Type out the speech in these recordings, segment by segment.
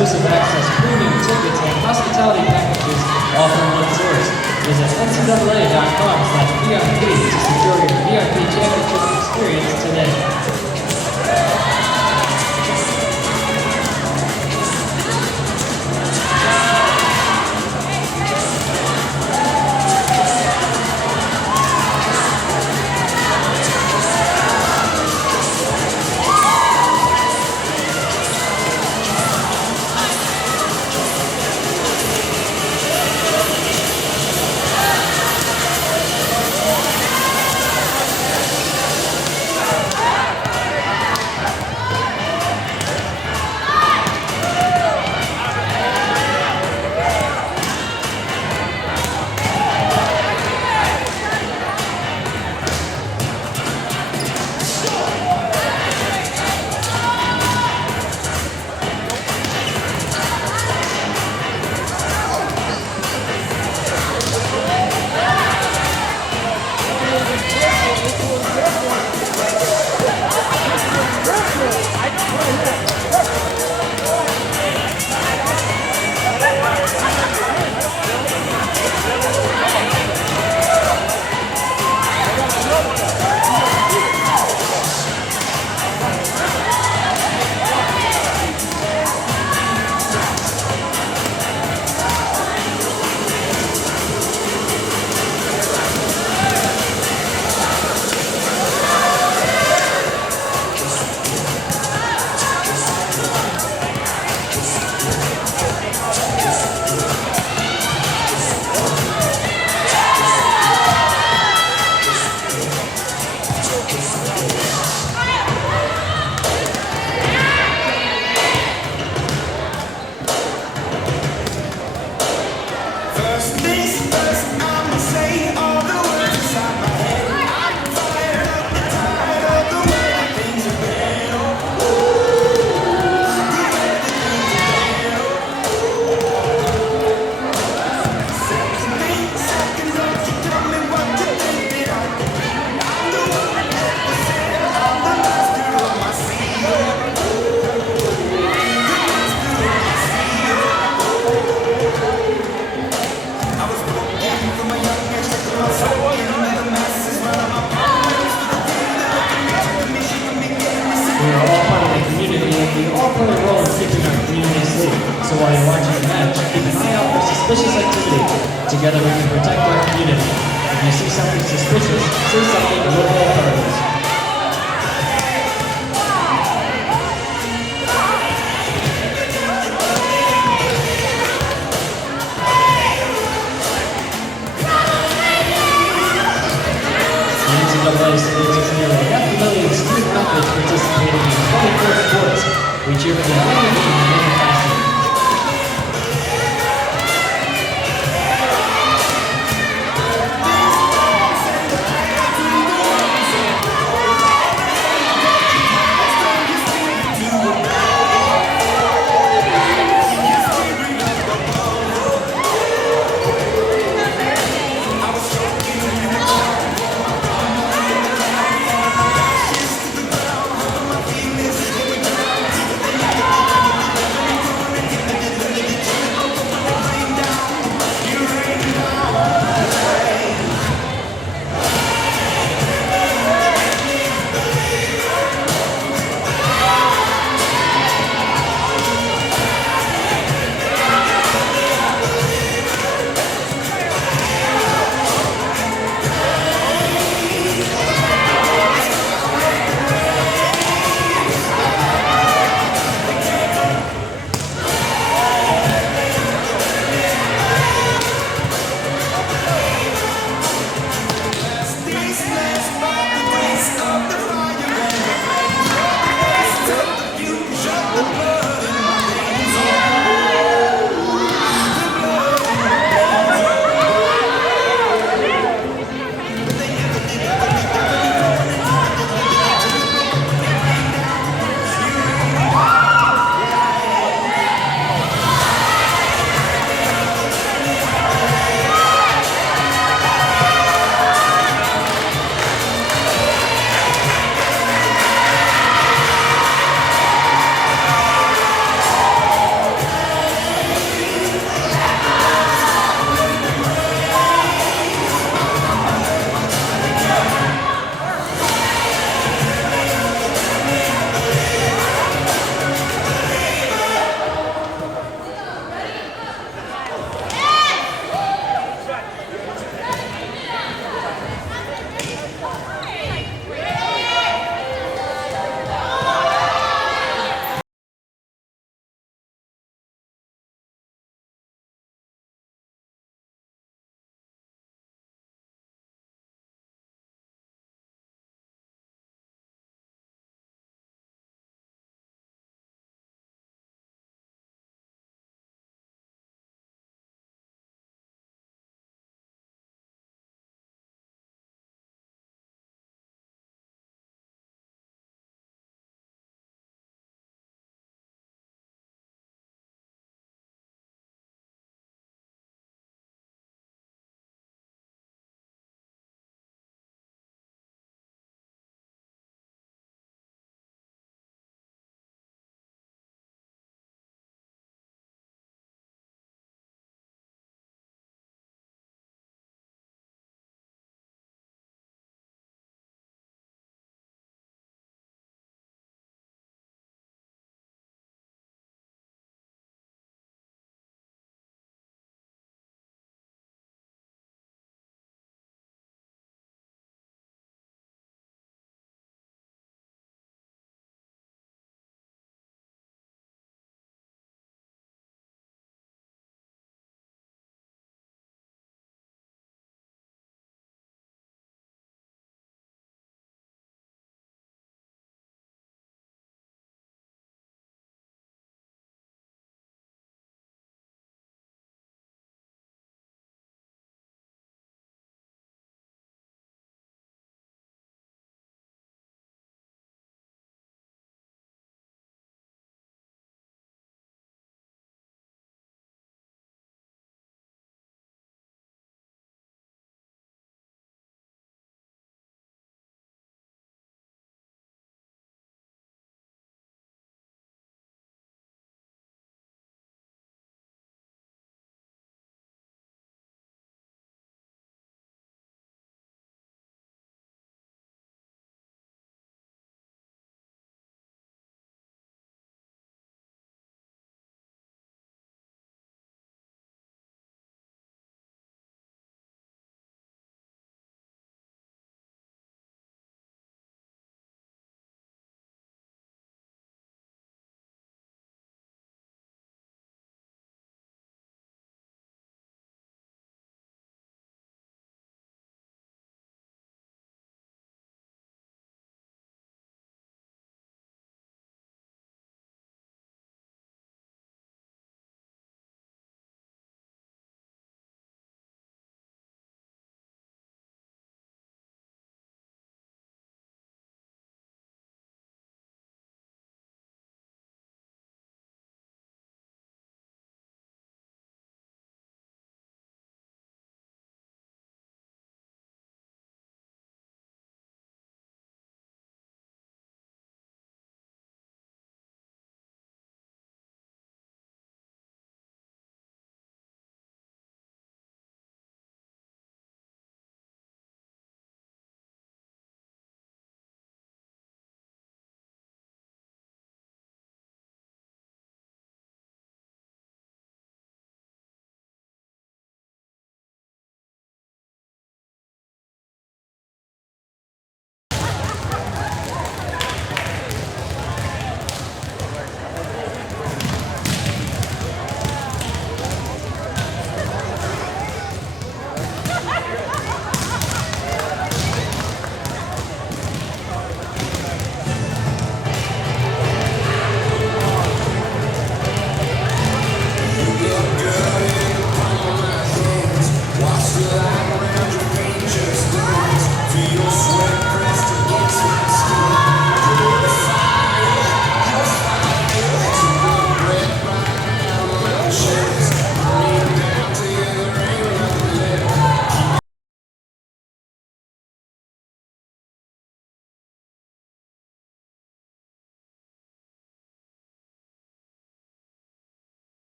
exclusive access, premium tickets, and hospitality packages offered with tours. Visit ncaa.com/VIP to secure your VIP championship experience today. So while you're watching the match, keep an eye out for suspicious activity. Together we can protect our community. If you see something suspicious, say something to local authorities. The NCAA states nearly 500,000 student athletes participating in 24 sports. We cheer for the winning team in any fashion.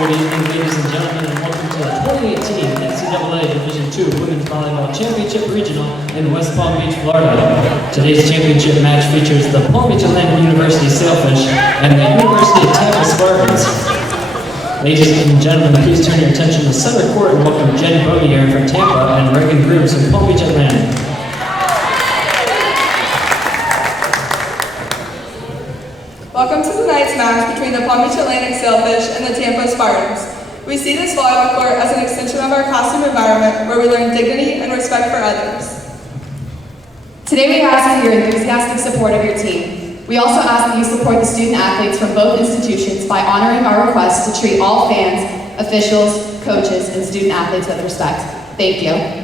Good evening, ladies and gentlemen, and welcome to the 2018 NCAA Division II Women's Volleyball Championship Regional in West Palm Beach, Florida. Today's championship match features the Palm Beach Atlantic University Sailfish and the University of Tampa Spartans. Ladies and gentlemen, please turn your attention to center court and welcome Jen Bogier from Tampa and Reagan Grooms from Palm Beach Atlantic. Welcome to tonight's match between the Palm Beach Atlantic Sailfish and the Tampa Spartans. We see this volleyball court as an extension of our classroom environment where we learn dignity and respect for others. Today we ask for your enthusiastic support of your team. We also ask that you support the student athletes from both institutions by honoring our request to treat all fans, officials, coaches, and student athletes with respect. Thank you.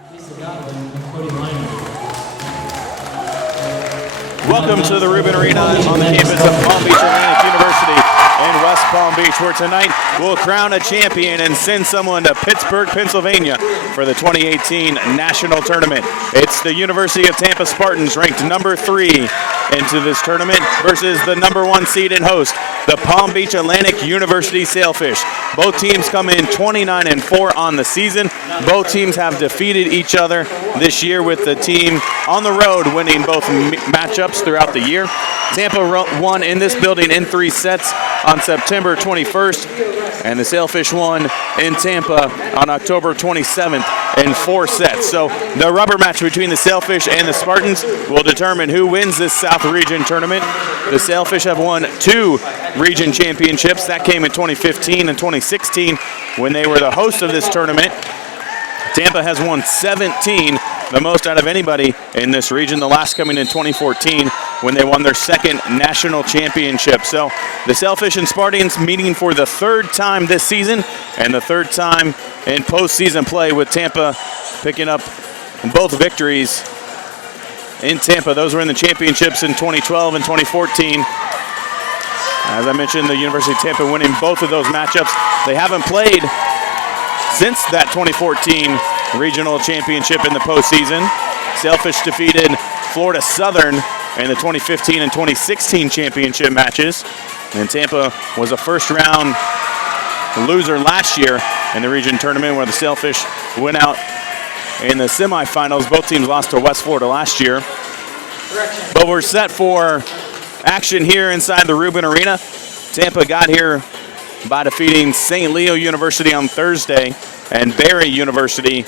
Welcome to the Rubin Arena on the campus of Palm Beach Atlantic University in West Palm Beach, where tonight we'll crown a champion and send someone to Pittsburgh, Pennsylvania for the 2018 National Tournament. It's the University of Tampa Spartans, ranked number 3 into this tournament, versus the number 1 seed and host, the Palm Beach Atlantic University Sailfish. Both teams come in 29-4 on the season. Both teams have defeated each other this year, with the team on the road winning both matchups throughout the year. Tampa won in this building in 3 sets on September 21st, and the Sailfish won in Tampa on October 27th in 4 sets. So the rubber match between the Sailfish and the Spartans will determine who wins this South Region tournament. The Sailfish have won 2 region championships. That came in 2015 and 2016 when they were the host of this tournament. Tampa has won 17, the most out of anybody in this region, the last coming in 2014 when they won their 2nd national championship. So the Sailfish and Spartans meeting for the 3rd time this season and the 3rd time in postseason play, with Tampa picking up both victories in Tampa. Those were in the championships in 2012 and 2014. As I mentioned, the University of Tampa winning both of those matchups. They haven't played since that 2014 regional championship in the postseason. Sailfish defeated Florida Southern in the 2015 and 2016 championship matches. And Tampa was a first-round loser last year in the region tournament, where the Sailfish went out in the semifinals. Both teams lost to West Florida last year. But we're set for action here inside the Rubin Arena. Tampa got here by defeating St. Leo University on Thursday and Barry University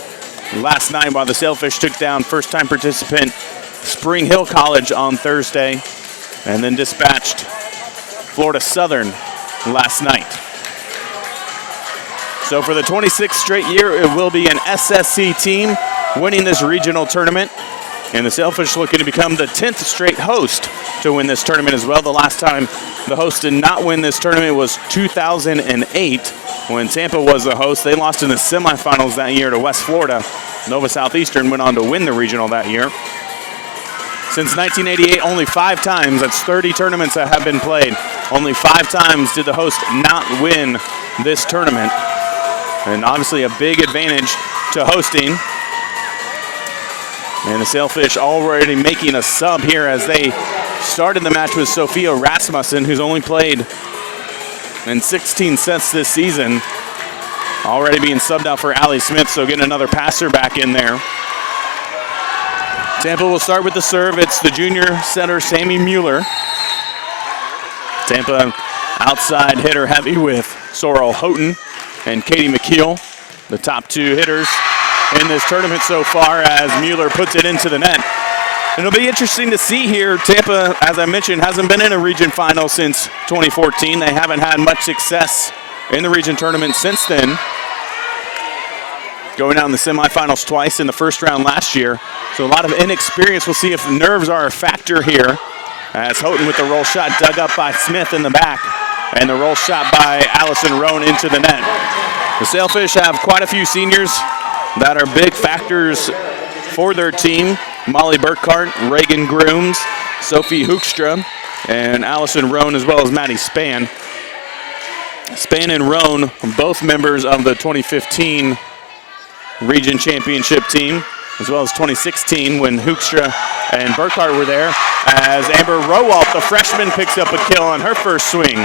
last night, while the Sailfish took down first-time participant Spring Hill College on Thursday and then dispatched Florida Southern last night. So for the 26th straight year, it will be an SSC team winning this regional tournament, and the Sailfish looking to become the 10th straight host to win this tournament as well. The last time the host did not win this tournament was 2008, when Tampa was the host. They lost in the semifinals that year to West Florida. Nova Southeastern went on to win the regional that year. Since 1988, only 5 times, that's 30 tournaments that have been played, only 5 times did the host not win this tournament. And obviously a big advantage to hosting. And the Sailfish already making a sub here as they started the match with Sophia Rasmussen, who's only played in 16 sets this season, already being subbed out for Allie Smith, so getting another passer back in there. Tampa will start with the serve. It's the junior setter, Sammy Mueller. Tampa outside hitter heavy with Sorrel Houghton and Katie McKeel, the top 2 hitters in this tournament so far, as Mueller puts it into the net. It'll be interesting to see here. Tampa, as I mentioned, hasn't been in a region final since 2014. They haven't had much success in the region tournament since then, going out in the semifinals twice in the first round last year. So a lot of inexperience. We'll see if nerves are a factor here, as Houghton with the roll shot dug up by Smith in the back, and the roll shot by Allison Roan into the net. The Sailfish have quite a few seniors that are big factors for their team. Molly Burkhart, Reagan Grooms, Sophie Hoekstra, and Allison Roan, as well as Maddie Spann. Spann and Roan, both members of the 2015 region championship team, as well as 2016 when Hoekstra and Burkhart were there, as Amber Rowalt, the freshman, picks up a kill on her first swing.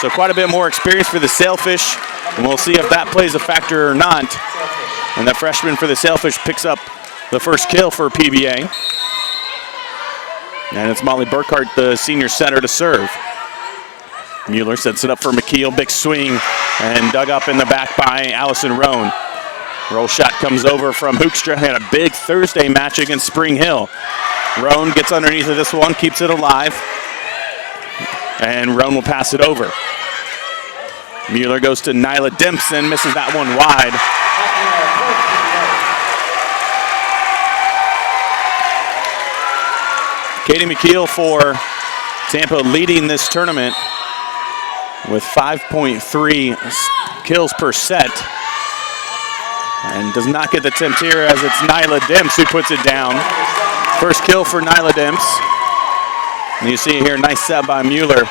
So quite a bit more experience for the Sailfish, and we'll see if that plays a factor or not. And the freshman for the Sailfish picks up the first kill for PBA. And it's Molly Burkhart, the senior setter, to serve. Mueller sets it up for McKeel, big swing, and dug up in the back by Allison Roan. Roll shot comes over from Hoekstra. Had a big Thursday match against Spring Hill. Roan gets underneath of this one, keeps it alive, and Roan will pass it over. Mueller goes to Nyla Dempson, misses that one wide. Katie McKeel for Tampa leading this tournament with 5.3 kills per set. and does not get the attempt here as it's Nyla Dimps who puts it down. First kill for Nyla Dimps. And you see here, nice set by Mueller.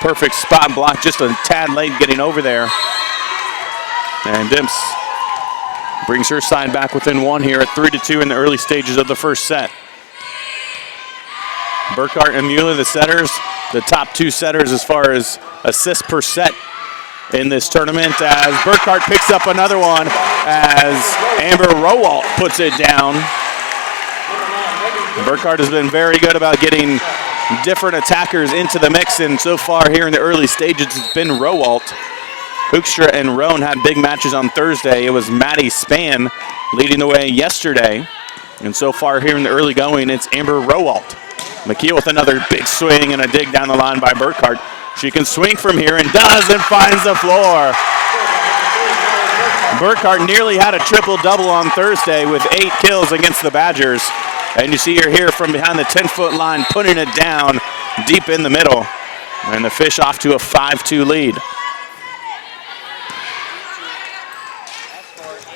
Perfect spot block, just a tad late getting over there. And Dimps brings her side back within one here at 3-2 in the early stages of the first set. Burkhart and Mueller, the setters, the top two setters as far as assists per set in this tournament, as Burkhart picks up another one as Amber Rowalt puts it down. Burkhart has been very good about getting different attackers into the mix, and so far here in the early stages it's been Rowalt. Hoekstra and Roan had big matches on Thursday. It was Maddie Spann leading the way yesterday, and so far here in the early going it's Amber Rowalt. McKeel with another big swing and a dig down the line by Burkhart. She can swing from here and does, and finds the floor. Burkhart nearly had a triple-double on Thursday with 8 kills against the Badgers. And you see her here from behind the 10-foot line, putting it down deep in the middle. And the Fish off to a 5-2 lead.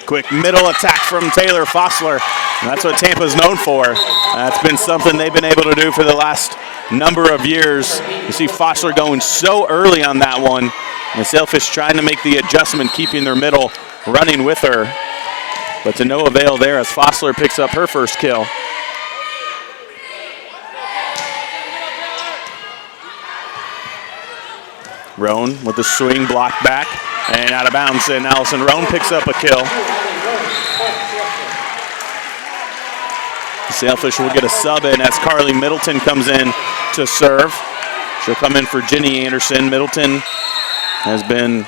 Quick middle attack from Taylor Fossler. And that's what Tampa's known for. That's been something they've been able to do for the last number of years. You see Fossler going so early on that one. And Sailfish trying to make the adjustment, keeping their middle running with her. But to no avail there as Fossler picks up her first kill. Roan with the swing blocked back and out of bounds, and Allison Roan picks up a kill. Sailfish will get a sub in as Carly Middleton comes in to serve. She'll come in for Jenny Anderson. Middleton has been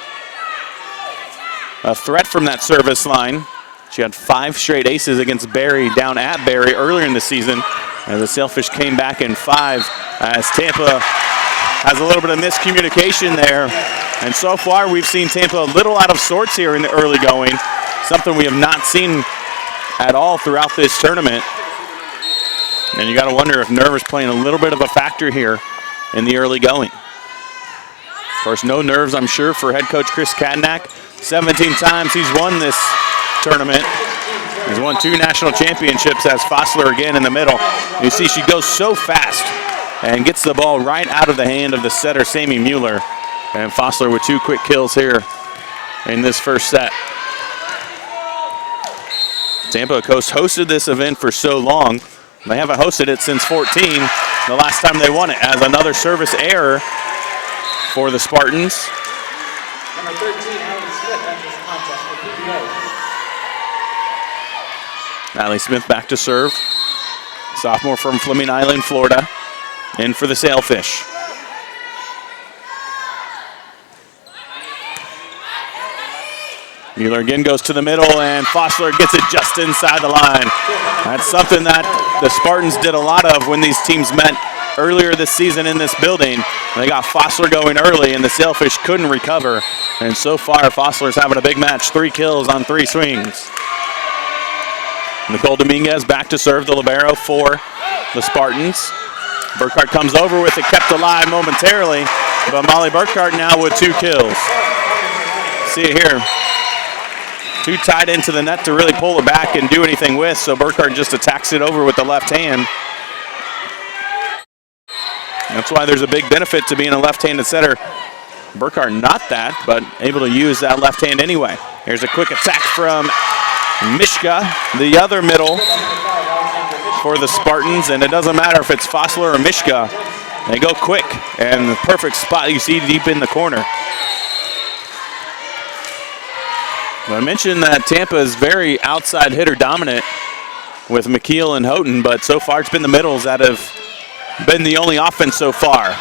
a threat from that service line. She had 5 straight aces against Barry down at Barry earlier in the season, and the Sailfish came back in 5 as Tampa has a little bit of miscommunication there. And so far we've seen Tampa a little out of sorts here in the early going, something we have not seen at all throughout this tournament. And you got to wonder if nerves playing a little bit of a factor here in the early going. Of course, no nerves, I'm sure, for head coach Chris Kadnack. 17 times he's won this tournament. He's won 2 national championships as Fossler again in the middle. You see she goes so fast and gets the ball right out of the hand of the setter, Sammy Mueller. And Fossler with 2 quick kills here in this first set. Tampa, of course, hosted this event for so long. They haven't hosted it since 14, the last time they won it, as another service error for the Spartans. Number 13, Allie Smith enters the contest for PBA. Allie Smith back to serve. Sophomore from Fleming Island, Florida. In for the Sailfish. Mueller again goes to the middle, and Fossler gets it just inside the line. That's something that the Spartans did a lot of when these teams met earlier this season in this building. They got Fossler going early, and the Sailfish couldn't recover. And so far, Fossler's having a big match, 3 kills on 3 swings. Nicole Dominguez back to serve, the libero for the Spartans. Burkhart comes over with it, kept alive momentarily, but Molly Burkhart now with 2 kills. See it here. Too tight into the net to really pull it back and do anything with, so Burkhart just attacks it over with the left hand. That's why there's a big benefit to being a left-handed setter. Burkhart not that, but able to use that left hand anyway. Here's a quick attack from Mishka, the other middle for the Spartans, and it doesn't matter if it's Fossler or Mishka. They go quick, and the perfect spot you see deep in the corner. I mentioned that Tampa is very outside hitter dominant with McKeel and Houghton, but so far it's been the middles that have been the only offense so far.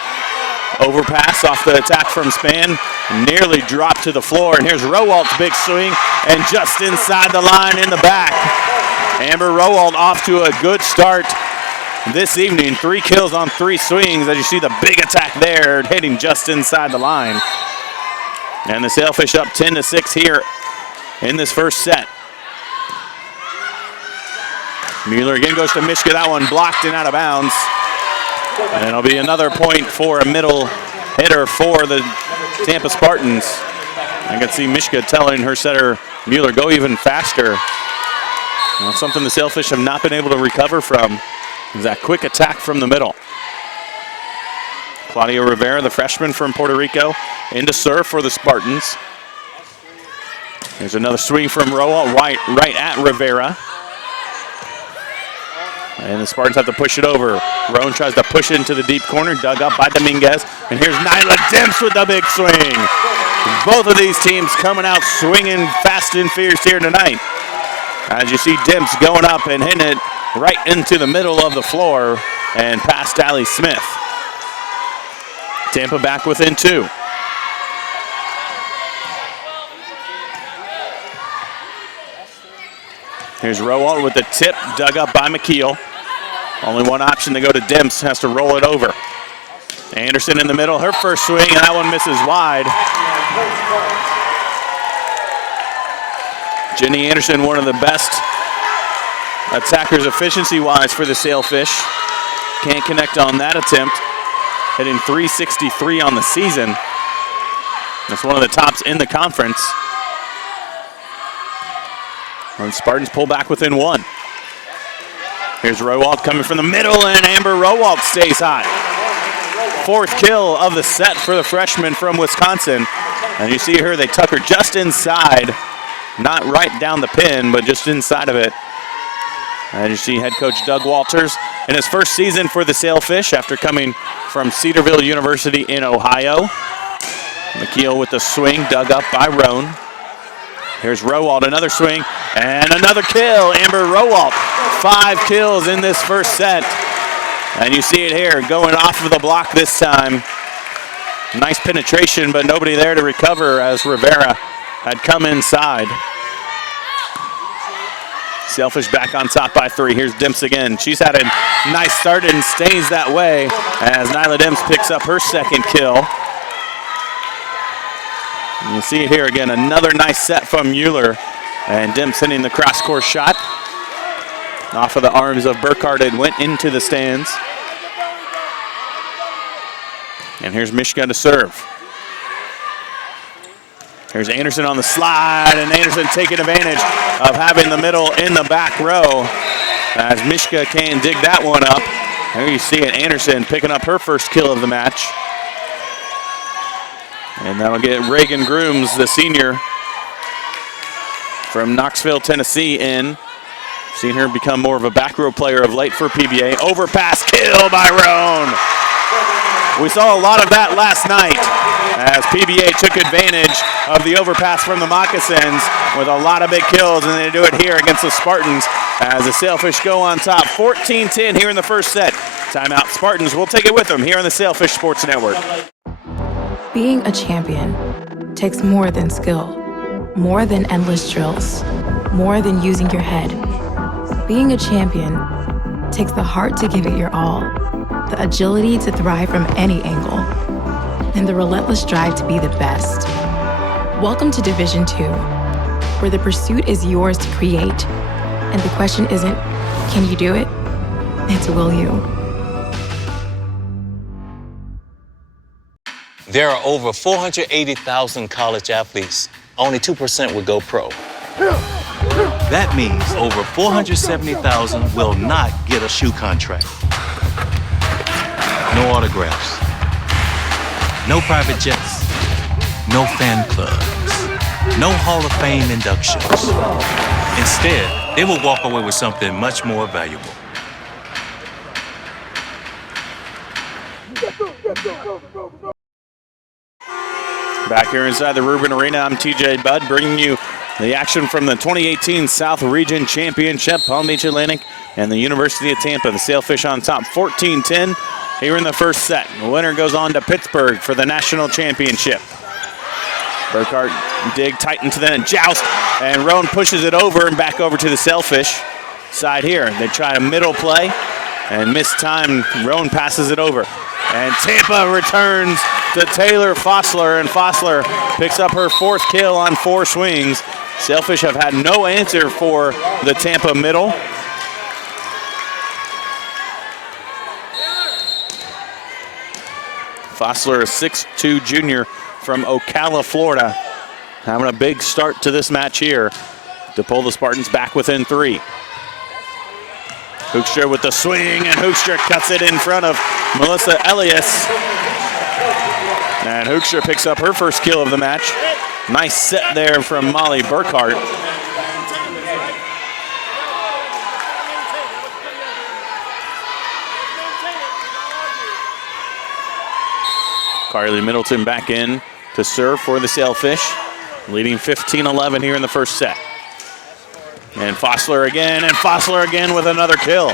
Overpass off the attack from Spann, nearly dropped to the floor, and here's Rowalt's big swing, and just inside the line in the back. Amber Rowalt off to a good start this evening. 3 kills on 3 swings, as you see the big attack there, hitting just inside the line. And the Sailfish up 10-6 here in this first set. Mueller again goes to Mishka, that one blocked and out of bounds. And it'll be another point for a middle hitter for the Tampa Spartans. I can see Mishka telling her setter Mueller go even faster. That's something the Sailfish have not been able to recover from, is that quick attack from the middle. Claudia Rivera, the freshman from Puerto Rico, into serve for the Spartans. There's another swing from Roa, right at Rivera. And the Spartans have to push it over. Roan tries to push it into the deep corner, dug up by Dominguez. And here's Nyla Demps with the big swing. Both of these teams coming out swinging fast and fierce here tonight. As you see Demps going up and hitting it right into the middle of the floor and past Allie Smith. Tampa back within 2. Here's Rowald with the tip, dug up by McKeel. Only one option to go to Demps, has to roll it over. Anderson in the middle, her first swing, and that one misses wide. Jenny Anderson, one of the best attackers efficiency-wise for the Sailfish. Can't connect on that attempt. Hitting .363 on the season. That's one of the tops in the conference. And Spartans pull back within 1. Here's Rowald coming from the middle, and Amber Rowald stays hot. 4th kill of the set for the freshman from Wisconsin. And you see her, they tuck her just inside. Not right down the pin, but just inside of it. And you see head coach Doug Walters in his first season for the Sailfish after coming from Cedarville University in Ohio. McKeel with the swing, dug up by Roan. Here's Rowald, another swing, and another kill. Amber Rowald, 5 kills in this first set. And you see it here, going off of the block this time. Nice penetration, but nobody there to recover as Rivera had come inside. Sailfish back on top by 3. Here's Demps again. She's had a nice start and stays that way as Nyla Demps picks up her 2nd kill. And you see it here again, another nice set from Mueller. And Demps hitting the cross-court shot. Off of the arms of Burkhardt, it went into the stands. And here's Mishka to serve. Here's Anderson on the slide, and Anderson taking advantage of having the middle in the back row as Mishka can't dig that one up. There you see it, Anderson picking up her first kill of the match. And that'll get Reagan Grooms, the senior from Knoxville, Tennessee, in. Seen her become more of a back row player of late for PBA. Overpass kill by Roan. We saw a lot of that last night as PBA took advantage of the overpass from the Moccasins with a lot of big kills, and they do it here against the Spartans as the Sailfish go on top 14-10 here in the first set. Timeout Spartans, we'll take it with them here on the Sailfish Sports Network. Being a champion takes more than skill, more than endless drills, more than using your head. Being a champion takes the heart to give it your all, the agility to thrive from any angle, and the relentless drive to be the best. Welcome to Division 2, where the pursuit is yours to create, and the question isn't, can you do it? It's, will you? There are over 480,000 college athletes. Only 2% would go pro. That means over 470,000 will not get a shoe contract. No autographs. No private jets. No fan clubs. No Hall of Fame inductions. Instead, they will walk away with something much more valuable. Back here inside the Rubin Arena, I'm TJ Budd bringing you the action from the 2018 South Region Championship. Palm Beach Atlantic and the University of Tampa. The Sailfish on top 14-10 here in the first set. The winner goes on to Pittsburgh for the national championship. Burkhardt dig tight into the net, joust, and Roan pushes it over and back over to the Sailfish side here. They try a middle play and miss time. Roan passes it over. And Tampa returns to Taylor Fossler, and Fossler picks up her 4th kill on 4 swings. Sailfish have had no answer for the Tampa middle. Fossler, a 6'2" junior from Ocala, Florida, having a big start to this match here to pull the Spartans back within 3. Hoekstra with the swing, and Hoekstra cuts it in front of Melissa Elias. And Hoekstra picks up her first kill of the match. Nice set there from Molly Burkhart. Carly Middleton back in to serve for the Sailfish, leading 15-11 here in the first set. And Fossler again with another kill.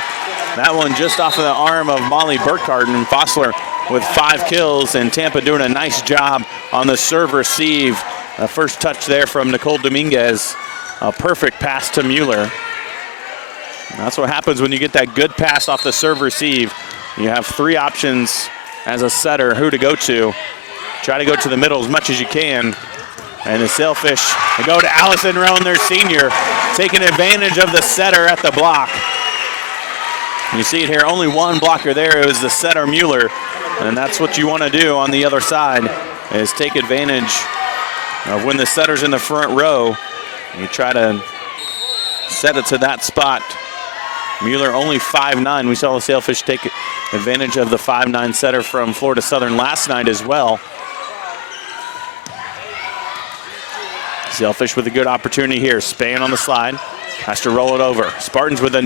That one just off of the arm of Molly Burkhart, and Fossler with 5 kills, and Tampa doing a nice job on the serve receive. A first touch there from Nicole Dominguez. A perfect pass to Mueller. And that's what happens when you get that good pass off the serve receive. You have 3 options as a setter who to go to. Try to go to the middle as much as you can. And the Sailfish go to Allison Roan, their senior, taking advantage of the setter at the block. You see it here, only one blocker there. It was the setter Mueller. And that's what you want to do on the other side, is take advantage of when the setter's in the front row. You try to set it to that spot. Mueller only 5'9". We saw the Sailfish take advantage of the 5'9" setter from Florida Southern last night as well. Sailfish with a good opportunity here. Span on the slide, has to roll it over. Spartans with a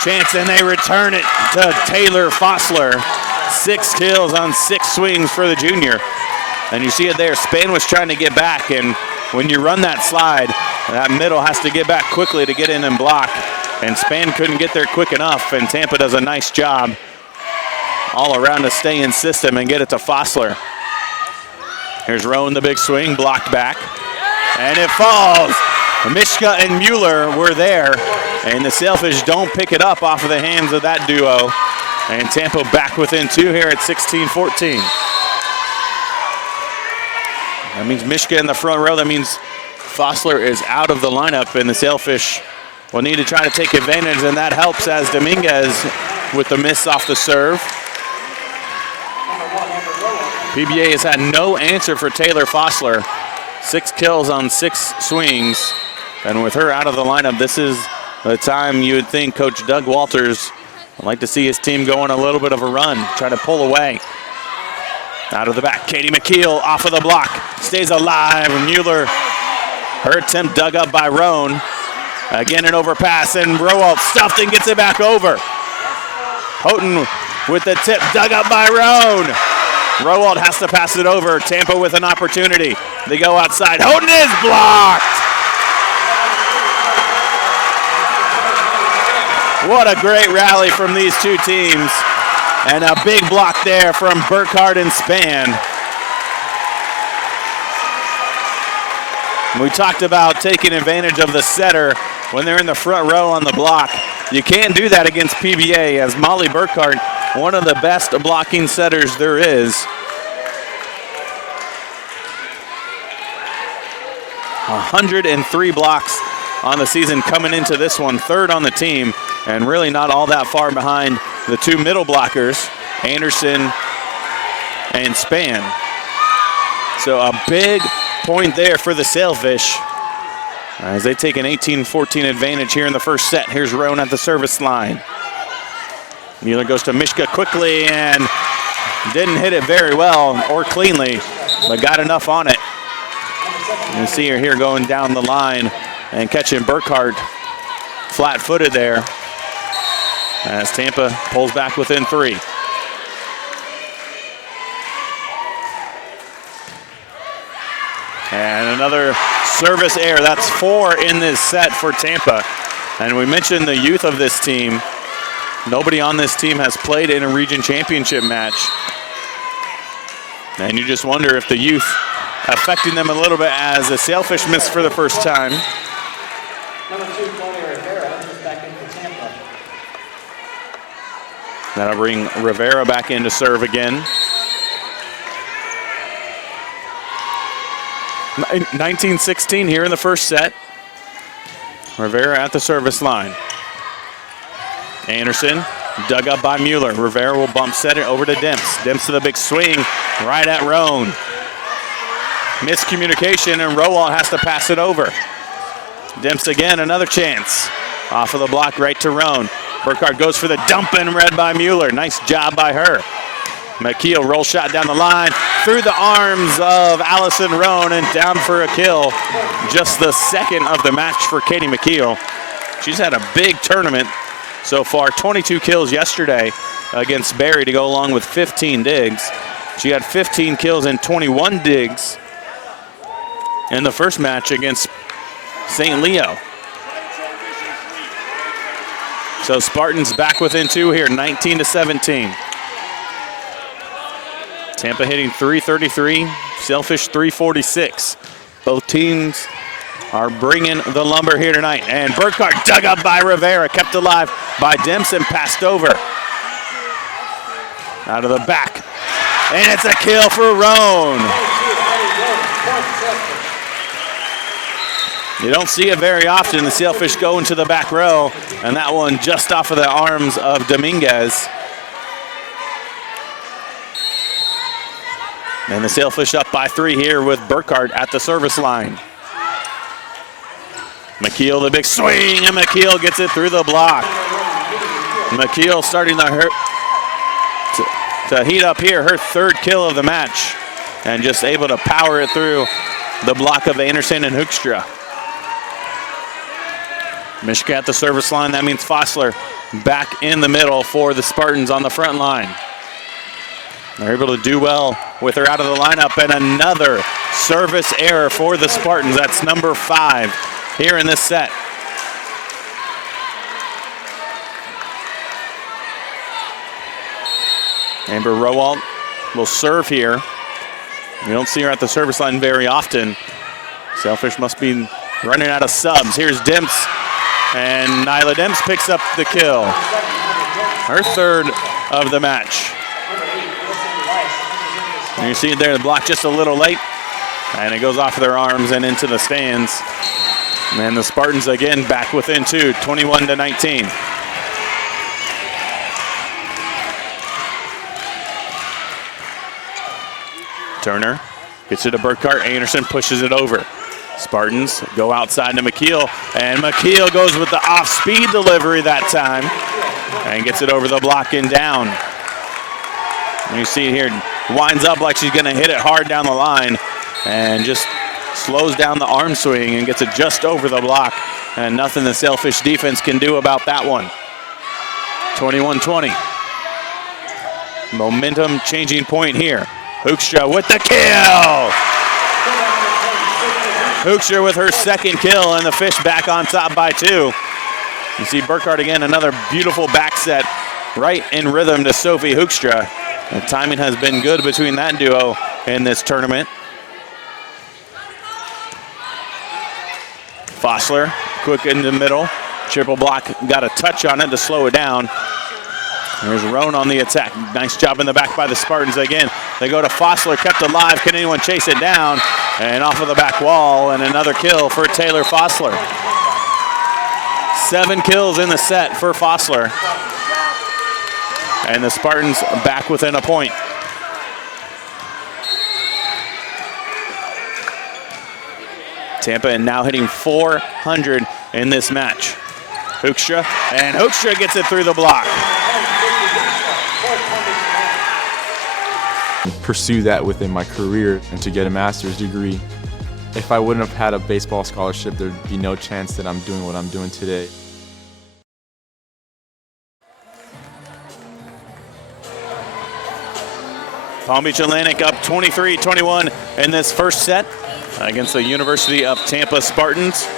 chance, and they return it to Taylor Fossler. 6 kills on 6 swings for the junior. And you see it there, Span was trying to get back, and when you run that slide, that middle has to get back quickly to get in and block. And Span couldn't get there quick enough, and Tampa does a nice job all around to stay in system and get it to Fossler. Here's Rowan, the big swing, blocked back, and it falls. Mishka and Mueller were there, and the Sailfish don't pick it up off of the hands of that duo. And Tampa back within 2 here at 16-14. That means Mishka in the front row. That means Fossler is out of the lineup, and the Sailfish will need to try to take advantage, and that helps as Dominguez with the miss off the serve. PBA has had no answer for Taylor Fossler. 6 kills on 6 swings, and with her out of the lineup, this is the time you would think Coach Doug Walters would like to see his team go on a little bit of a run, try to pull away. Out of the back, Katie McKeel off of the block, stays alive. Mueller, her attempt dug up by Roan. Again, an overpass, and Rowald stuffed and gets it back over. Houghton with the tip, dug up by Roan. Rowald has to pass it over. Tampa with an opportunity. They go outside. Houghton is blocked. What a great rally from these two teams. And a big block there from Burkhart and Span. We talked about taking advantage of the setter when they're in the front row on the block. You can't do that against PBA, as Molly Burkhart, one of the best blocking setters there is. 103 blocks on the season coming into this one, 3rd on the team, and really not all that far behind the 2 middle blockers, Anderson and Span. So a big point there for the Sailfish as they take an 18-14 advantage here in the first set. Here's Roan at the service line. Mueller goes to Mishka quickly and didn't hit it very well or cleanly, but got enough on it. You see her here going down the line and catching Burkhart flat-footed there as Tampa pulls back within 3. And another service error. That's 4 in this set for Tampa. And we mentioned the youth of this team. Nobody on this team has played in a region championship match. And you just wonder if the youth affecting them a little bit as the Sailfish missed for the first time. Number 2, Claudia Rivera, is back in for Tampa. That'll bring Rivera back in to serve again. 19-16 here in the first set. Rivera at the service line. Anderson dug up by Mueller. Rivera will bump set it over to Demps. Demps to the big swing right at Roan. miscommunication, and Rowald has to pass it over. Demps again, another chance. Off of the block, right to Roan. Burkhardt goes for the dump and read by Mueller. Nice job by her. McKeel roll shot down the line, through the arms of Allison Roan and down for a kill. Just the second of the match for Katie McKeel. She's had a big tournament so far, 22 kills yesterday against Barry to go along with 15 digs. She had 15 kills and 21 digs in the first match against St. Leo. So Spartans back within 2 here, 19-17. Tampa hitting 333, Sailfish 346. Both teams are bringing the lumber here tonight. And Burkhardt dug up by Rivera, kept alive by Dempson, passed over. Out of the back. And it's a kill for Roan. You don't see it very often. The Sailfish go into the back row, and that one just off of the arms of Dominguez. And the Sailfish up by 3 here with Burkhardt at the service line. McKeel, the big swing, and McKeel gets it through the block. McKeel starting to heat up here, her 3rd kill of the match, and just able to power it through the block of Anderson and Hoekstra. Mishka at the service line, that means Fossler back in the middle for the Spartans on the front line. They're able to do well with her out of the lineup, and another service error for the Spartans. That's number 5 here in this set. Amber Rowald will serve here. We don't see her at the service line very often. Sailfish must be running out of subs. Here's Demps, and Nyla Demps picks up the kill. Her 3rd of the match. And you see it there, the block just a little late, and it goes off of their arms and into the stands. And the Spartans again back within 2, 21-19. Turner gets it to Burkhardt. Anderson pushes it over. Spartans go outside to McKeel, and McKeel goes with the off-speed delivery that time and gets it over the block and down. And you see it here, winds up like she's gonna hit it hard down the line and just slows down the arm swing and gets it just over the block, and nothing the Sailfish defense can do about that one. 21-20. Momentum changing point here. Hoekstra with the kill! Hoekstra with her 2nd kill, and the Fish back on top by 2. You see Burkhardt again, another beautiful back set right in rhythm to Sophie Hoekstra. The timing has been good between that duo in this tournament. Fossler, quick in the middle. Triple block, got a touch on it to slow it down. There's Roan on the attack. Nice job in the back by the Spartans again. They go to Fossler, kept alive. Can anyone chase it down? And off of the back wall, and another kill for Taylor Fossler. 7 kills in the set for Fossler. And the Spartans back within a point. Tampa now hitting 400 in this match. Hoekstra, and Hoekstra gets it through the block. Pursue that within my career and to get a master's degree. If I wouldn't have had a baseball scholarship, there'd be no chance that I'm doing what I'm doing today. Palm Beach Atlantic up 23-21 in this first set against the University of Tampa Spartans.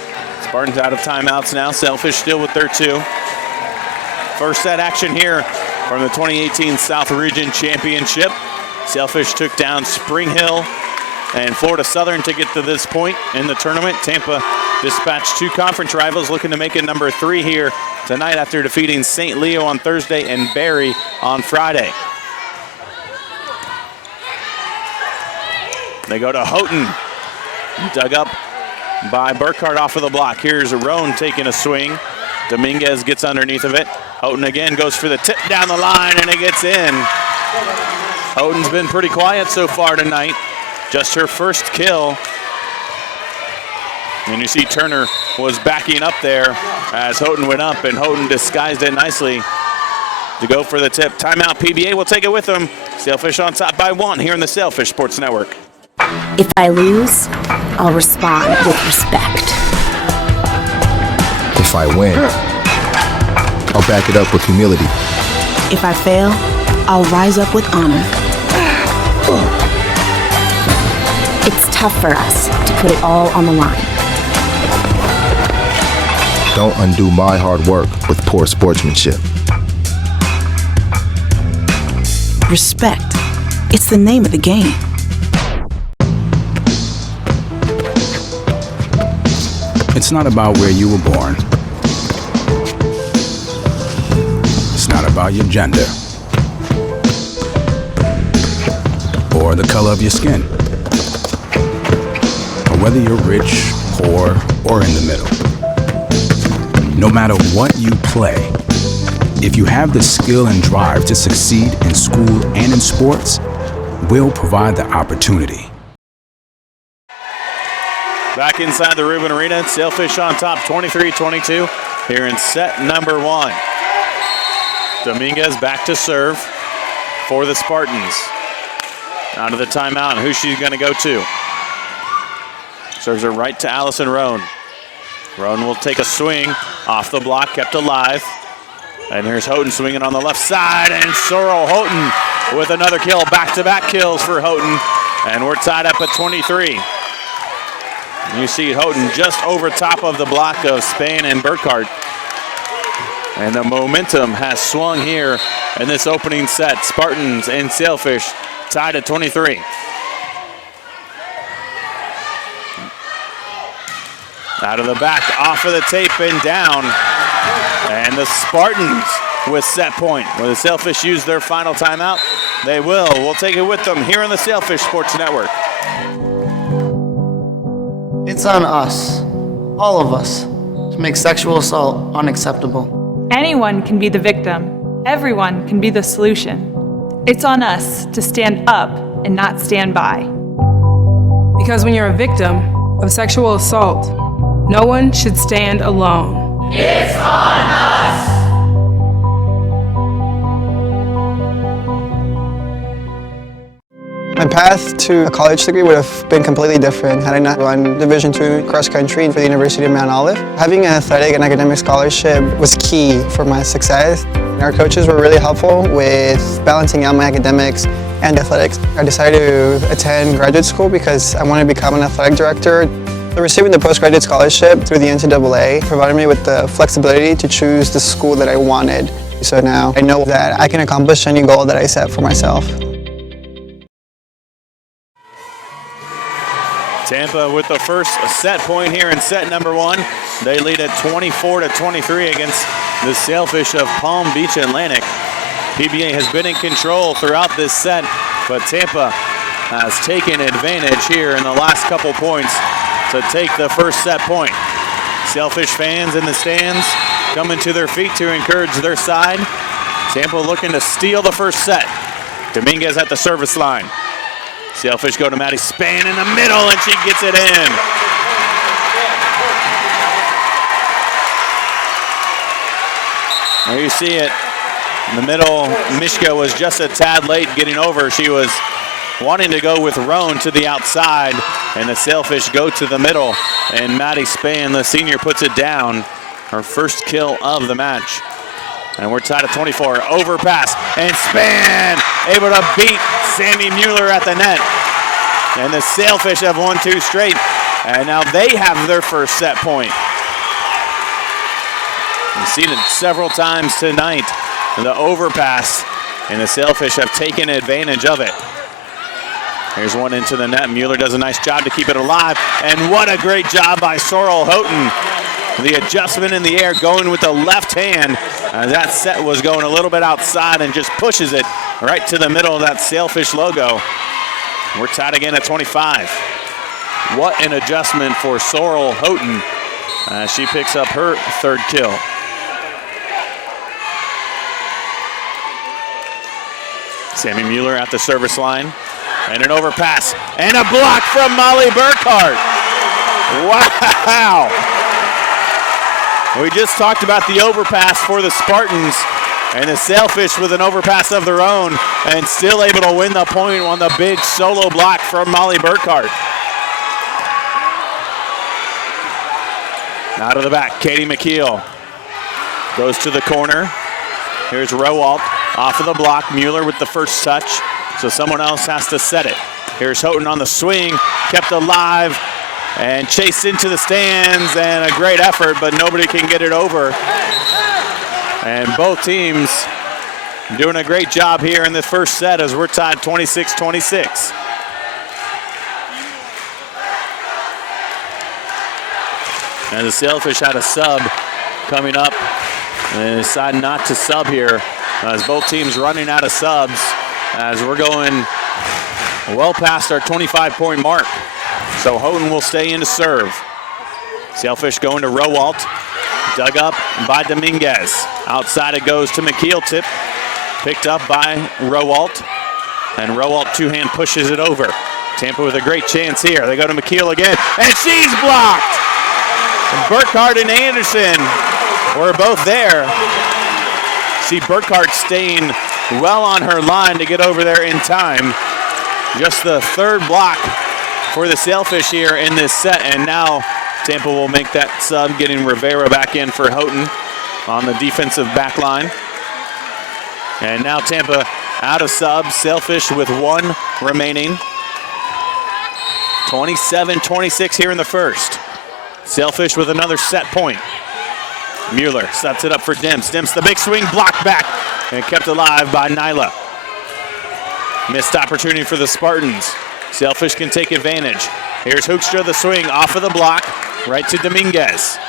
Spartans out of timeouts now. Sailfish still with their 2. First set action here from the 2018 South Region Championship. Sailfish took down Spring Hill and Florida Southern to get to this point in the tournament. Tampa dispatched 2 conference rivals looking to make it number 3 here tonight after defeating St. Leo on Thursday and Barry on Friday. They go to Houghton, dug up by Burkhardt off of the block. Here's Roan taking a swing. Dominguez gets underneath of it. Houghton again goes for the tip down the line, and it gets in. Houghton's been pretty quiet so far tonight. just her first kill. And you see Turner was backing up there as Houghton went up, and Houghton disguised it nicely to go for the tip. Timeout, PBA will take it with them. Sailfish on top by 1 here in the Sailfish Sports Network. If I lose, I'll respond with respect. If I win, I'll back it up with humility. If I fail, I'll rise up with honor. It's tough for us to put it all on the line. Don't undo my hard work with poor sportsmanship. Respect. It's the name of the game. It's not about where you were born. It's not about your gender or the color of your skin, or whether you're rich, poor, or in the middle. No matter what you play, if you have the skill and drive to succeed in school and in sports, we'll provide the opportunity. Back inside the Rubin Arena, Sailfish on top, 23-22 here in set number 1. Dominguez back to serve for the Spartans. Out of the timeout, and who's she going to go to? Serves her right to Allison Roan. Roan will take a swing off the block, kept alive. And here's Houghton swinging on the left side, and Sorrel Houghton with another kill. Back-to-back kills for Houghton, and we're tied up at 23. You see Houghton just over top of the block of Spain and Burkhart. And the momentum has swung here in this opening set. Spartans and Sailfish tied at 23. Out of the back, off of the tape and down. And the Spartans with set point. Will the Sailfish use their final timeout? They will. We'll take it with them here on the Sailfish Sports Network. It's on us, all of us, to make sexual assault unacceptable. Anyone can be the victim. Everyone can be the solution. It's on us to stand up and not stand by. Because when you're a victim of sexual assault, no one should stand alone. It's on us! My path to a college degree would have been completely different had I not run Division II cross country for the University of Mount Olive. Having an athletic and academic scholarship was key for my success. Our coaches were really helpful with balancing out my academics and athletics. I decided to attend graduate school because I wanted to become an athletic director. Receiving the postgraduate scholarship through the NCAA provided me with the flexibility to choose the school that I wanted. So now I know that I can accomplish any goal that I set for myself. Tampa with the first set point here in set number 1. They lead at 24-23 against the Sailfish of Palm Beach Atlantic. PBA has been in control throughout this set, but Tampa has taken advantage here in the last couple points to take the first set point. Sailfish fans in the stands coming to their feet to encourage their side. Tampa looking to steal the first set. Dominguez at the service line. Sailfish go to Maddie Span in the middle, and she gets it in. There you see it. In the middle, Mishka was just a tad late getting over. She was wanting to go with Roan to the outside, and the Sailfish go to the middle, and Maddie Span, the senior, puts it down. Her first kill of the match. And we're tied at 24. Overpass, and Span able to beat Sammy Mueller at the net. And the Sailfish have won 2 straight, and now they have their first set point. We've seen it several times tonight, the overpass, and the Sailfish have taken advantage of it. Here's one into the net. Mueller does a nice job to keep it alive, and what a great job by Sorrel Houghton. The adjustment in the air going with the left hand. That set was going a little bit outside and just pushes it right to the middle of that Sailfish logo. We're tied again at 25. What an adjustment for Sorrel Houghton. She picks up her 3rd kill. Sammy Mueller at the service line. And an overpass. And a block from Molly Burkhart. Wow. We just talked about the overpass for the Spartans. And the Sailfish with an overpass of their own and still able to win the point on the big solo block from Molly Burkhart. Out of the back, Katie McKeel goes to the corner. Here's Rowalt off of the block. Mueller with the first touch, so someone else has to set it. Here's Houghton on the swing, kept alive and chased into the stands, and a great effort, but nobody can get it over. And both teams doing a great job here in this first set as we're tied 26-26. And the Sailfish had a sub coming up, and they decided not to sub here as both teams running out of subs as we're going well past our 25-point mark. So Houghton will stay in to serve. Sailfish going to Rowalt. Dug up by Dominguez. Outside it goes to McKeel. Tip picked up by Rowalt. And Rowalt two-hand pushes it over. Tampa with a great chance here. They go to McKeel again, and she's blocked! And Burkhart and Anderson were both there. See Burkhart staying well on her line to get over there in time. Just the third block for the Sailfish here in this set, and now Tampa will make that sub, getting Rivera back in for Houghton on the defensive back line. And now Tampa out of subs, Sailfish with one remaining. 27-26 here in the first. Sailfish with another set point. Mueller sets it up for Demps. Demps the big swing, blocked back and kept alive by Nyla. Missed opportunity for the Spartans. Sailfish can take advantage. Here's Hoekstra the swing off of the block, right to Dominguez.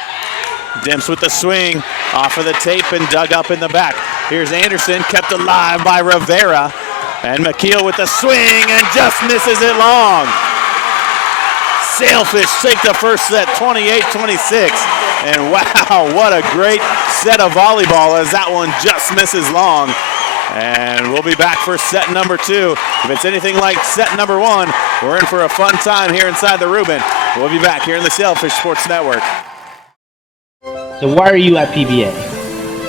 Demps with the swing off of the tape and dug up in the back. Here's Anderson, kept alive by Rivera. And McKeel with the swing and just misses it long. Sailfish take the first set, 28-26. And wow, what a great set of volleyball as that one just misses long. And we'll be back for set number two. If it's anything like set number one, we're in for a fun time here inside the Rubin. We'll be back here in the Sailfish Sports Network. So why are you at PBA?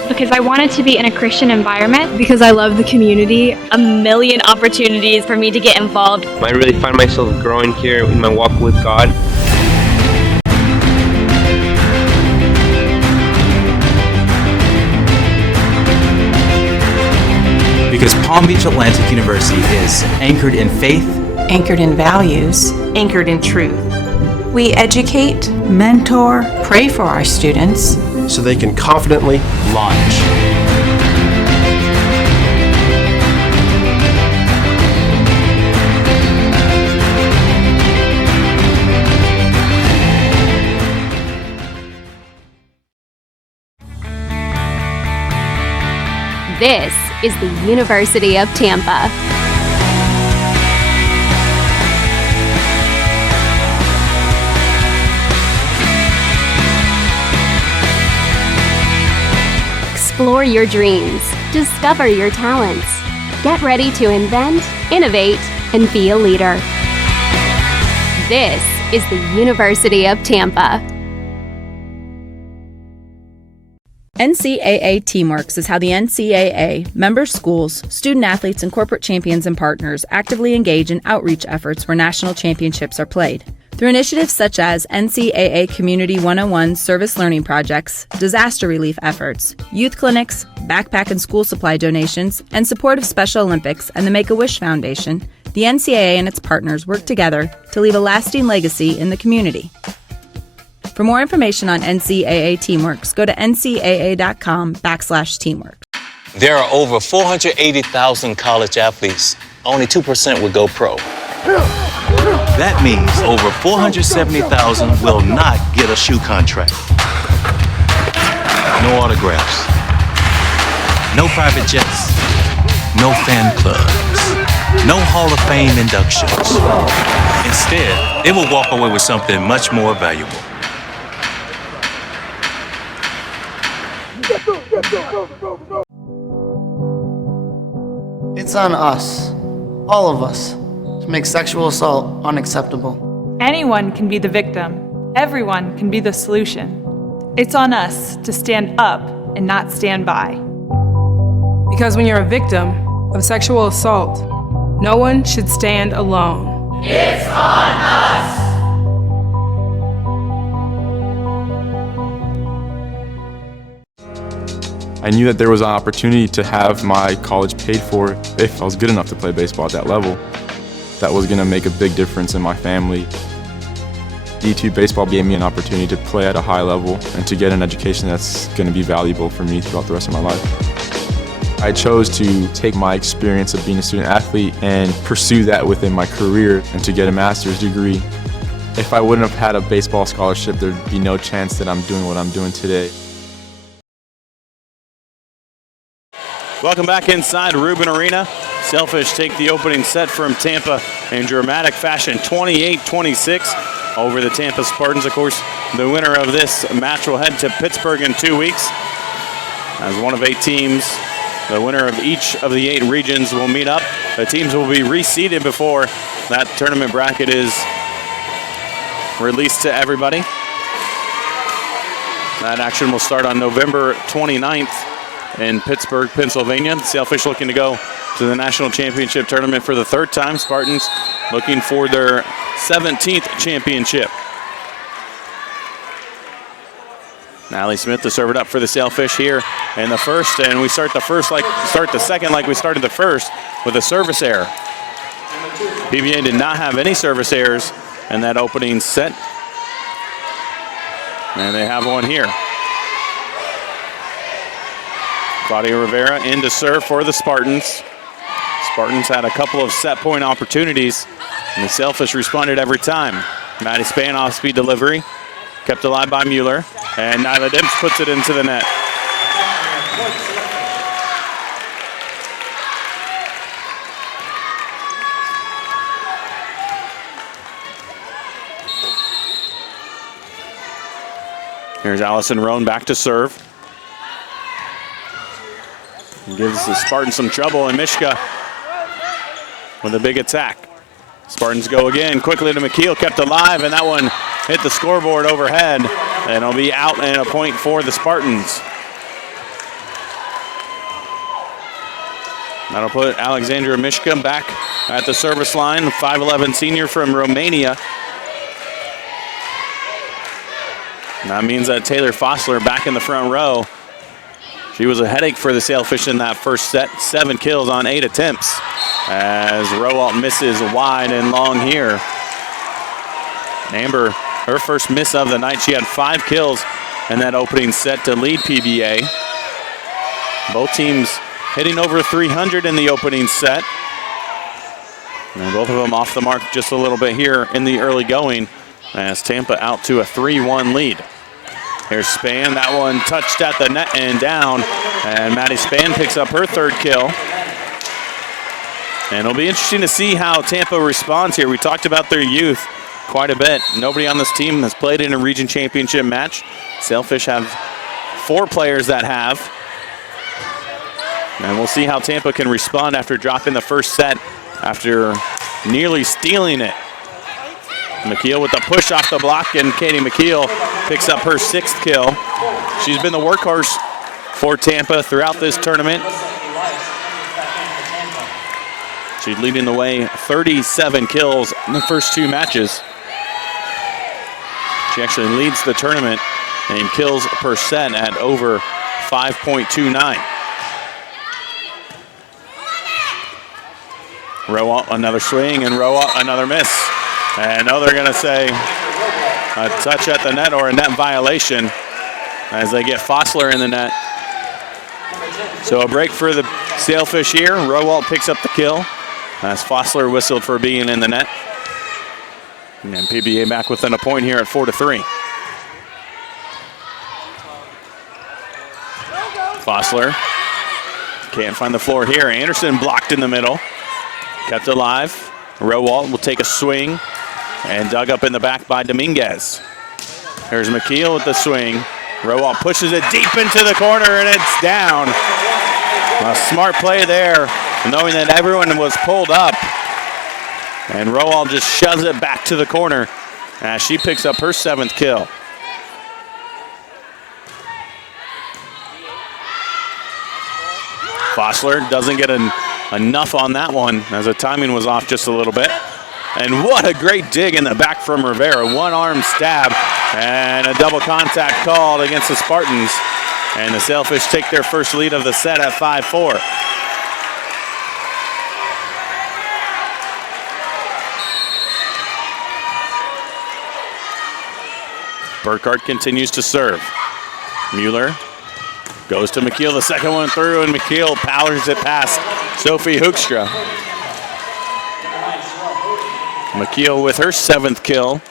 Because I wanted to be in a Christian environment. Because I love the community. A million opportunities for me to get involved. I really find myself growing here in my walk with God. Because Palm Beach Atlantic University is anchored in faith, anchored in values, anchored in truth. We educate, mentor, pray for our students so they can confidently launch. This is the University of Tampa. Explore your dreams, discover your talents. Get ready to invent, innovate, and be a leader. This is the University of Tampa. NCAA Teamworks is how the NCAA, member schools, student athletes, and corporate champions and partners actively engage in outreach efforts where national championships are played. Through initiatives such as NCAA Community 101 service learning projects, disaster relief efforts, youth clinics, backpack and school supply donations, and support of Special Olympics and the Make-A-Wish Foundation, the NCAA and its partners work together to leave a lasting legacy in the community. For more information on NCAA Teamworks, go to ncaa.com/teamworks. There are over 480,000 college athletes. Only 2% would go pro. That means over 470,000 will not get a shoe contract. No autographs. No private jets. No fan clubs. No Hall of Fame inductions. Instead, they will walk away with something much more valuable. It's on us, all of us, to make sexual assault unacceptable. Anyone can be the victim. Everyone can be the solution. It's on us to stand up and not stand by. Because when you're a victim of sexual assault, no one should stand alone. It's on us. I knew that there was an opportunity to have my college paid for if I was good enough to play baseball at that level. That was going to make a big difference in my family. D2 baseball gave me an opportunity to play at a high level and to get an education that's going to be valuable for me throughout the rest of my life. I chose to take my experience of being a student athlete and pursue that within my career and to get a master's degree. If I wouldn't have had a baseball scholarship, there'd be no chance that I'm doing what I'm doing today. Welcome back inside Rubin Arena. Sailfish take the opening set from Tampa in dramatic fashion, 28-26 over the Tampa Spartans. Of course, the winner of this match will head to Pittsburgh in 2 weeks. As one of 8 teams, the winner of each of the 8 regions will meet up. The teams will be reseeded before that tournament bracket is released to everybody. That action will start on November 29th. In Pittsburgh, Pennsylvania. The Sailfish looking to go to the national championship tournament for the 3rd time. Spartans looking for their 17th championship. Allie Smith to serve it up for the Sailfish here in the first, and we start the second like we started the first with a service error. PBA did not have any service errors in that opening set, and they have one here. Claudia Rivera in to serve for the Spartans. Spartans had a couple of set point opportunities, and the Sailfish responded every time. Maddie Spann off-speed delivery, kept alive by Mueller, and Nyla Dimps puts it into the net. Here's Allison Roan back to serve. Gives the Spartans some trouble, and Mishka with a big attack. Spartans go again, quickly to McKeel, kept alive, and that one hit the scoreboard overhead, and it'll be out and a point for the Spartans. That'll put Alexandra Mishka back at the service line, the 5'11 senior from Romania. And that means that Taylor Fossler back in the front row. She was a headache for the Sailfish in that first set. 7 kills on 8 attempts as Rowalt misses wide and long here. Amber, her first miss of the night. She had 5 kills in that opening set to lead PBA. Both teams hitting over 300 in the opening set. And both of them off the mark just a little bit here in the early going as Tampa out to a 3-1 lead. Here's Spann, that one touched at the net and down, and Maddie Spann picks up her 3rd kill. And it'll be interesting to see how Tampa responds here. We talked about their youth quite a bit. Nobody on this team has played in a region championship match. Sailfish have 4 players that have. And we'll see how Tampa can respond after dropping the first set after nearly stealing it. McKeel with the push off the block, and Katie McKeel picks up her 6th kill. She's been the workhorse for Tampa throughout this tournament. She's leading the way, 37 kills in the first 2 matches. She actually leads the tournament in kills per set at over 5.29. Rowalt another swing, and Rowalt another miss. And now they're going to say a touch at the net or a net violation as they get Fossler in the net. So a break for the Sailfish here. Rowalt picks up the kill as Fossler whistled for being in the net. And then PBA back within a point here at 4-3. Fossler can't find the floor here. Anderson blocked in the middle. Kept alive. Rowalt will take a swing and dug up in the back by Dominguez. Here's McKeel with the swing. Rowalt pushes it deep into the corner, and it's down. A smart play there, knowing that everyone was pulled up. And Rowell just shoves it back to the corner as she picks up her 7th kill. Fossler doesn't get enough on that one as the timing was off just a little bit. And what a great dig in the back from Rivera. One arm stab and a double contact called against the Spartans. And the Sailfish take their first lead of the set at 5-4. Burkhart continues to serve. Mueller goes to McKeel, the second one through, and McKeel powers it past Sophie Hoekstra. McKeel with her 7th kill.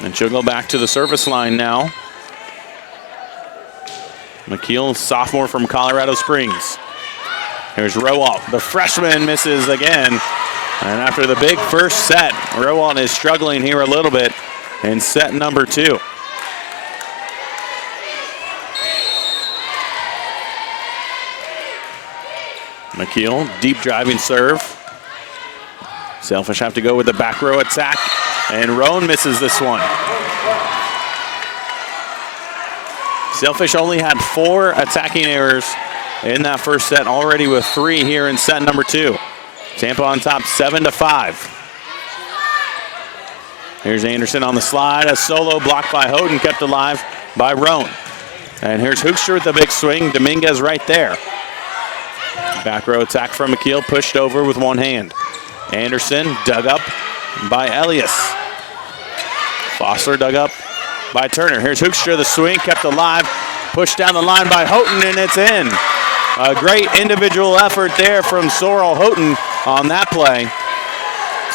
And she'll go back to the service line now. McKeel, sophomore from Colorado Springs. Here's Rowalt. The freshman misses again. And after the big first set, Rowalt is struggling here a little bit in set number 2. McKeel, deep driving serve. Sailfish have to go with the back row attack, and Roan misses this one. Sailfish only had 4 attacking errors in that first set, already with 3 here in set number 2. Tampa on top 7-5. Here's Anderson on the slide. A solo blocked by Houghton, kept alive by Roan. And here's Hoekstra with the big swing. Dominguez right there. Back row attack from McKeel, pushed over with one hand. Anderson dug up by Elias. Fossler dug up by Turner. Here's Hoekstra, the swing, kept alive. Pushed down the line by Houghton, and it's in. A great individual effort there from Sorrel Houghton on that play.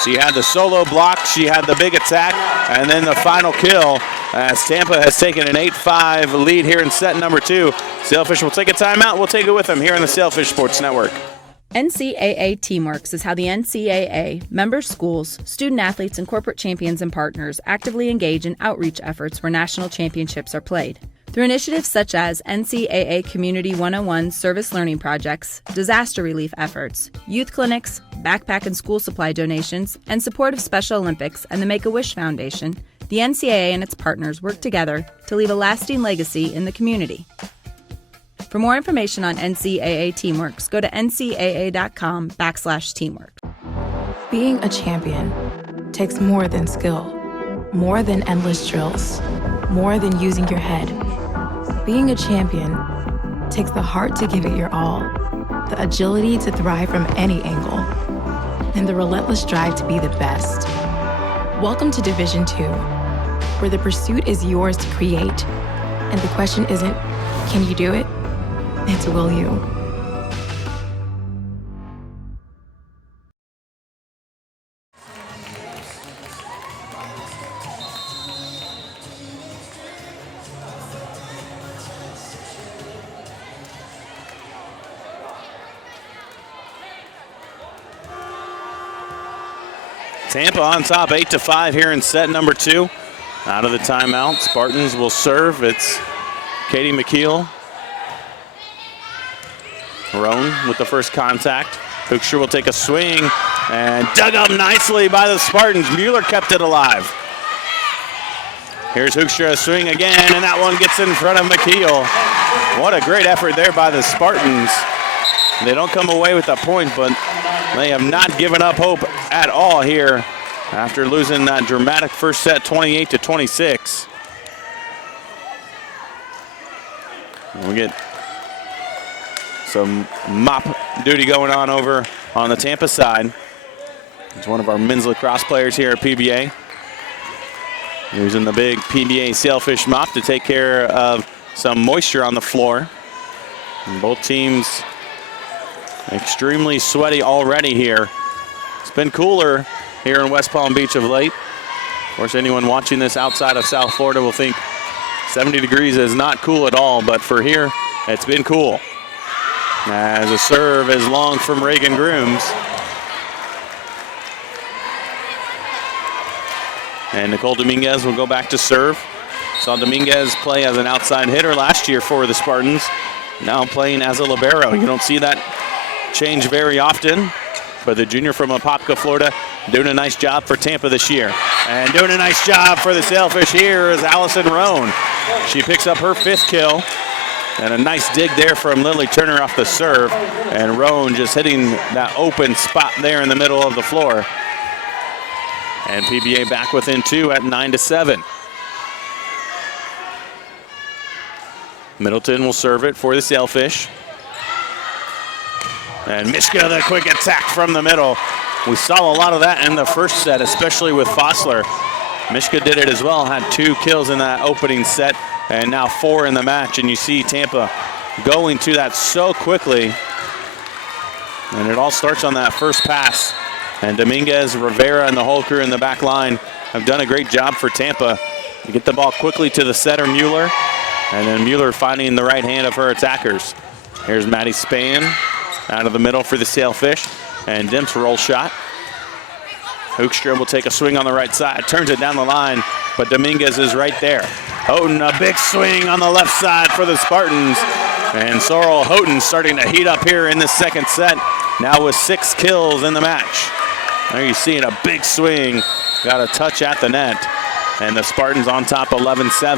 She had the solo block, she had the big attack, and then the final kill as Tampa has taken an 8-5 lead here in set number 2. Sailfish will take a timeout. We'll take it with them here on the Sailfish Sports Network. NCAA Teamworks is how the NCAA, member schools, student athletes, and corporate champions and partners actively engage in outreach efforts where national championships are played. Through initiatives such as NCAA Community 101 service learning projects, disaster relief efforts, youth clinics, backpack and school supply donations, and support of Special Olympics and the Make-A-Wish Foundation, the NCAA and its partners work together to leave a lasting legacy in the community. For more information on NCAA Teamworks, go to ncaa.com/teamworks. Being a champion takes more than skill, more than endless drills, more than using your head. Being a champion takes the heart to give it your all, the agility to thrive from any angle, and the relentless drive to be the best. Welcome to Division 2, where the pursuit is yours to create, and the question isn't, can you do it? It's will you? Tampa on top 8-5 here in set number 2. Out of the timeout, Spartans will serve. It's Katie McKeel. Roan with the first contact. Hoekstra will take a swing and dug up nicely by the Spartans. Mueller kept it alive. Here's Hoekstra, a swing again, and that one gets in front of McKeel. What a great effort there by the Spartans. They don't come away with a point, but they have not given up hope at all here after losing that dramatic first set 28-26. We get some mop duty going on over on the Tampa side. It's one of our men's lacrosse players here at PBA. Using the big PBA Sailfish mop to take care of some moisture on the floor. And both teams extremely sweaty already here. It's been cooler here in West Palm Beach of late. Of course, anyone watching this outside of South Florida will think 70 degrees is not cool at all, but for here, it's been cool. As a serve is long from Reagan Grooms. And Nicole Dominguez will go back to serve. Saw Dominguez play as an outside hitter last year for the Spartans. Now playing as a libero. You don't see that change very often. but the junior from Apopka, Florida, doing a nice job for Tampa this year. And doing a nice job for the Sailfish here is Allison Roan. She picks up her 5th kill. And a nice dig there from Lily Turner off the serve. And Roan just hitting that open spot there in the middle of the floor. And PBA back within 2 at 9-7. Middleton will serve it for the Sailfish. And Mishka, the quick attack from the middle. We saw a lot of that in the first set, especially with Fossler. Mishka did it as well, had 2 kills in that opening set, and now 4 in the match. And you see Tampa going to that so quickly. And it all starts on that first pass. And Dominguez, Rivera, and the whole crew in the back line have done a great job for Tampa to get the ball quickly to the setter, Mueller. And then Mueller finding the right hand of her attackers. Here's Maddie Spann out of the middle for the Sailfish. And Dimps roll shot. Hoekstrom will take a swing on the right side, turns it down the line, but Dominguez is right there. Houghton, a big swing on the left side for the Spartans. And Sorrel Houghton starting to heat up here in the second set, now with 6 kills in the match. There you see it, a big swing, got a touch at the net, and the Spartans on top 11-7.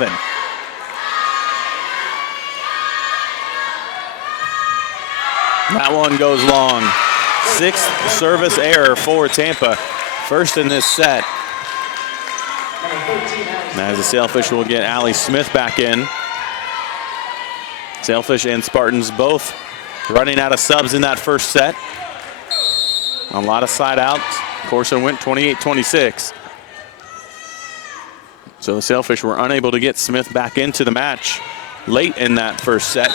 That one goes long. 6th service error for Tampa. First in this set. As the Sailfish will get Allie Smith back in. Sailfish and Spartans both running out of subs in that first set. A lot of side outs. Corson went 28-26. So the Sailfish were unable to get Smith back into the match late in that first set.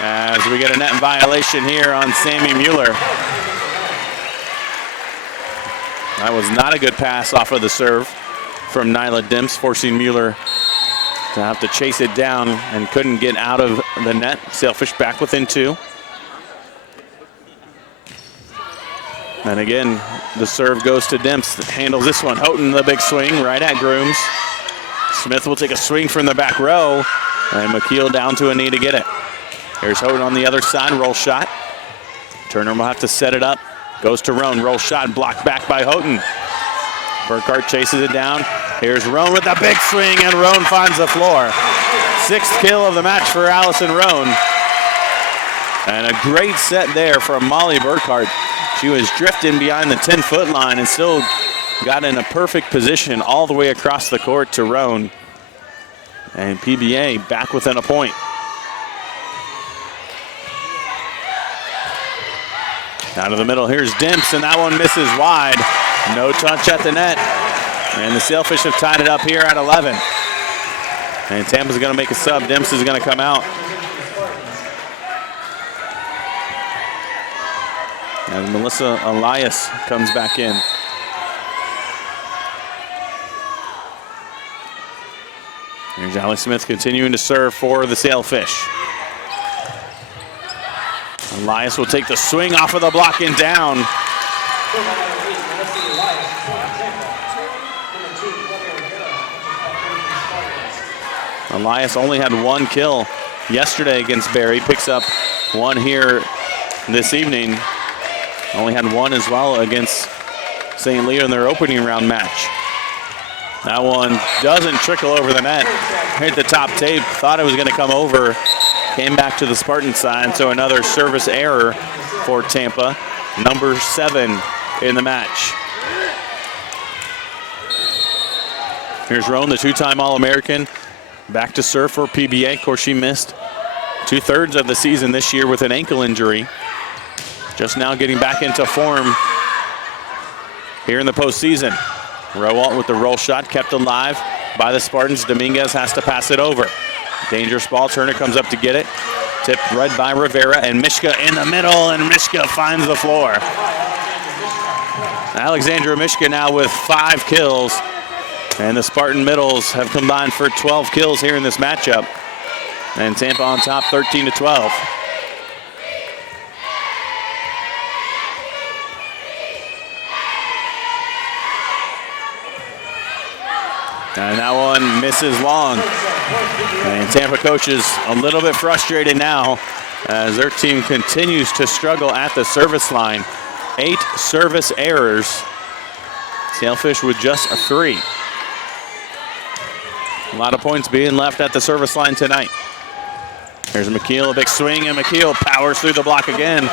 As we get a net violation here on Sammy Mueller. That was not a good pass off of the serve from Nyla Dimps, forcing Mueller to have to chase it down and couldn't get out of the net. Sailfish back within 2. And again, the serve goes to Dimps, handles this one. Houghton, the big swing right at Grooms. Smith will take a swing from the back row, and McKeel down to a knee to get it. Here's Houghton on the other side, roll shot. Turner will have to set it up. Goes to Roan, roll shot, blocked back by Houghton. Burkhart chases it down. Here's Roan with a big swing, and Roan finds the floor. 6th kill of the match for Allison Roan. And a great set there from Molly Burkhart. She was drifting behind the 10-foot line and still got in a perfect position all the way across the court to Roan. And PBA back within a point. Out of the middle, here's Dimps, and that one misses wide. No touch at the net. And the Sailfish have tied it up here at 11. And Tampa's gonna make a sub. Dimps is gonna come out. And Melissa Elias comes back in. Here's Allie Smith continuing to serve for the Sailfish. Elias will take the swing off of the block and down. Elias only had 1 kill yesterday against Barry. Picks up 1 here this evening. Only had 1 as well against St. Leo in their opening round match. That one doesn't trickle over the net. Hit the top tape, thought it was going to come over. Came back to the Spartan side, so another service error for Tampa. Number 7 in the match. Here's Roan, the 2-time All-American. Back to serve for PBA. Of course, she missed 2/3 of the season this year with an ankle injury. Just now getting back into form here in the postseason. Rowalt with the roll shot, kept alive by the Spartans. Dominguez has to pass it over. Dangerous ball, Turner comes up to get it. Tipped right by Rivera, and Mishka in the middle, and Mishka finds the floor. Alexandra Mishka now with 5 kills, and the Spartan middles have combined for 12 kills here in this matchup. And Tampa on top 13-12. And that one misses long. And Tampa coaches a little bit frustrated now as their team continues to struggle at the service line. 8 service errors. Sailfish with just 3. A lot of points being left at the service line tonight. There's McKeel, a big swing, and McKeel powers through the block again.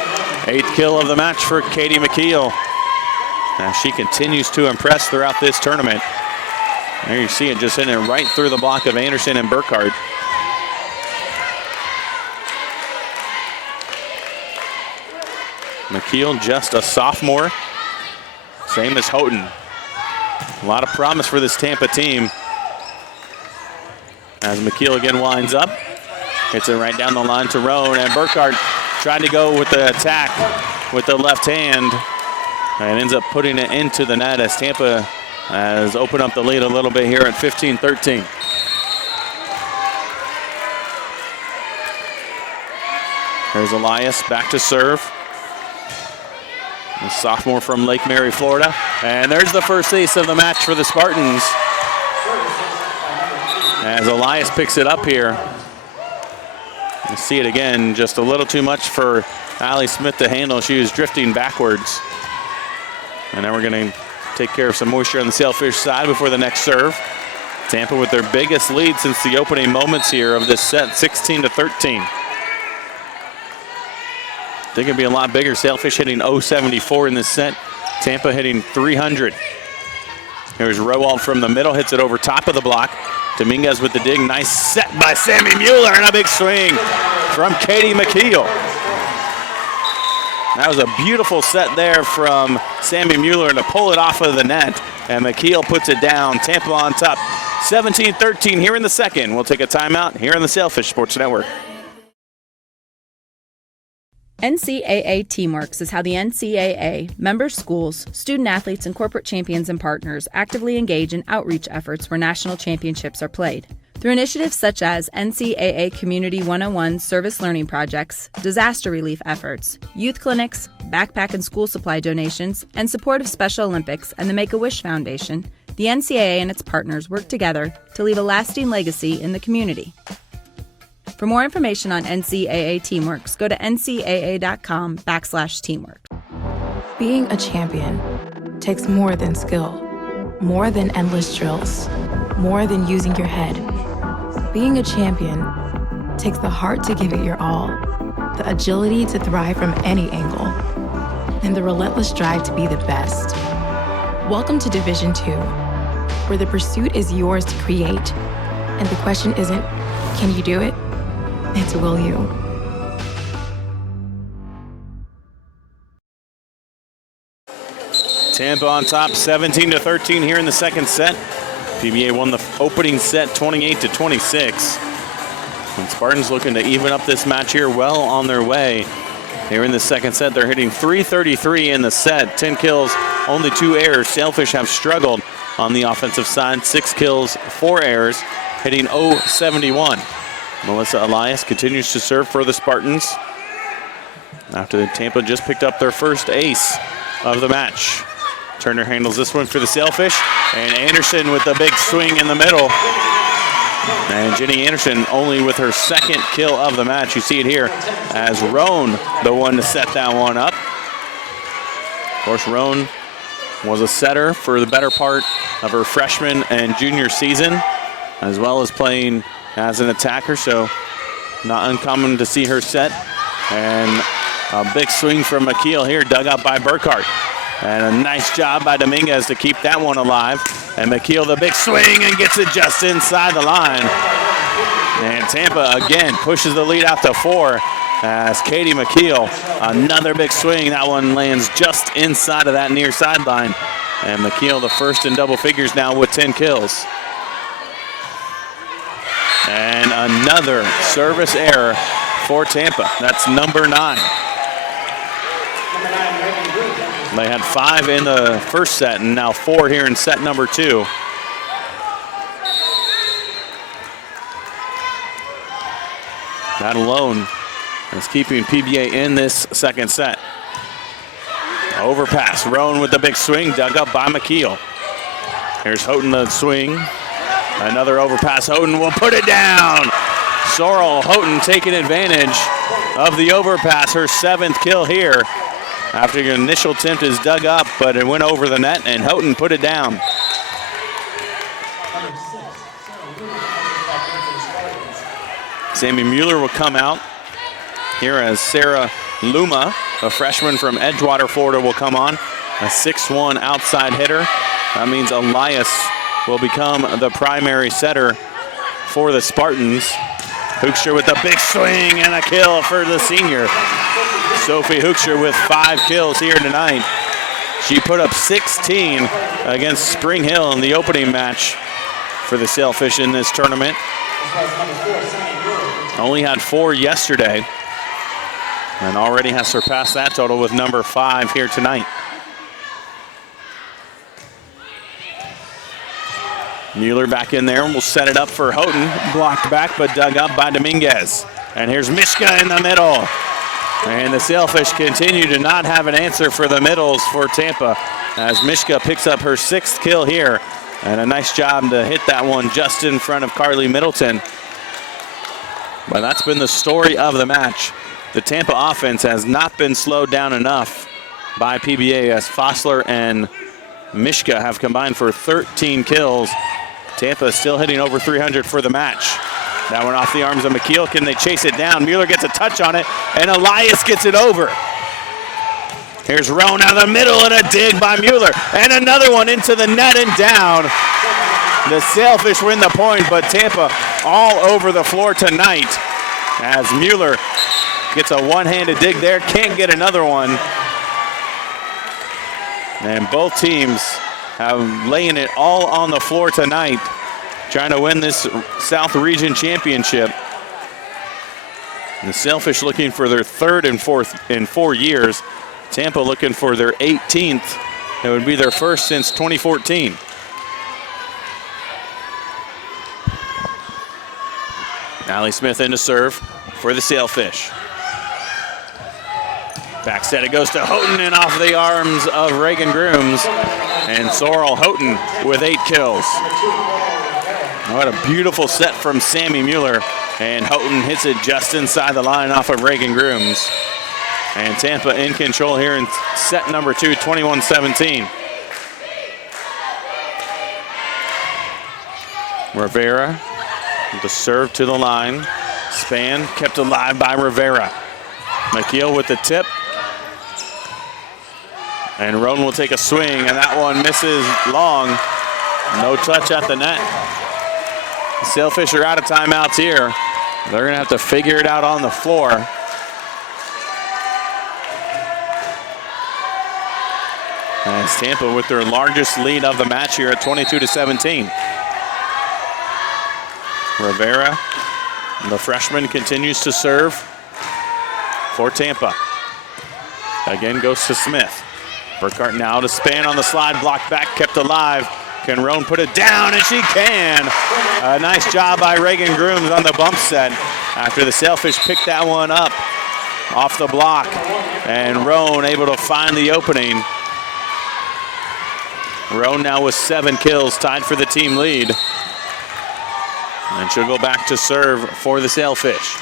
8th kill of the match for Katie McKeel. Now she continues to impress throughout this tournament. There you see it, just hitting it right through the block of Anderson and Burkhardt. McKeel, just a sophomore, same as Houghton. A lot of promise for this Tampa team. As McKeel again winds up, hits it right down the line to Roan, and Burkhardt trying to go with the attack with the left hand, and ends up putting it into the net as Tampa has opened up the lead a little bit here at 15-13. Here's Elias back to serve. A sophomore from Lake Mary, Florida. And there's the first ace of the match for the Spartans. As Elias picks it up here. You see it again, just a little too much for Allie Smith to handle. She was drifting backwards. And now we're going to take care of some moisture on the Sailfish side before the next serve. Tampa with their biggest lead since the opening moments here of this set, 16-13. They can be a lot bigger. Sailfish hitting 074 in this set. Tampa hitting 300. Here's Rowald from the middle, hits it over top of the block. Dominguez with the dig. Nice set by Sammy Mueller, and a big swing from Katie McKeel. That was a beautiful set there from Sammy Mueller to pull it off of the net. And McKeel puts it down. Tampa on top. 17-13 here in the second. We'll take a timeout here on the Sailfish Sports Network. NCAA Teamworks is how the NCAA, member schools, student athletes, and corporate champions and partners actively engage in outreach efforts where national championships are played. Through initiatives such as NCAA Community 101 service learning projects, disaster relief efforts, youth clinics, backpack and school supply donations, and support of Special Olympics and the Make-A-Wish Foundation, the NCAA and its partners work together to leave a lasting legacy in the community. For more information on NCAA Teamworks, go to ncaa.com/teamwork. Being a champion takes more than skill, more than endless drills, more than using your head. Being a champion takes the heart to give it your all, the agility to thrive from any angle, and the relentless drive to be the best. Welcome to Division II, where the pursuit is yours to create, and the question isn't, can you do it? It's will you. Tampa on top, 17-13 here in the second set. PBA won the opening set 28-26. And Spartans looking to even up this match here, well on their way. Here in the second set, they're hitting 333 in the set, 10 kills, only 2 errors. Sailfish have struggled on the offensive side, 6 kills, 4 errors, hitting 071. Melissa Elias continues to serve for the Spartans after Tampa just picked up their first ace of the match. Turner handles this one for the Sailfish, and Anderson with the big swing in the middle. And Jenny Anderson only with her second kill of the match. You see it here as Roan, the one to set that one up. Of course, Roan was a setter for the better part of her freshman and junior season, as well as playing as an attacker, so not uncommon to see her set. And a big swing from McKeel here, dug out by Burkhardt. And a nice job by Dominguez to keep that one alive. And McKeel the big swing and gets it just inside the line. And Tampa again pushes the lead out to 4 as Katie McKeel, another big swing. That one lands just inside of that near sideline. And McKeel the first in double figures now with 10 kills. And another service error for Tampa. That's number 9. They had 5 in the first set and now 4 here in set number 2. That alone is keeping PBA in this second set. Overpass, Roan with the big swing, dug up by McKeel. Here's Houghton the swing. Another overpass, Houghton will put it down. Sorrel Houghton taking advantage of the overpass, her 7th kill here. after your initial attempt is dug up, but it went over the net, and Houghton put it down. Sammy Mueller will come out here as Sarah Luma, a freshman from Edgewater, Florida, will come on. A 6'1" outside hitter. That means Elias will become the primary setter for the Spartans. Hoekstra with a big swing and a kill for the senior. Sophie Hoekstra with 5 kills here tonight. She put up 16 against Spring Hill in the opening match for the Sailfish in this tournament. Only had 4 yesterday and already has surpassed that total with number 5 here tonight. Mueller back in there and will set it up for Houghton. Blocked back but dug up by Dominguez. And here's Mishka in the middle. And the Sailfish continue to not have an answer for the middles for Tampa as Mishka picks up her 6th kill here. And a nice job to hit that one just in front of Carly Middleton. But that's been the story of the match. The Tampa offense has not been slowed down enough by PBA as Fossler and Mishka have combined for 13 kills. Tampa is still hitting over 300 for the match. That one off the arms of McKeel. Can they chase it down? Mueller gets a touch on it, and Elias gets it over. Here's Roan out of the middle and a dig by Mueller. And another one into the net and down. The Sailfish win the point, but Tampa all over the floor tonight as Mueller gets a one-handed dig there. Can't get another one. And both teams have laying it all on the floor tonight, trying to win this South Region Championship. The Sailfish looking for their 3rd and 4th in 4 years. Tampa looking for their 18th. It would be their 1st since 2014. Allie Smith in to serve for the Sailfish. Back set, it goes to Houghton and off the arms of Reagan Grooms. And Sorrel Houghton with 8 kills. What a beautiful set from Sammy Mueller. And Houghton hits it just inside the line off of Reagan Grooms. And Tampa in control here in set number 2, 21-17. Rivera, the serve to the line. Span kept alive by Rivera. McKeel with the tip. And Roan will take a swing, and that one misses long. No touch at the net. The Sailfish are out of timeouts here. They're going to have to figure it out on the floor. And it's Tampa with their largest lead of the match here at 22-17. Rivera, the freshman, continues to serve for Tampa. Again goes to Smith. Burkhart now to Span on the slide, blocked back, kept alive. Can Roan put it down? And she can. A nice job by Reagan Grooms on the bump set after the Sailfish picked that one up off the block. And Roan able to find the opening. Roan now with 7 kills, tied for the team lead. And she'll go back to serve for the Sailfish.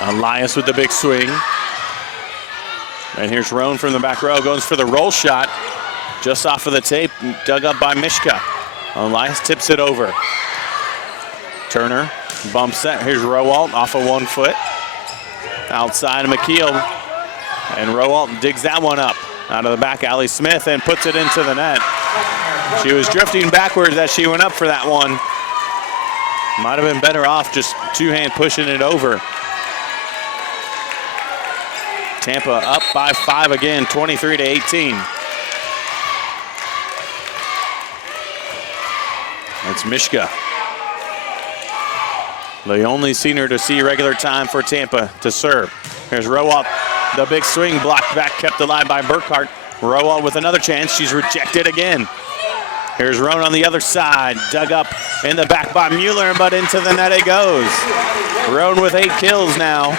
Elias with the big swing. And here's Roan from the back row, goes for the roll shot. Just off of the tape, dug up by Mishka. Elias tips it over. Turner bumps set. Here's Rowalt off of 1 foot. Outside of McKeel. And Rowalt digs that one up. Out of the back, Allie Smith, and puts it into the net. She was drifting backwards as she went up for that one. Might have been better off just two-hand pushing it over. Tampa up by 5 again, 23-18. That's Mishka. The only senior to see regular time for Tampa to serve. Here's Rowalt, the big swing, blocked back, kept alive by Burkhart. Rowalt with another chance, she's rejected again. Here's Roan on the other side, dug up in the back by Mueller, but into the net it goes. Roan with 8 kills now.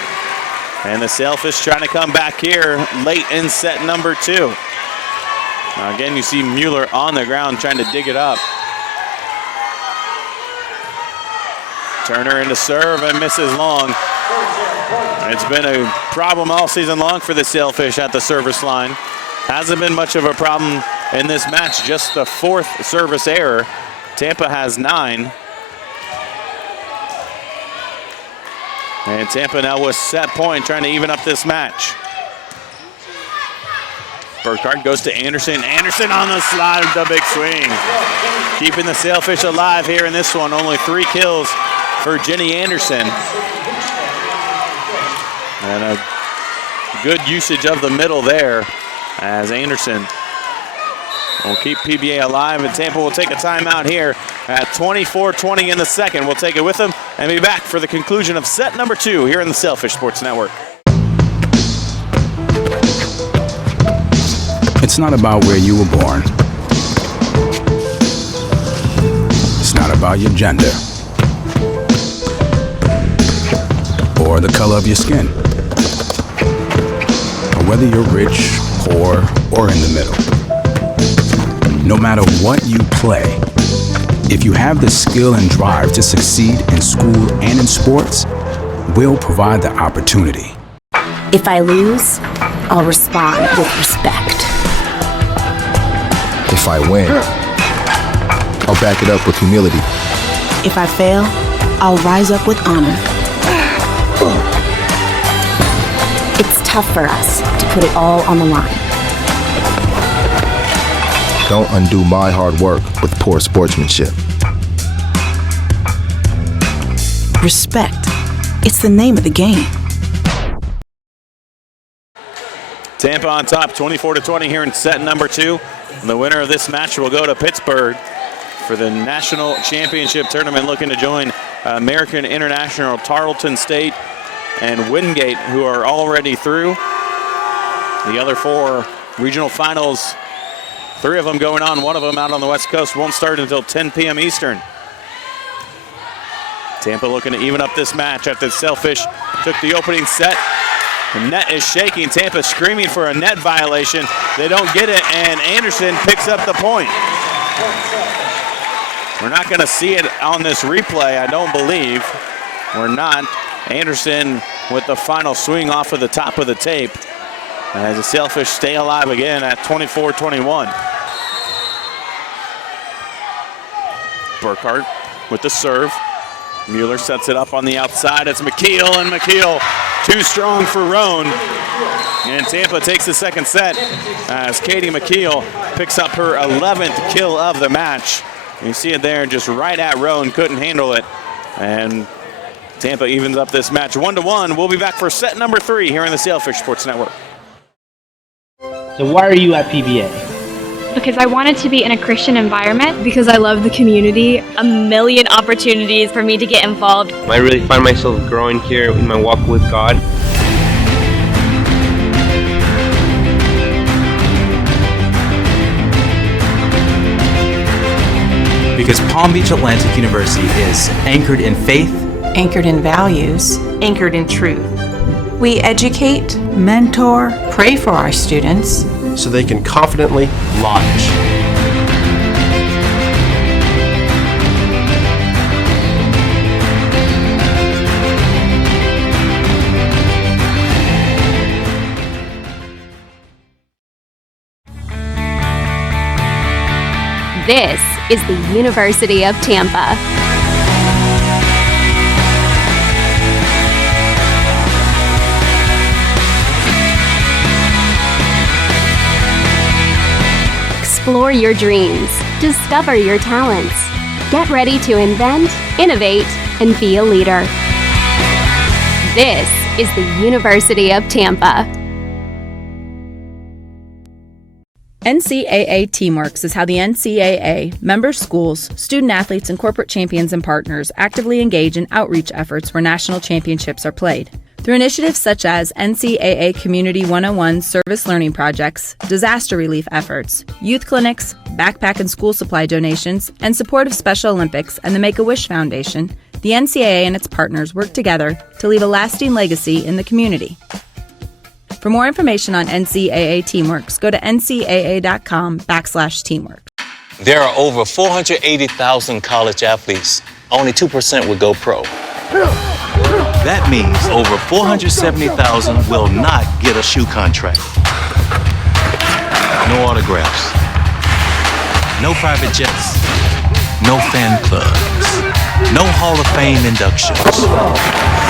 And the Sailfish trying to come back here late in set number 2. Now again, you see Mueller on the ground trying to dig it up. Turner into serve and misses long. It's been a problem all season long for the Sailfish at the service line. Hasn't been much of a problem in this match, just the 4th service error. Tampa has 9. And Tampa now with set point, trying to even up this match. Burkhardt goes to Anderson. Anderson on the slide with the big swing. Keeping the Sailfish alive here in this one. Only 3 kills for Jenny Anderson. And a good usage of the middle there as Anderson will keep PBA alive, and Tampa will take a timeout here at 24:20 in the second. We'll take it with them and be back for the conclusion of set number 2 here in the Sailfish Sports Network. It's not about where you were born. It's not about your gender or the color of your skin, or whether you're rich, poor, or in the middle. No matter what you play, if you have the skill and drive to succeed in school and in sports, we'll provide the opportunity. If I lose, I'll respond with respect. If I win, I'll back it up with humility. If I fail, I'll rise up with honor. It's tough for us to put it all on the line. Don't undo my hard work with poor sportsmanship. Respect. It's the name of the game. Tampa on top, 24-20 here in set number 2. And the winner of this match will go to Pittsburgh for the national championship tournament, looking to join American International, Tarleton State, and Wingate, who are already through. The other 4 regional finals, 3 of them going on, 1 of them out on the West Coast, won't start until 10 p.m. Eastern. Tampa looking to even up this match after the Sailfish took the opening set. The net is shaking. Tampa screaming for a net violation. They don't get it, and Anderson picks up the point. We're not going to see it on this replay, I don't believe. We're not. Anderson with the final swing off of the top of the tape as the Sailfish stay alive again at 24-21. Burkhardt with the serve. Mueller sets it up on the outside. It's McKeel, and McKeel too strong for Roan. And Tampa takes the second set as Katie McKeel picks up her 11th kill of the match. You see it there, just right at Roan, couldn't handle it. And Tampa evens up this match 1-1. We'll be back for set number 3 here in the Sailfish Sports Network. So why are you at PBA? Because I wanted to be in a Christian environment. Because I love the community. A million opportunities for me to get involved. I really find myself growing here in my walk with God. Because Palm Beach Atlantic University is anchored in faith, Anchored in values, anchored in truth. We educate, mentor, pray for our students, So they can confidently launch. This is the University of Tampa. Explore your dreams. Discover your talents. Get ready to invent, innovate, and be a leader. This is the University of Tampa. NCAA Teamworks is how the NCAA, member schools, student athletes, and corporate champions and partners actively engage in outreach efforts where national championships are played. Through initiatives such as NCAA Community 101 service learning projects, disaster relief efforts, youth clinics, backpack and school supply donations, and support of Special Olympics and the Make-A-Wish Foundation, the NCAA and its partners work together to leave a lasting legacy in the community. For more information on NCAA Teamworks, go to ncaa.com/teamworks. There are over 480,000 college athletes. Only 2% would go pro. That means over 470,000 will not get a shoe contract. No autographs. No private jets. No fan clubs. No Hall of Fame inductions.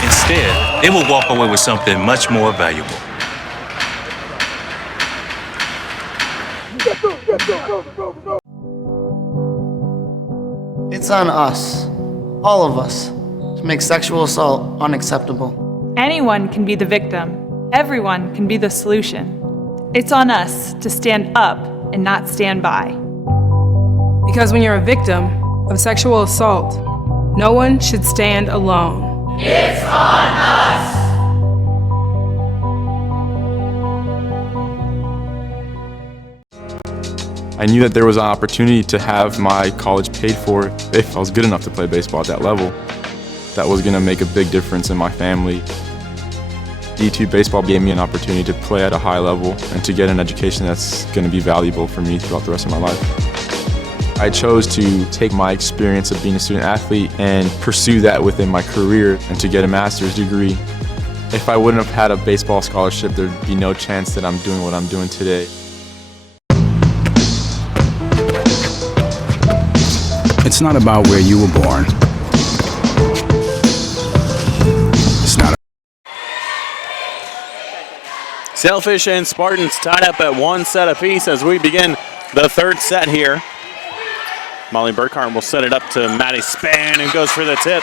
Instead, they will walk away with something much more valuable. It's on us, all of us, to make sexual assault unacceptable. Anyone can be the victim. Everyone can be the solution. It's on us to stand up and not stand by. Because when you're a victim of sexual assault, no one should stand alone. It's on us! I knew that there was an opportunity to have my college paid for if I was good enough to play baseball at that level. That was going to make a big difference in my family. D2 baseball gave me an opportunity to play at a high level and to get an education that's going to be valuable for me throughout the rest of my life. I chose to take my experience of being a student athlete and pursue that within my career and to get a master's degree. If I wouldn't have had a baseball scholarship, there'd be no chance that I'm doing what I'm doing today. It's not about where you were born. It's not. Sailfish and Spartans tied up at 1 set apiece as we begin the third set here. Molly Burkhart will set it up to Maddie Spann, who goes for the tip.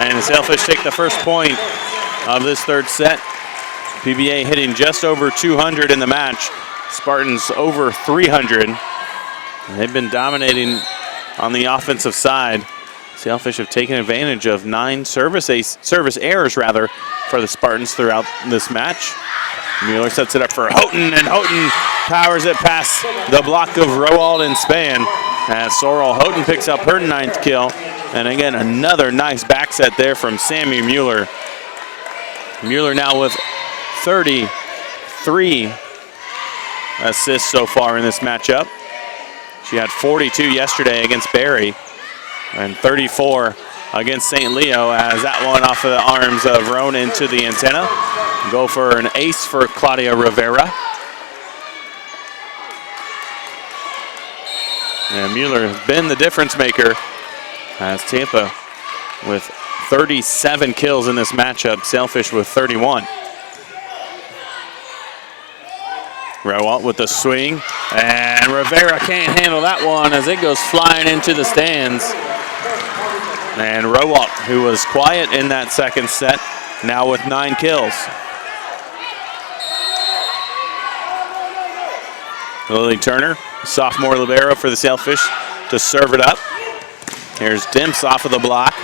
And the Sailfish take the first point of this third set. PBA hitting just over 200 in the match. Spartans over 300. They've been dominating on the offensive side. Sailfish have taken advantage of 9 service errors for the Spartans throughout this match. Mueller sets it up for Houghton, and Houghton powers it past the block of Rowald and Spann as Sorrel Houghton picks up her 9th kill. And again, another nice back set there from Sammy Mueller. Mueller now with 33 assists so far in this matchup. She had 42 yesterday against Barry and 34 against St. Leo as that one off of the arms of Roan into the antenna. Go for an ace for Claudia Rivera. And Mueller has been the difference maker as Tampa with 37 kills in this matchup, Sailfish with 31. Rowalt with the swing, and Rivera can't handle that one as it goes flying into the stands. And Rowalt, who was quiet in that second set, now with 9 kills. Lily Turner, sophomore libero for the Sailfish, to serve it up. Here's Dimps off of the block.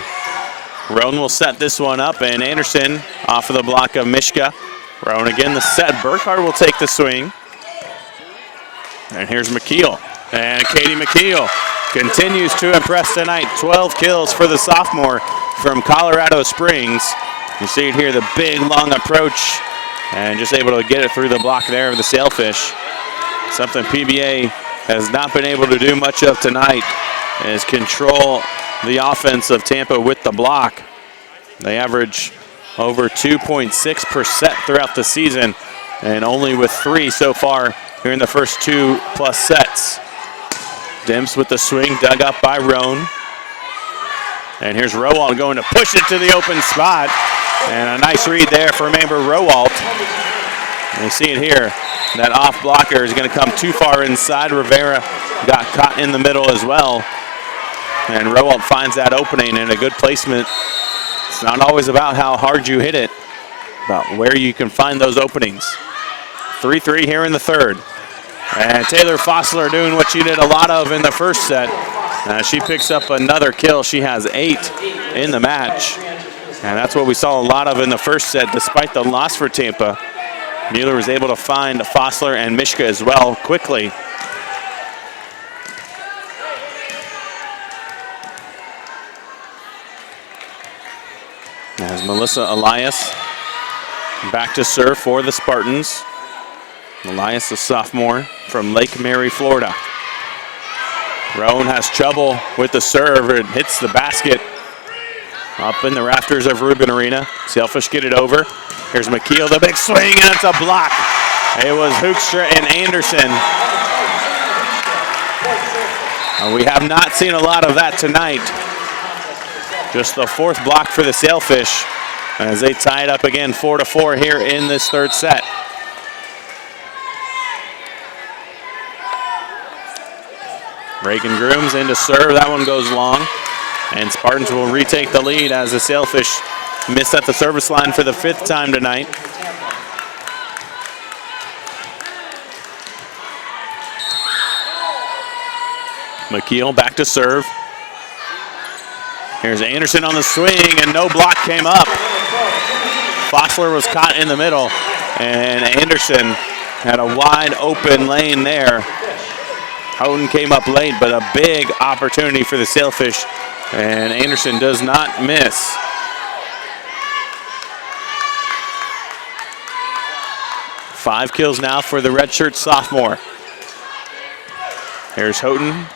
Roan will set this one up, and Anderson off of the block of Mishka. Roan again the set. Burkhart will take the swing. And here's McKeel. And Katie McKeel continues to impress tonight. 12 kills for the sophomore from Colorado Springs. You see it here, the big, long approach. And just able to get it through the block there of the Sailfish. Something PBA has not been able to do much of tonight is control the offense of Tampa with the block. They average over 2.6% throughout the season, and only with 3 so far here in the first 2+ sets. Dimps with the swing, dug up by Roan. And here's Rowalt going to push it to the open spot. And a nice read there for member Rowalt. And you see it here. That off blocker is going to come too far inside. Rivera got caught in the middle as well. And Rowalt finds that opening and a good placement. It's not always about how hard you hit it, about where you can find those openings. 3-3 here in the third. And Taylor Fossler doing what she did a lot of in the first set. She picks up another kill. She has 8 in the match. And that's what we saw a lot of in the first set, despite the loss for Tampa. Mueller was able to find Fossler and Mishka as well quickly. As Melissa Elias back to serve for the Spartans. Elias, a sophomore from Lake Mary, Florida. Roan has trouble with the serve. It hits the basket. Up in the rafters of Rubin Arena. Sailfish get it over. Here's McKeel, the big swing, and it's a block. It was Hoekstra and Anderson. We have not seen a lot of that tonight. Just the fourth block for the Sailfish as they tie it up again 4-4 here in this third set. Reagan Grooms into serve. That one goes long. And Spartans will retake the lead as the Sailfish miss at the service line for the fifth time tonight. McKeel back to serve. Here's Anderson on the swing, and no block came up. Fossler was caught in the middle, and Anderson had a wide open lane there. Houghton came up late, but a big opportunity for the Sailfish, and Anderson does not miss. Five kills now for the redshirt sophomore. Here's Houghton,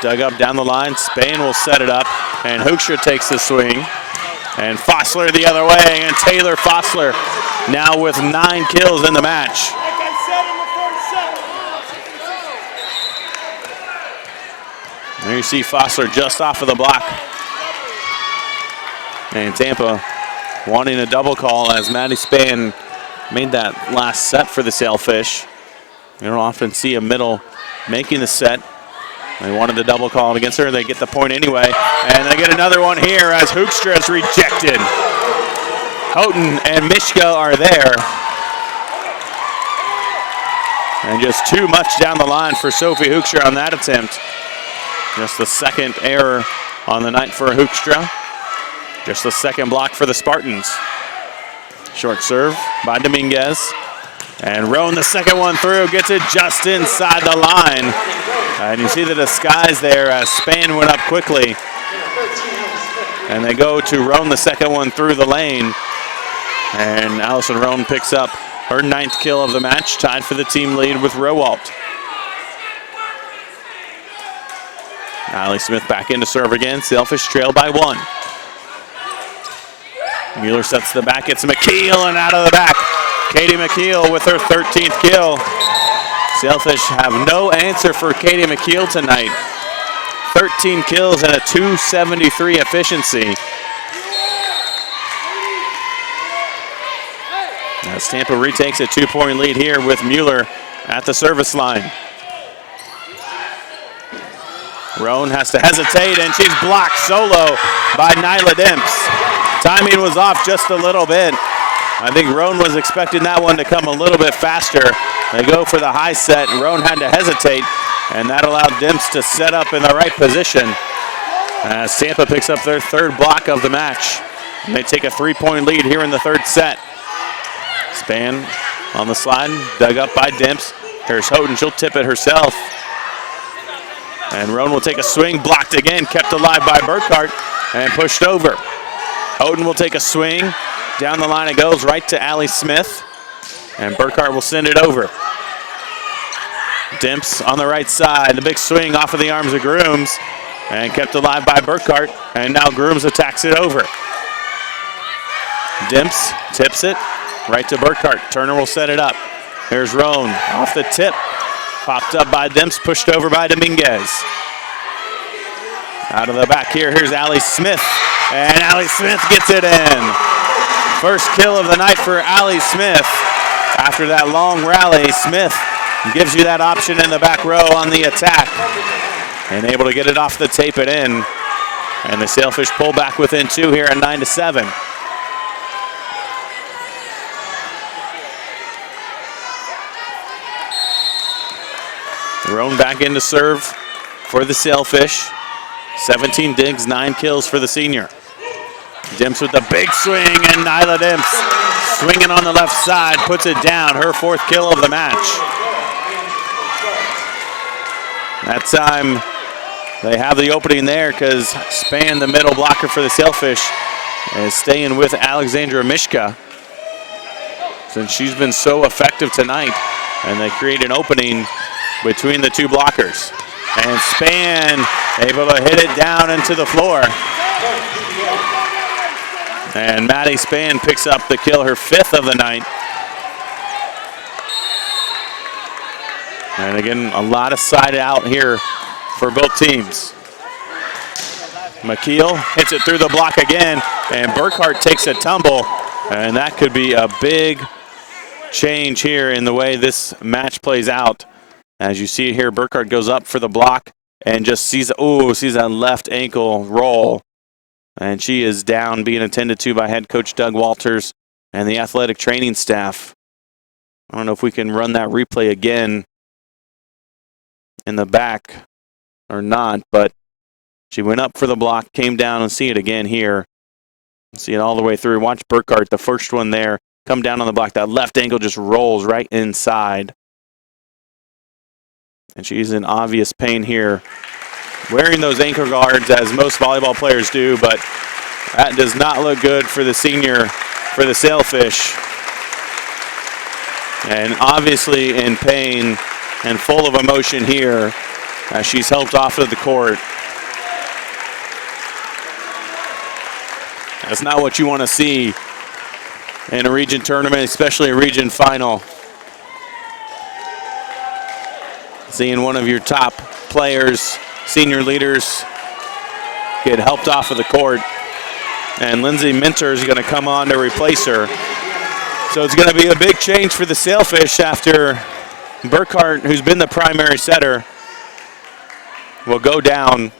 dug up down the line. Spain will set it up, and Hoekstra takes the swing. And Fossler the other way, and Taylor Fossler now with 9 kills in the match. There you see Fossler just off of the block. And Tampa wanting a double call as Maddie Spann made that last set for the Sailfish. You don't often see a middle making the set. They wanted the double call against her. They get the point anyway. And they get another one here as Hoekstra is rejected. Houghton and Mishka are there. And just too much down the line for Sophie Hoekstra on that attempt. Just the second error on the night for Hoekstra. Just the second block for the Spartans. Short serve by Dominguez. And Roan, the second one through, gets it just inside the line. And you see the disguise there as Spann went up quickly. And they go to Roan, the second one through the lane. And Allison Roan picks up her 9th kill of the match, tied for the team lead with Rowalt. Allie Smith back in to serve again. Sailfish trail by 1. Mueller sets the back, it's McKeel, and out of the back. Katie McKeel with her 13th kill. Sailfish have no answer for Katie McKeel tonight. 13 kills and a .273 efficiency. As Tampa retakes a 2-point lead here with Mueller at the service line. Roan has to hesitate, and she's blocked solo by Nyla Dimps. Timing was off just a little bit. I think Roan was expecting that one to come a little bit faster. They go for the high set, and Roan had to hesitate, and that allowed Dimps to set up in the right position as Tampa picks up their 3rd block of the match. And they take a 3-point lead here in the 3rd set. Spann on the slide, dug up by Dimps. Here's Houghton, she'll tip it herself. And Roan will take a swing, blocked again, kept alive by Burkhart, and pushed over. Houghton will take a swing. Down the line it goes, right to Allie Smith. And Burkhart will send it over. Dimps on the right side. The big swing off of the arms of Grooms. And kept alive by Burkhart. And now Grooms attacks it over. Dimps tips it right to Burkhart. Turner will set it up. Here's Roan off the tip. Popped up by Dimps, pushed over by Dominguez. Out of the back here, here's Allie Smith. And Allie Smith gets it in. First kill of the night for Allie Smith. After that long rally, Smith gives you that option in the back row on the attack. And able to get it off the tape it in. And the Sailfish pull back within 2 here at 9-7. Roan back in to serve for the Sailfish. 17 digs, 9 kills for the senior. Dimps with the big swing, and Nyla Dimps swinging on the left side, puts it down, her 4th kill of the match. That time they have the opening there because Spann, the middle blocker for the Sailfish, is staying with Alexandra Mishka since she's been so effective tonight, and they create an opening between the 2 blockers. And Spann able to hit it down into the floor. And Maddie Spann picks up the kill, her 5th of the night. And again, a lot of side out here for both teams. McKeel hits it through the block again, and Burkhart takes a tumble, and that could be a big change here in the way this match plays out. As you see here, Burkhart goes up for the block and just sees that left ankle roll, and she is down, being attended to by head coach Doug Walters and the athletic training staff. I don't know if we can run that replay again in the back or not, but she went up for the block, came down, and see it again here. See it all the way through. Watch Burkhart, the first one there, come down on the block. That left ankle just rolls right inside. And she's in obvious pain here, wearing those ankle guards as most volleyball players do, but that does not look good for the senior, for the Sailfish. And obviously in pain and full of emotion here as she's helped off of the court. That's not what you want to see in a region tournament, especially a region final. Seeing one of your top players, senior leaders, get helped off of the court. And Lindsay Minter is going to come on to replace her. So it's going to be a big change for the Sailfish after Burkhart, who's been the primary setter, will go down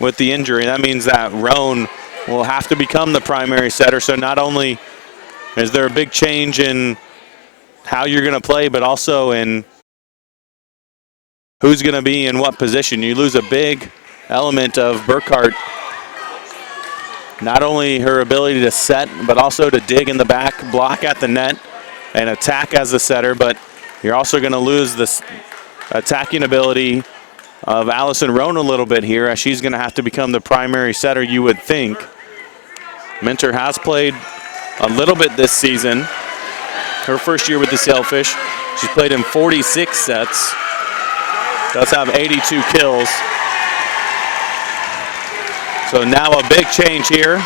with the injury. That means that Roan will have to become the primary setter. So not only is there a big change in how you're going to play, but also in who's going to be in what position. You lose a big element of Burkhart. Not only her ability to set, but also to dig in the back, block at the net, and attack as a setter, but you're also going to lose this attacking ability of Allison Roan a little bit here, as she's going to have to become the primary setter, you would think. Minter has played a little bit this season. Her first year with the Sailfish. She's played in 46 sets. Does have 82 kills. So now a big change here.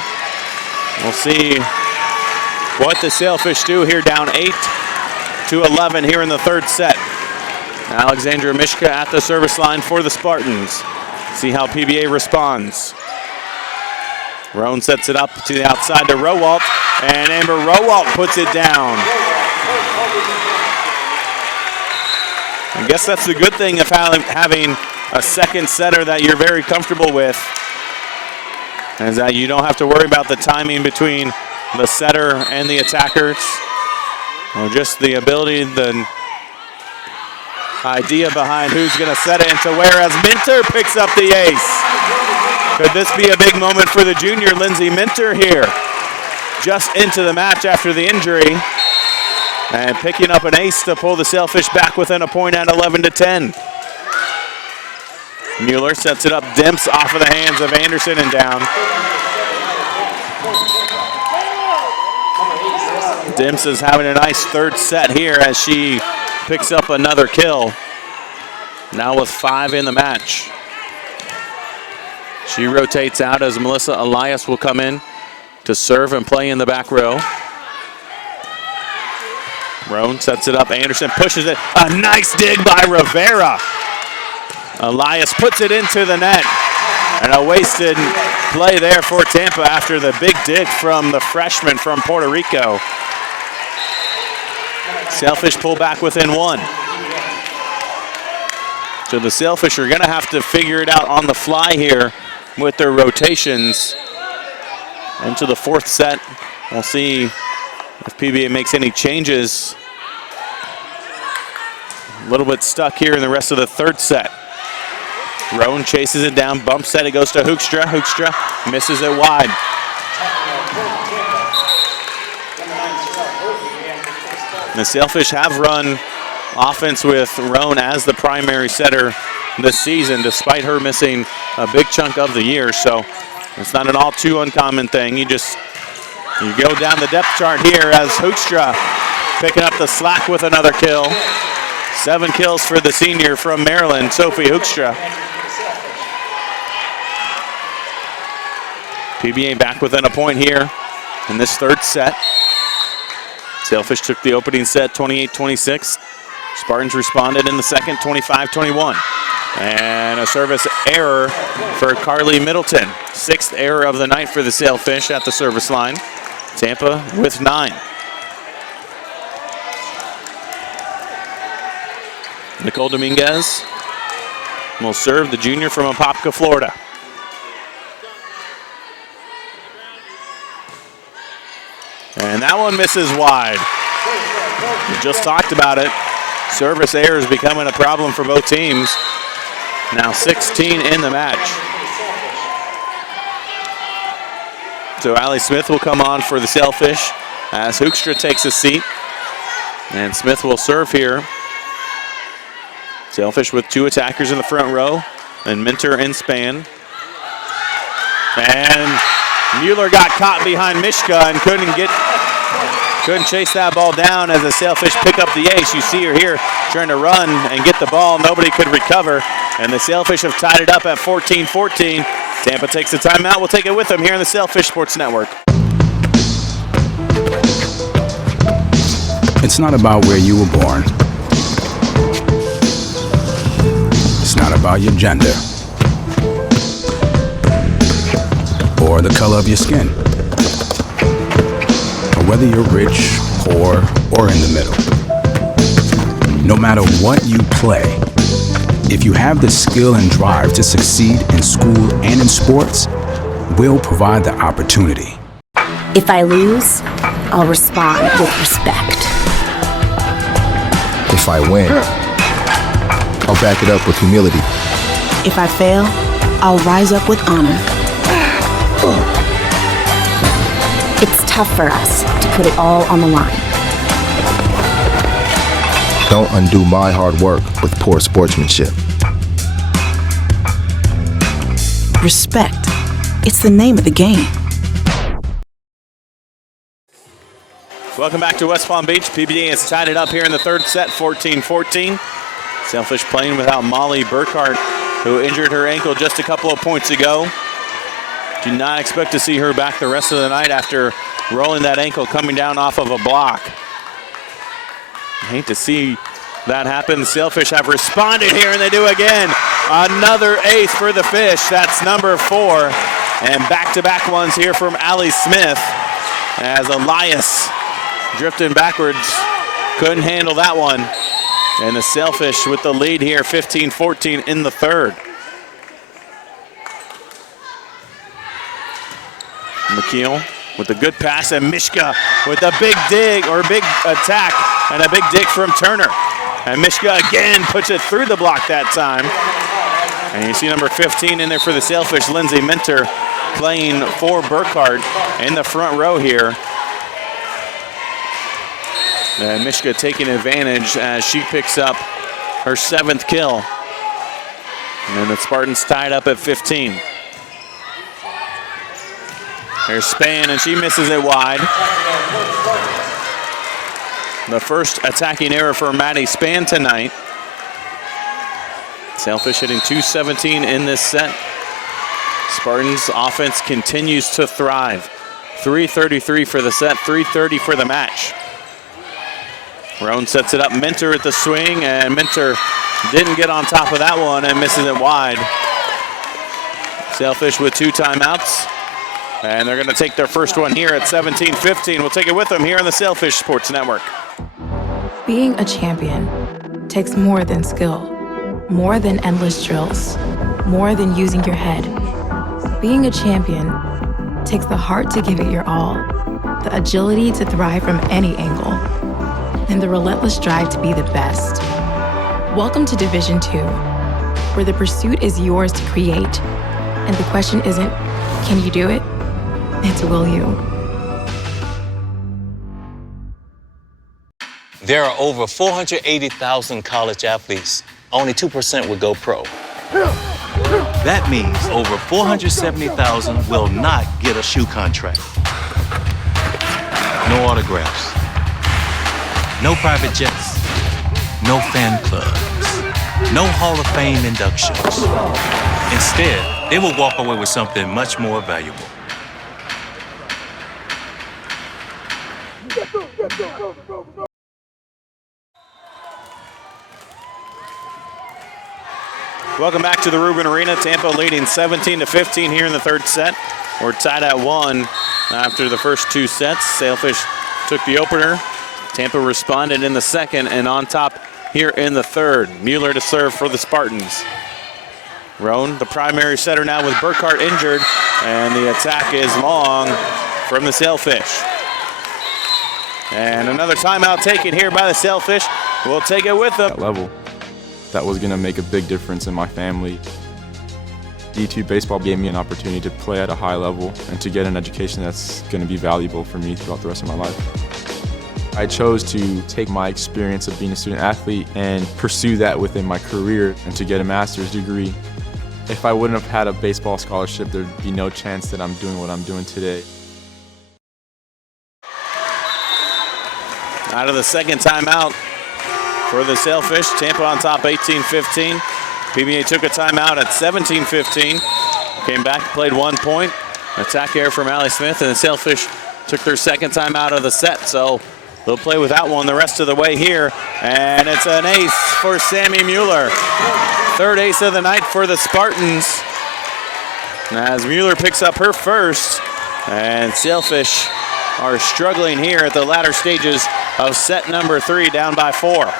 We'll see what the Sailfish do here, down 8-11 here in the third set. Alexandra Mishka at the service line for the Spartans. See how PBA responds. Roan sets it up to the outside to Rowalt, and Amber Rowalt puts it down. I guess that's the good thing of having a second setter that you're very comfortable with, is that you don't have to worry about the timing between the setter and the attackers, or just the ability, the idea behind who's going to set it into where, as Minter picks up the ace. Could this be a big moment for the junior Lindsay Minter here? Just into the match after the injury, and picking up an ace to pull the Sailfish back within a point at 11-10. Mueller sets it up, dimps off of the hands of Anderson and down. Dimps is having a nice third set here as she picks up another kill. Now with 5 in the match. She rotates out as Melissa Elias will come in to serve and play in the back row. Roan sets it up, Anderson pushes it. A nice dig by Rivera. Elias puts it into the net. And a wasted play there for Tampa after the big dig from the freshman from Puerto Rico. Sailfish pull back within 1. So the Sailfish are going to have to figure it out on the fly here with their rotations into the fourth set. We'll see if PBA makes any changes. A little bit stuck here in the rest of the third set. Roan chases it down, bumps it, it goes to Hoekstra. Hoekstra misses it wide. The Sailfish have run offense with Roan as the primary setter this season, despite her missing a big chunk of the year. So it's not an all too uncommon thing. You go down the depth chart here as Hoekstra picking up the slack with another kill. 7 kills for the senior from Maryland, Sophie Hoekstra. PBA back within a point here in this third set. Sailfish took the opening set 28-26. Spartans responded in the second 25-21. And a service error for Carly Middleton. 6th error of the night for the Sailfish at the service line. Tampa with 9. Nicole Dominguez will serve, the junior from Apopka, Florida. And that one misses wide. We just talked about it. Service errors becoming a problem for both teams. Now 16 in the match. So Allie Smith will come on for the Sailfish as Hoekstra takes a seat. And Smith will serve here. Sailfish with 2 attackers in the front row, and Minter and Span. And Mueller got caught behind Mishka and couldn't chase that ball down as the Sailfish pick up the ace. You see her here trying to run and get the ball. Nobody could recover, and the Sailfish have tied it up at 14-14. Tampa takes the timeout. We'll take it with them here on the Sailfish Sports Network. It's not about where you were born. It's not about your gender or the color of your skin, or whether you're rich, poor, or in the middle. No matter what you play, if you have the skill and drive to succeed in school and in sports, we'll provide the opportunity. If I lose, I'll respond with respect. If I win, I'll back it up with humility. If I fail, I'll rise up with honor. It's tough for us to put it all on the line. Don't undo my hard work with poor sportsmanship. Respect. It's the name of the game. Welcome back to West Palm Beach. PBA has tied it up here in the third set, 14-14. Sailfish playing without Molly Burkhart, who injured her ankle just a couple of points ago. Do not expect to see her back the rest of the night after rolling that ankle coming down off of a block. I hate to see that happen. The Sailfish have responded here, and they do again. Another ace for the Fish. That's number 4. And back-to-back ones here from Allie Smith as Elias drifting backwards. Couldn't handle that one. And the Sailfish with the lead here, 15-14 in the third. McKeel with a good pass, and Mishka with a big dig, or big attack, and a big dig from Turner. And Mishka again puts it through the block that time. And you see number 15 in there for the Sailfish, Lindsay Minter, playing for Burkhart in the front row here. And Mishka taking advantage as she picks up her 7th kill. And then the Spartans tied up at 15. There's Span, and she misses it wide. The first attacking error for Maddie Span tonight. Sailfish hitting .217 in this set. Spartans offense continues to thrive. 3:33 for the set, 3:30 for the match. Roan sets it up, Minter at the swing, and Minter didn't get on top of that one and misses it wide. Sailfish with 2 timeouts, and they're gonna take their first one here at 17-15. We'll take it with them here on the Sailfish Sports Network. Being a champion takes more than skill, more than endless drills, more than using your head. Being a champion takes the heart to give it your all, the agility to thrive from any angle, and the relentless drive to be the best. Welcome to Division II, where the pursuit is yours to create, and the question isn't, can you do it? It's will you? There are over 480,000 college athletes. Only 2% would go pro. That means over 470,000 will not get a shoe contract. No autographs. No private jets. No fan clubs. No Hall of Fame inductions. Instead, they will walk away with something much more valuable. Welcome back to the Rubin Arena. Tampa leading 17-15 here in the third set. We're tied at 1 after the first 2 sets. Sailfish took the opener. Tampa responded in the second and on top here in the third. Mueller to serve for the Spartans. Roan, the primary setter now with Burkhart injured, and the attack is long from the Sailfish. And another timeout taken here by the Sailfish. We'll take it with them. That level, that was going to make a big difference in my family. D2 baseball gave me an opportunity to play at a high level and to get an education that's going to be valuable for me throughout the rest of my life. I chose to take my experience of being a student athlete and pursue that within my career and to get a master's degree. If I wouldn't have had a baseball scholarship, there'd be no chance that I'm doing what I'm doing today. Out of the second timeout for the Sailfish, Tampa on top 18-15. PBA took a timeout at 17-15. Came back, played 1 point. Attack here from Allie Smith, and the Sailfish took their second time out of the set, so they'll play without one the rest of the way here. And it's an ace for Sammy Mueller. Third ace of the night for the Spartans. As Mueller picks up her first, and Sailfish are struggling here at the latter stages of set number 3, down by 4.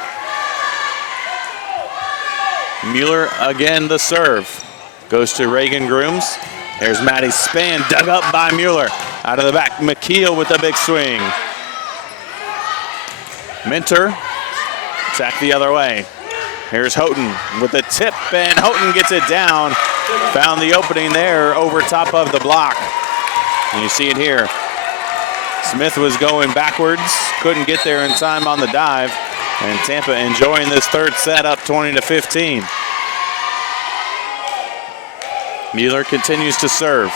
Mueller again the serve. Goes to Reagan Grooms. There's Maddie Spann, dug up by Mueller. Out of the back, McKeel with the big swing. Minter, attack the other way. Here's Houghton with the tip, and Houghton gets it down. Found the opening there over top of the block. And you see it here. Smith was going backwards, couldn't get there in time on the dive. And Tampa enjoying this third set, up 20-15. Mueller continues to serve.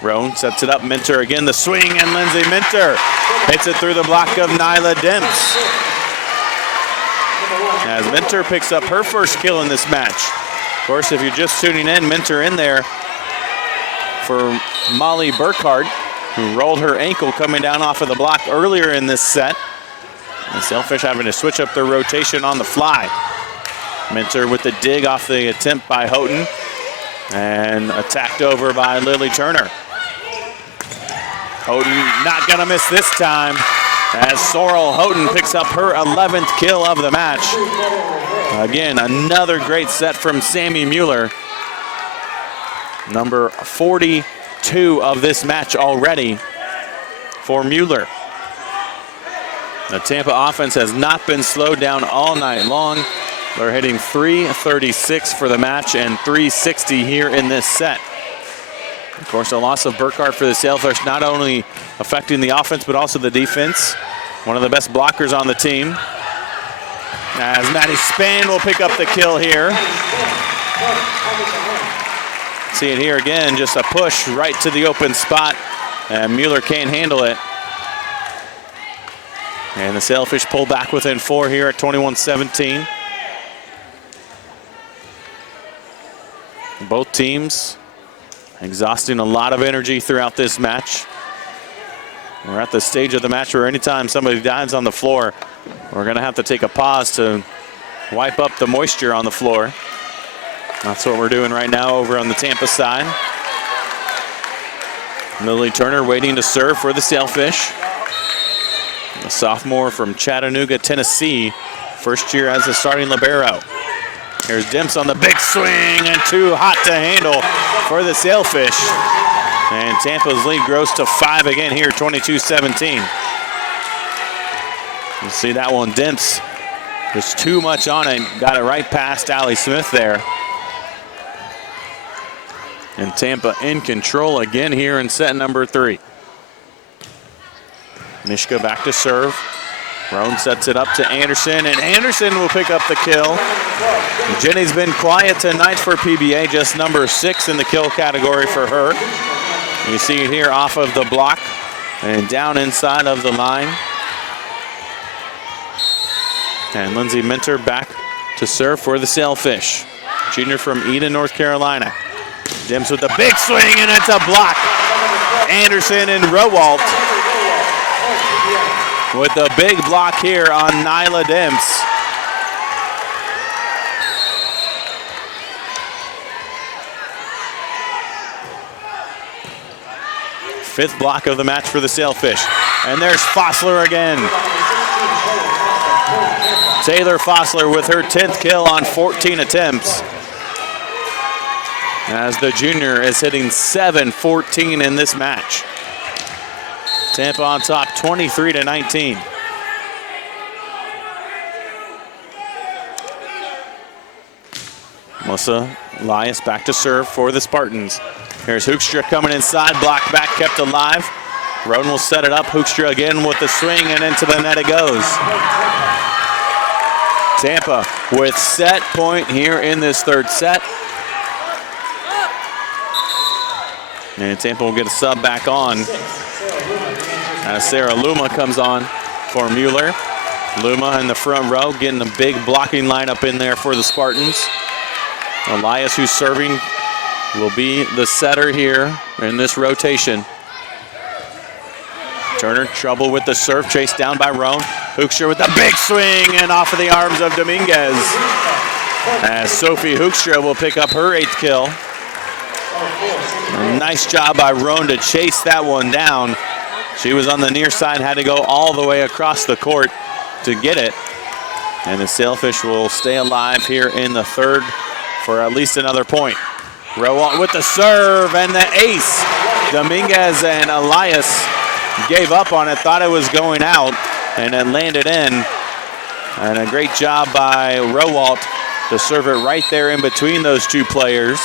Roan sets it up, Minter again, the swing, and Lindsay Minter hits it through the block of Nyla Demps. As Minter picks up her first kill in this match. Of course, if you're just tuning in, Minter in there for Molly Burkhart, who rolled her ankle coming down off of the block earlier in this set. The Sailfish having to switch up their rotation on the fly. Minter with the dig off the attempt by Houghton, and attacked over by Lily Turner. Houghton not gonna miss this time, as Sorrel Houghton picks up her 11th kill of the match. Again, another great set from Sammy Mueller. Number 42 of this match already for Mueller. The Tampa offense has not been slowed down all night long. They're hitting .336 for the match and .360 here in this set. Of course, the loss of Burkhart for the Sailfish not only affecting the offense but also the defense. One of the best blockers on the team. As Maddie Spann will pick up the kill here. See it here again, just a push right to the open spot, and Mueller can't handle it. And the Sailfish pull back within 4 here at 21-17. Both teams exhausting a lot of energy throughout this match. We're at the stage of the match where anytime somebody dives on the floor, we're gonna have to take a pause to wipe up the moisture on the floor. That's what we're doing right now over on the Tampa side. Lily Turner waiting to serve for the Sailfish. A sophomore from Chattanooga, Tennessee. First year as a starting libero. Here's Demps on the big swing, and too hot to handle for the Sailfish. And Tampa's lead grows to 5 again here, 22-17. You see that one, Demps, just too much on it. Got it right past Allie Smith there. And Tampa in control again here in set number 3. Mishka back to serve. Roan sets it up to Anderson, and Anderson will pick up the kill. Jenny's been quiet tonight for PBA, just number 6 in the kill category for her. You see it here off of the block and down inside of the line. And Lindsay Minter back to serve for the Sailfish. Junior from Eden, North Carolina. Demps with the big swing, and it's a block. Anderson and Rowalt with the big block here on Nyla Demps. Fifth block of the match for the Sailfish. And there's Fossler again. Taylor Fossler with her 10th kill on 14 attempts, as the junior is hitting 7-14 in this match. Tampa on top 23-19. Melissa Elias back to serve for the Spartans. Here's Hoekstra coming inside, block back, kept alive. Roden will set it up, Hoekstra again with the swing, and into the net it goes. Tampa with set point here in this third set. And Tampa will get a sub back on as Sarah Luma comes on for Mueller. Luma in the front row, getting a big blocking lineup in there for the Spartans. Elias, who's serving, will be the setter here in this rotation. Turner, trouble with the serve, chased down by Roan. Hoekstra with a big swing and off of the arms of Dominguez. As Sophie Hoekstra will pick up her 8th kill. A nice job by Roan to chase that one down. She was on the near side, had to go all the way across the court to get it. And the Sailfish will stay alive here in the third for at least another point. Rowan with the serve and the ace. Dominguez and Elias gave up on it, thought it was going out, and it landed in. And a great job by Rowalt to serve it right there in between those two players.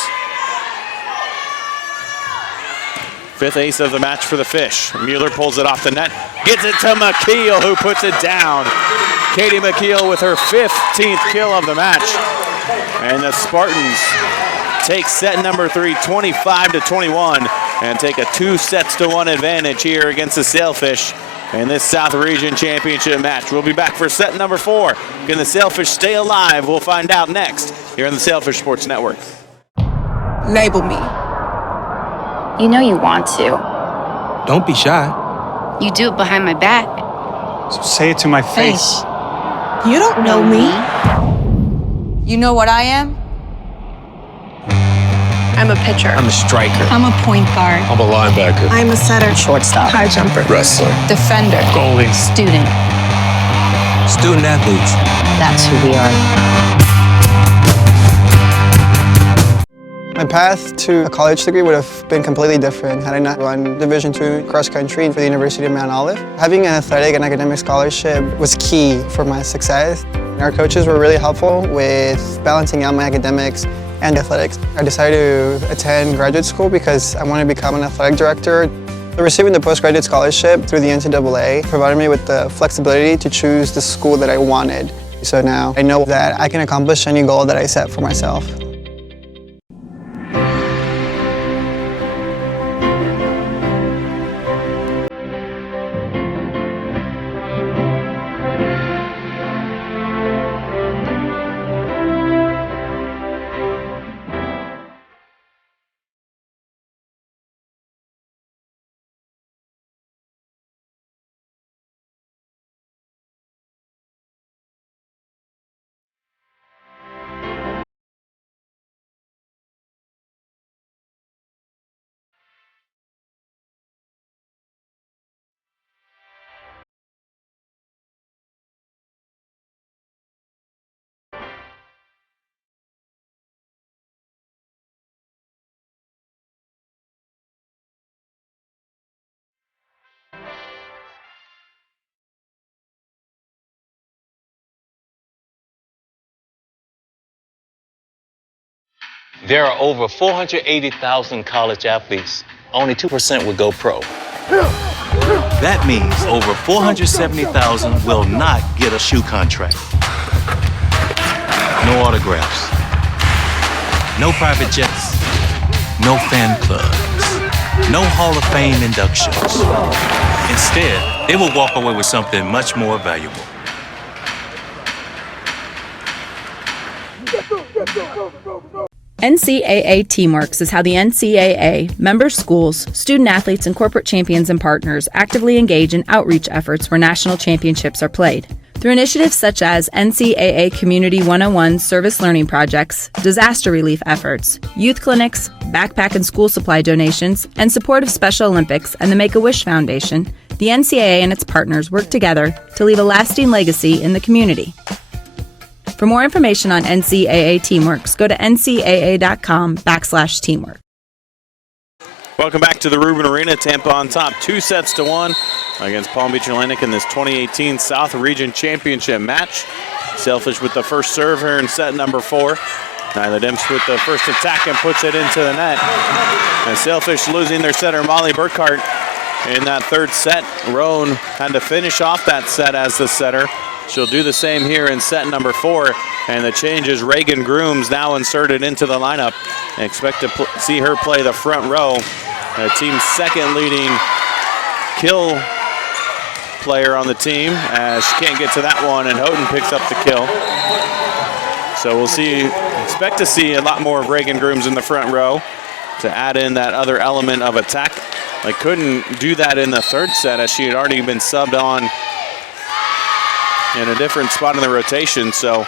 5th ace of the match for the Fish. Mueller pulls it off the net, gets it to McKeel, who puts it down. Katie McKeel with her 15th kill of the match. And the Spartans take set number 3, 25-21, and take a 2-1 advantage here against the Sailfish in this South Region Championship match. We'll be back for set number 4. Can the Sailfish stay alive? We'll find out next here on the Sailfish Sports Network. Label me. You know you want to. Don't be shy. You do it behind my back. So say it to my face. You don't know me. You know what I am? I'm a pitcher. I'm a striker. I'm a point guard. I'm a linebacker. I'm a setter. Shortstop. High jumper. Wrestler. Defender. Goalie. Student. Student athletes. That's who we are. My path to a college degree would have been completely different had I not run Division II cross country for the University of Mount Olive. Having an athletic and academic scholarship was key for my success. Our coaches were really helpful with balancing out my academics and athletics. I decided to attend graduate school because I wanted to become an athletic director. Receiving the postgraduate scholarship through the NCAA provided me with the flexibility to choose the school that I wanted. So now I know that I can accomplish any goal that I set for myself. There are over 480,000 college athletes. Only 2% would go pro. That means over 470,000 will not get a shoe contract. No autographs. No private jets. No fan clubs. No Hall of Fame inductions. Instead, they will walk away with something much more valuable. NCAA Teamworks is how the NCAA, member schools, student athletes, and corporate champions and partners actively engage in outreach efforts where national championships are played. Through initiatives such as NCAA Community 101 service learning projects, disaster relief efforts, youth clinics, backpack and school supply donations, and support of Special Olympics and the Make-A-Wish Foundation, the NCAA and its partners work together to leave a lasting legacy in the community. For more information on NCAA Teamworks, go to ncaa.com/teamwork. Welcome back to the Rubin Arena. Tampa on top 2-1 against Palm Beach Atlantic in this 2018 South Region Championship match. Sailfish with the first serve here in set number 4. Nyla Demps with the first attack and puts it into the net. And Sailfish losing their setter, Molly Burkhart, in that third set. Roan had to finish off that set as the setter. She'll do the same here in set number 4. And the change is Reagan Grooms now inserted into the lineup. I expect to see her play the front row. The team's second leading kill player on the team, as she can't get to that one, and Houghton picks up the kill. So we'll expect to see a lot more of Reagan Grooms in the front row to add in that other element of attack. I couldn't do that in the third set, as she had already been subbed on in a different spot in the rotation. So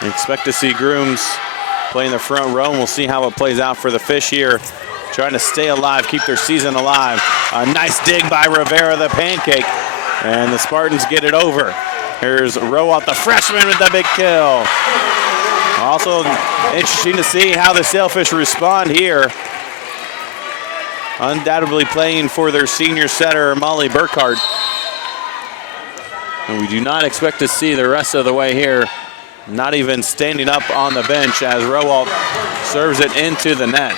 I expect to see Grooms playing the front row, and we'll see how it plays out for the Fish here, trying to stay alive, keep their season alive. A nice dig by Rivera, the pancake, and the Spartans get it over. Here's Rowalt, the freshman, with the big kill. Also interesting to see how the Sailfish respond here. Undoubtedly playing for their senior setter, Molly Burkhart. And we do not expect to see the rest of the way here, not even standing up on the bench, as Rowalt serves it into the net.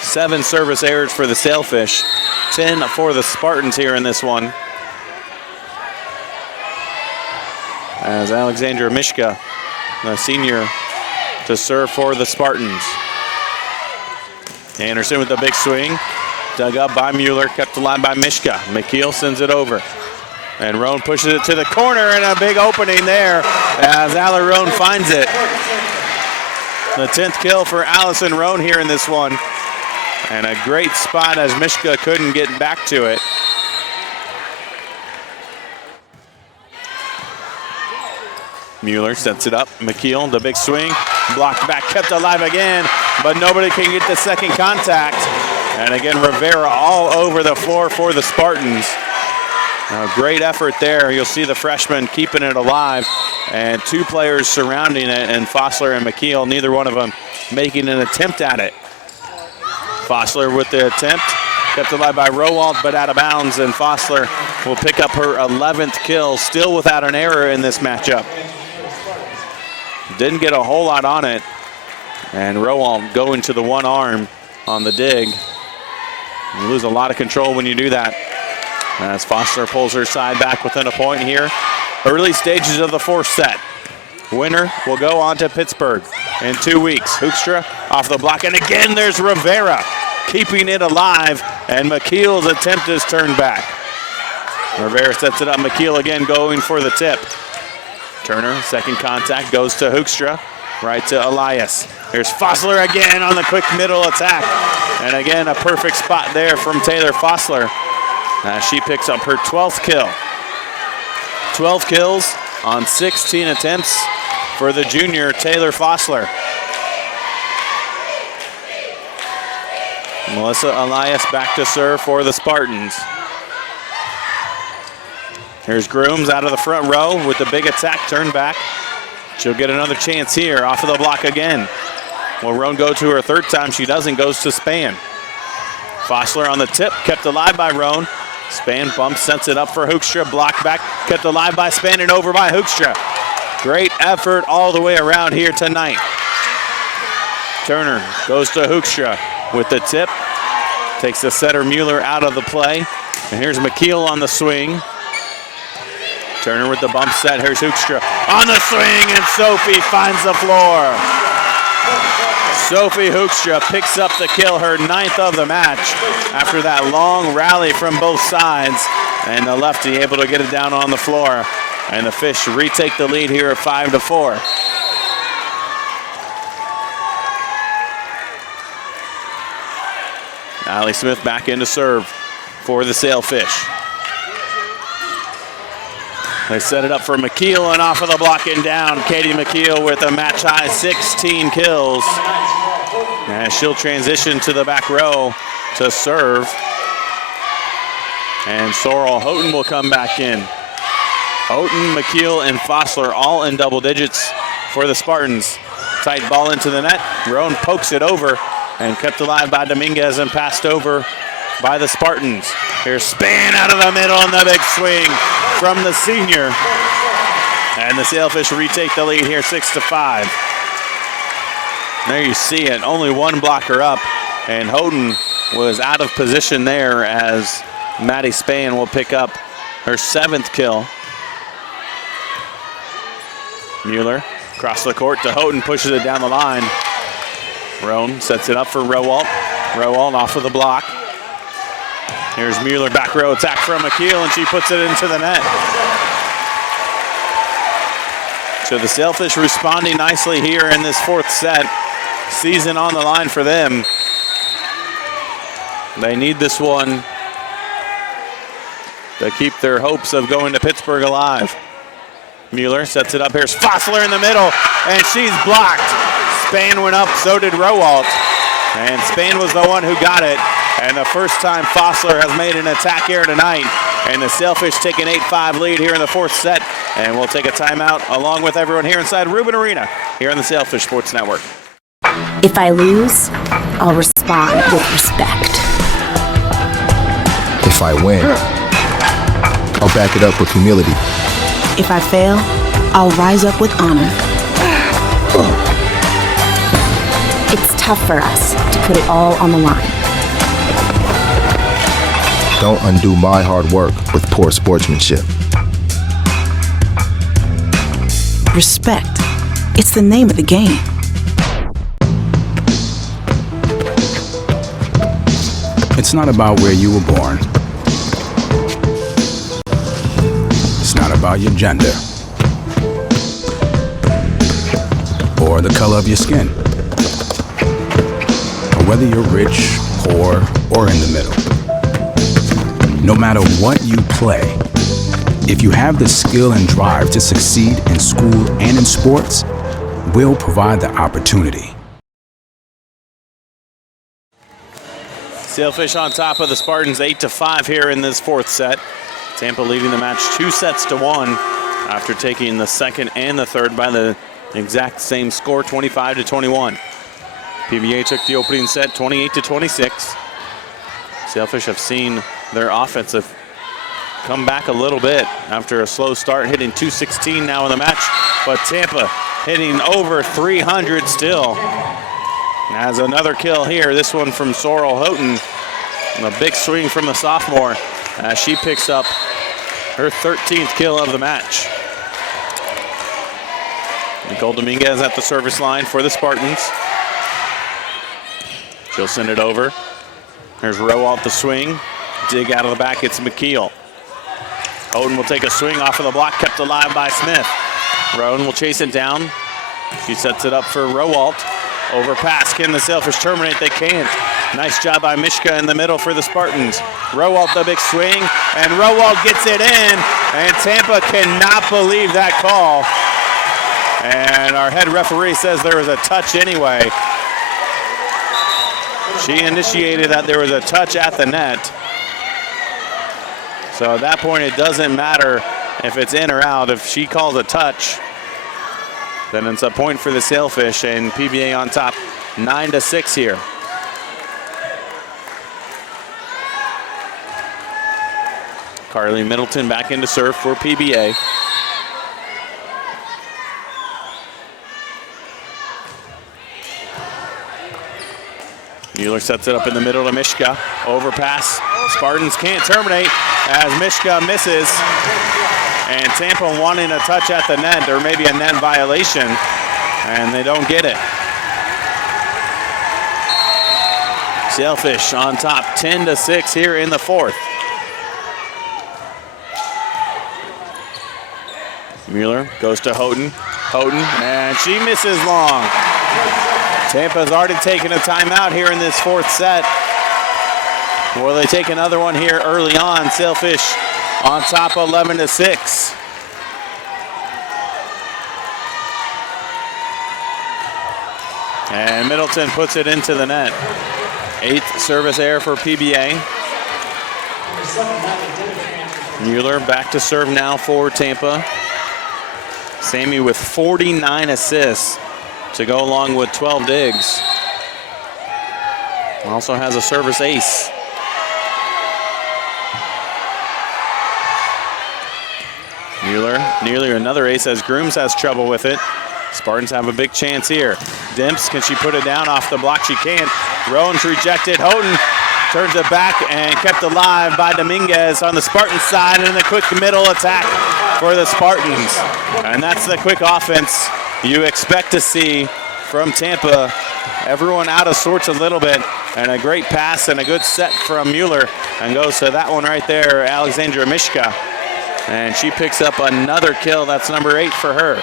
7 service errors for the Sailfish, 10 for the Spartans here in this one. As Alexandra Mishka, the senior, to serve for the Spartans. Anderson with the big swing, dug up by Mueller, kept alive by Mishka. McKeel sends it over, and Roan pushes it to the corner, and a big opening there as Allie Roan finds it. The 10th kill for Allison Roan here in this one. And a great spot as Mishka couldn't get back to it. Mueller sets it up. McKeel, the big swing, blocked back, kept alive again, but nobody can get the second contact. And again, Rivera all over the floor for the Spartans. A great effort there. You'll see the freshman keeping it alive, and 2 players surrounding it, and Fossler and McKeel, neither one of them making an attempt at it. Fossler with the attempt, kept alive by Rowalt, but out of bounds, and Fossler will pick up her 11th kill, still without an error in this matchup. Didn't get a whole lot on it, and Rowalt going to the one arm on the dig. You lose a lot of control when you do that, as Fossler pulls her side back within a point here. Early stages of the 4th set. Winner will go on to Pittsburgh in 2 weeks. Hoekstra off the block, and again there's Rivera keeping it alive, and McKeel's attempt is turned back. Rivera sets it up, McKeel again going for the tip. Turner, second contact, goes to Hoekstra, right to Elias. Here's Fossler again on the quick middle attack, and again a perfect spot there from Taylor Fossler. She picks up her 12th kill. 12 kills on 16 attempts for the junior Taylor Fossler. Melissa Elias back to serve for the Spartans. Here's Grooms out of the front row with the big attack turned back. She'll get another chance here, off of the block again. Will Roan go to her 3rd time? She doesn't, goes to Span. Fossler on the tip, kept alive by Roan. Span bumps, sets it up for Hoekstra, blocked back, kept alive by Span and over by Hoekstra. Great effort all the way around here tonight. Turner goes to Hoekstra with the tip, takes the setter Mueller out of the play, and here's McKeel on the swing. Turner with the bump set, here's Hoekstra on the swing, and Sophie finds the floor. Sophie Hoekstra picks up the kill, her 9th of the match, after that long rally from both sides, and the lefty able to get it down on the floor. And the Fish retake the lead here at 5-4. Allie Smith back in to serve for the Sailfish. They set it up for McKeel, and off of the block and down. Katie McKeel with a match-high 16 kills. And she'll transition to the back row to serve. And Sorrel Houghton will come back in. Houghton, McKeel, and Fossler all in double digits for the Spartans. Tight ball into the net. Roan pokes it over and kept alive by Dominguez and passed over by the Spartans. Here's Span out of the middle and the big swing from the senior. And the Sailfish retake the lead here 6-5. There you see it, only one blocker up, and Houghton was out of position there as Maddie Span will pick up her 7th kill. Mueller across the court to Houghton, pushes it down the line. Roan sets it up for Rowalt. Rowalt off of the block. Here's Mueller, back row attack from McKeel, and she puts it into the net. So the Sailfish responding nicely here in this 4th set. Season on the line for them. They need this one to keep their hopes of going to Pittsburgh alive. Mueller sets it up. Here's Fossler in the middle, and she's blocked. Spain went up, so did Rowalt. And Spain was the one who got it. And the first time Fossler has made an attack here tonight. And the Sailfish take an 8-5 lead here in the 4th set. And we'll take a timeout along with everyone here inside Rubin Arena here on the Sailfish Sports Network. If I lose, I'll respond with respect. If I win, I'll back it up with humility. If I fail, I'll rise up with honor. It's tough for us to put it all on the line. Don't undo my hard work with poor sportsmanship. Respect. It's the name of the game. It's not about where you were born. It's not about your gender or the color of your skin, or whether you're rich, poor, or in the middle. No matter what you play, if you have the skill and drive to succeed in school and in sports, we'll provide the opportunity. Sailfish on top of the Spartans 8-5 here in this 4th set. Tampa leading the match 2-1 after taking the 2nd and the 3rd by the exact same score, 25-21. PBA took the opening set 28-26. Sailfish have seen their offensive come back a little bit after a slow start, hitting 216 now in the match, but Tampa hitting over 300 still. Has another kill here, this one from Sorrel Houghton. And a big swing from the sophomore as she picks up her 13th kill of the match. Nicole Dominguez at the service line for the Spartans. She'll send it over. Here's Rowalt the swing. Dig out of the back, it's McKeel. Houghton will take a swing off of the block, kept alive by Smith. Roan will chase it down. She sets it up for Rowalt. Overpass, can the Sailfish terminate? They can't. Nice job by Mishka in the middle for the Spartans. Rowalt the big swing, and Rowalt gets it in, and Tampa cannot believe that call. And our head referee says there was a touch anyway. She initiated that there was a touch at the net. So at that point, it doesn't matter if it's in or out. If she calls a touch, then it's a point for the Sailfish, and PBA on top 9-6 here. Carly Middleton back into serve for PBA. Mueller sets it up in the middle to Mishka. Overpass. Spartans can't terminate as Mishka misses. And Tampa wanting a touch at the net, or maybe a net violation, and they don't get it. Sailfish on top 10-6 here in the 4th. Mueller goes to Houghton. Houghton, and she misses long. Tampa's already taken a timeout here in this fourth set. Will they take another one here early on? Sailfish on top 11-6. And Middleton puts it into the net. 8th service error for PBA. Mueller back to serve now for Tampa. Sammy with 49 assists to go along with 12 digs. Also has a service ace. Mueller, nearly another ace as Grooms has trouble with it. Spartans have a big chance here. Dimps, can she put it down off the block? She can't. Rowan's rejected. Houghton turns it back and kept alive by Dominguez on the Spartan side, and a quick middle attack for the Spartans. And that's the quick offense you expect to see from Tampa. Everyone out of sorts a little bit, and a great pass and a good set from Mueller, and goes to that one right there, Alexandra Mishka. And she picks up another kill. That's number 8 for her.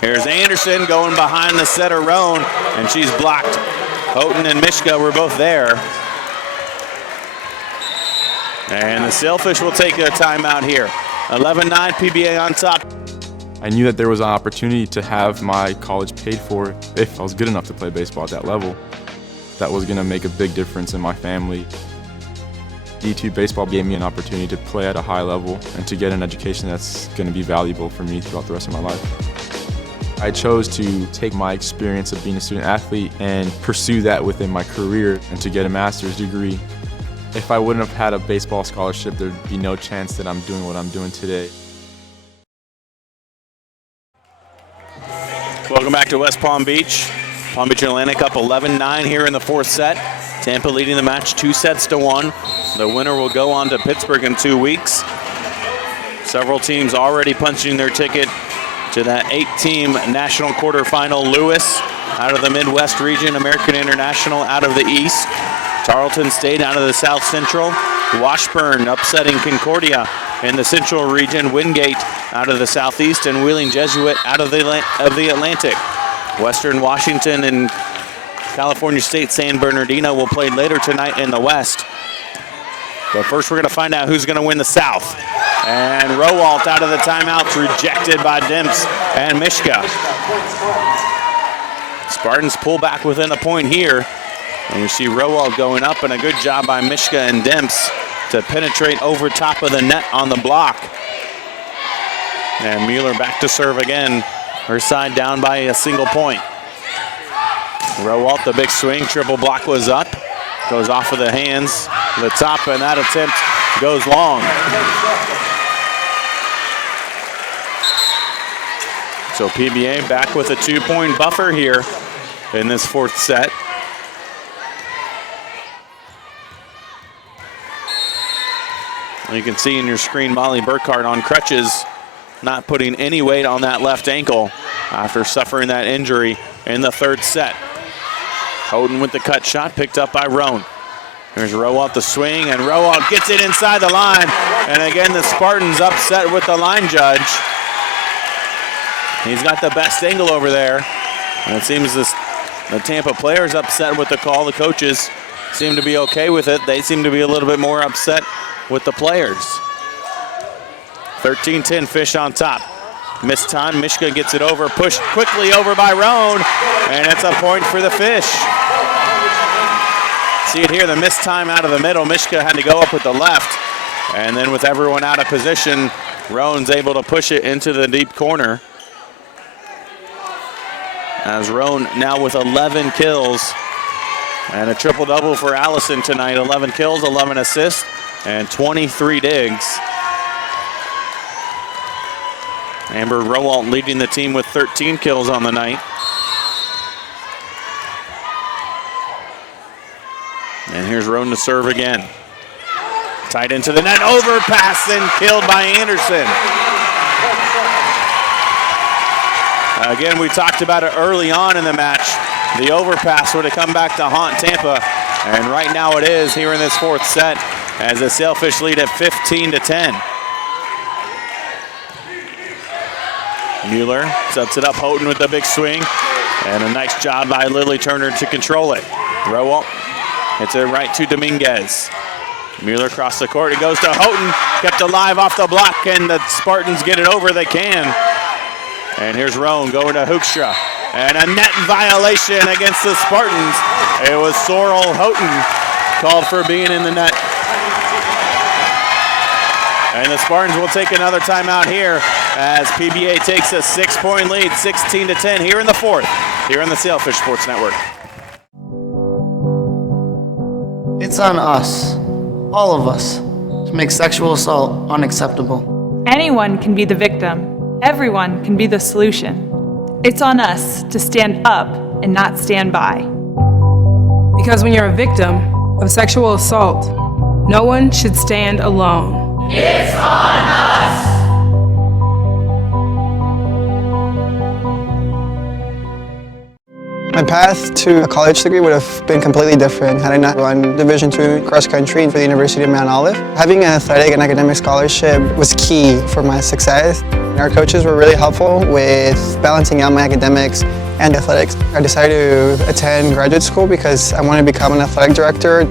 Here's Anderson going behind the setter Roan, and she's blocked. Houghton and Mishka were both there. And the Sailfish will take a timeout here. 11-9 PBA on top. I knew that there was an opportunity to have my college paid for if I was good enough to play baseball at that level. That was going to make a big difference in my family. D2 baseball gave me an opportunity to play at a high level and to get an education that's going to be valuable for me throughout the rest of my life. I chose to take my experience of being a student athlete and pursue that within my career and to get a master's degree. If I wouldn't have had a baseball scholarship, there'd be no chance that I'm doing what I'm doing today. Welcome back to West Palm Beach. Palm Beach Atlantic up 11-9 here in the fourth set. Tampa leading the match 2-1. The winner will go on to Pittsburgh in 2 weeks. Several teams already punching their ticket to that 8-team national quarterfinal. Lewis out of the Midwest region, American International out of the East, Tarleton State out of the South Central, Washburn upsetting Concordia in the Central region, Wingate out of the Southeast, and Wheeling Jesuit out of the Atlantic. Western Washington and California State San Bernardino will play later tonight in the West. But first we're going to find out who's going to win the South. And Rowalt out of the timeouts, rejected by Dimps and Mishka. Spartans pull back within a point here. And you see Rowalt going up, and a good job by Mishka and Dimps to penetrate over top of the net on the block. And Mueller back to serve again. Her side down by a single point. Rowalt, the big swing, triple block was up. Goes off of the hands, the top, and that attempt goes long. So PBA back with a 2-point buffer here in this fourth set. You can see in your screen Molly Burkhart on crutches, not putting any weight on that left ankle after suffering that injury in the third set. Houghton with the cut shot, picked up by Roan. Here's Rowalt the swing, and Rowalt gets it inside the line. And again, the Spartans upset with the line judge. He's got the best angle over there. And it seems the Tampa players upset with the call. The coaches seem to be okay with it. They seem to be a little bit more upset with the players. 13-10 Fish on top. Missed time, Mishka gets it over, pushed quickly over by Roan, and it's a point for the Fish. See it here, the missed time out of the middle. Mishka had to go up with the left, and then with everyone out of position, Roan's able to push it into the deep corner. As Roan now with 11 kills, and a triple-double for Allison tonight. 11 kills, 11 assists, and 23 digs. Amber Rowalt leading the team with 13 kills on the night. And here's Roan to serve again. Tied into the net, overpass and killed by Anderson. Again, we talked about it early on in the match. The overpass would have come back to haunt Tampa. And right now it is here in this fourth set as the Sailfish lead at 15-10. Mueller sets it up, Houghton with the big swing. And a nice job by Lily Turner to control it. Rowalt hits it right to Dominguez. Mueller across the court, it goes to Houghton, kept alive off the block, and the Spartans get it over, they can. And here's Roan going to Hoekstra. And a net violation against the Spartans. It was Sorrel Houghton called for being in the net. And the Spartans will take another timeout here as PBA takes a 6-point lead, 16-10 here in the fourth, here on the Sailfish Sports Network. It's on us, all of us, to make sexual assault unacceptable. Anyone can be the victim. Everyone can be the solution. It's on us to stand up and not stand by. Because when you're a victim of sexual assault, no one should stand alone. It's on us! My path to a college degree would have been completely different had I not run Division II cross country for the University of Mount Olive. Having an athletic and academic scholarship was key for my success. Our coaches were really helpful with balancing out my academics and athletics. I decided to attend graduate school because I wanted to become an athletic director.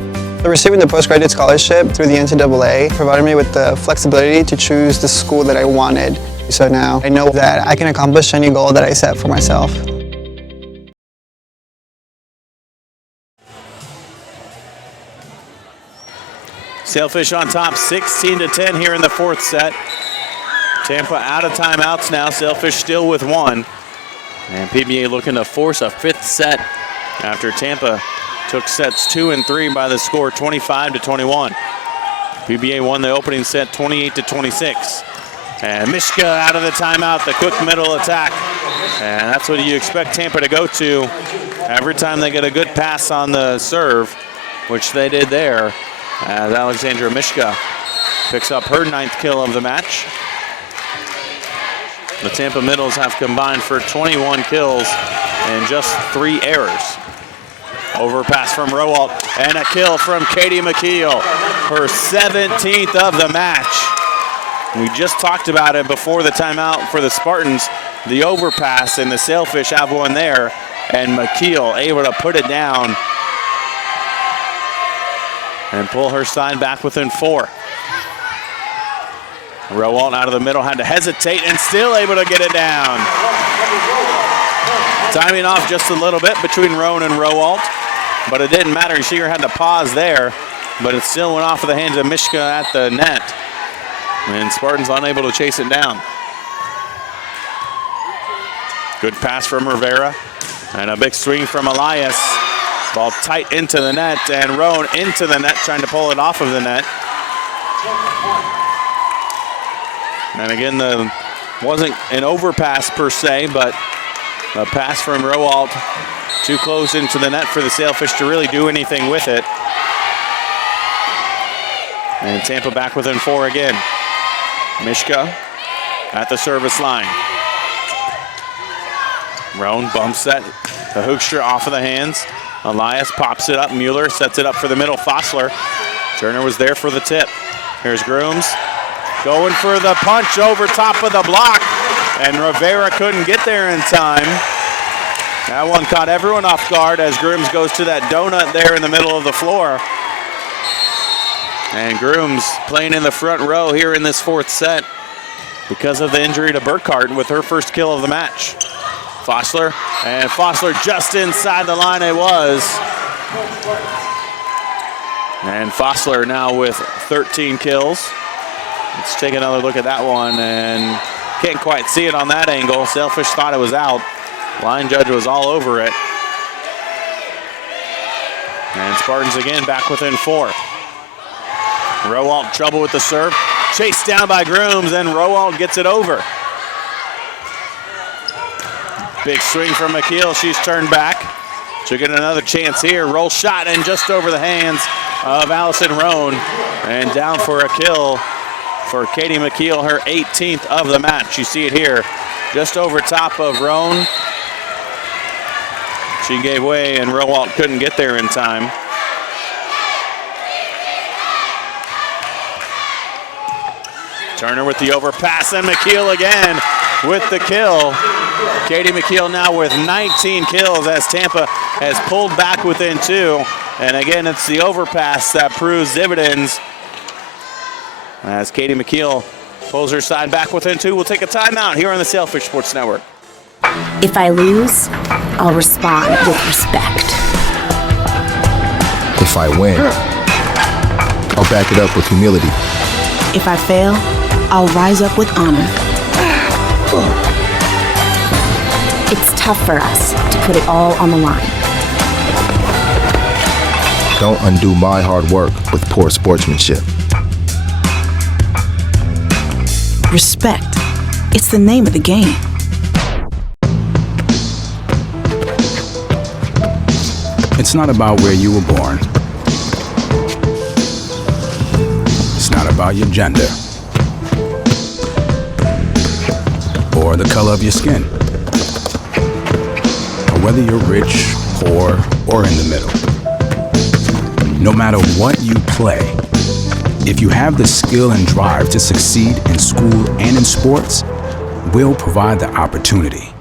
Receiving the postgraduate scholarship through the NCAA provided me with the flexibility to choose the school that I wanted. So now I know that I can accomplish any goal that I set for myself. Sailfish on top, 16-10 here in the fourth set. Tampa out of timeouts now, Sailfish still with one. And PBA looking to force a fifth set after Tampa took sets 2 and 3 by the score 25-21. PBA won the opening set 28-26. And Mishka out of the timeout, the quick middle attack. And that's what you expect Tampa to go to every time they get a good pass on the serve, which they did there, as Alexandra Mishka picks up her 9th kill of the match. The Tampa Middles have combined for 21 kills and just 3 errors. Overpass from Rowalt and a kill from Katie McKeel, her 17th of the match. We just talked about it before the timeout for the Spartans, the overpass, and the Sailfish have one there, and McKeel able to put it down and pull her side back within 4. Rowalt out of the middle, had to hesitate and still able to get it down. Timing off just a little bit between Roan and Rowalt, but it didn't matter. Sheeger had to pause there, but it still went off of the hands of Mishka at the net. And Spartans unable to chase it down. Good pass from Rivera, and a big swing from Elias. Ball tight into the net, and Roan into the net, trying to pull it off of the net. And again, wasn't an overpass per se, but a pass from Rowalt too close into the net for the Sailfish to really do anything with it. And Tampa back within 4 again. Mishka at the service line. Roan bumps that to Hoekstra off of the hands. Elias pops it up. Mueller sets it up for the middle. Fossler. Turner was there for the tip. Here's Grooms going for the punch over top of the block, and Rivera couldn't get there in time. That one caught everyone off guard as Grooms goes to that donut there in the middle of the floor. And Grooms playing in the front row here in this fourth set because of the injury to Burkhart with her first kill of the match. Fossler, and Fossler just inside the line it was. And Fossler now with 13 kills. Let's take another look at that one, and can't quite see it on that angle. Sailfish thought it was out. Line judge was all over it. And Spartans again back within 4. Rowalt trouble with the serve. Chased down by Grooms, and Rowalt gets it over. Big swing from McKeel. She's turned back. She'll get another chance here. Roll shot and just over the hands of Allison Roan. And down for a kill for Katie McKeel, her 18th of the match. You see it here, just over top of Roan. She gave way and Rowalt couldn't get there in time. Turner with the overpass and McKeel again. with the kill. Katie McKeel now with 19 kills as Tampa has pulled back within 2. And again, it's the overpass that proves dividends as Katie McKeel pulls her side back within 2. We'll take a timeout here on the Sailfish Sports Network. If I lose, I'll respond with respect. If I win, I'll back it up with humility. If I fail, I'll rise up with honor. It's tough for us to put it all on the line. Don't undo my hard work with poor sportsmanship. Respect. It's the name of the game. It's not about where you were born. It's not about your gender or the color of your skin, or whether you're rich, poor, or in the middle. No matter what you play, if you have the skill and drive to succeed in school and in sports, we'll provide the opportunity.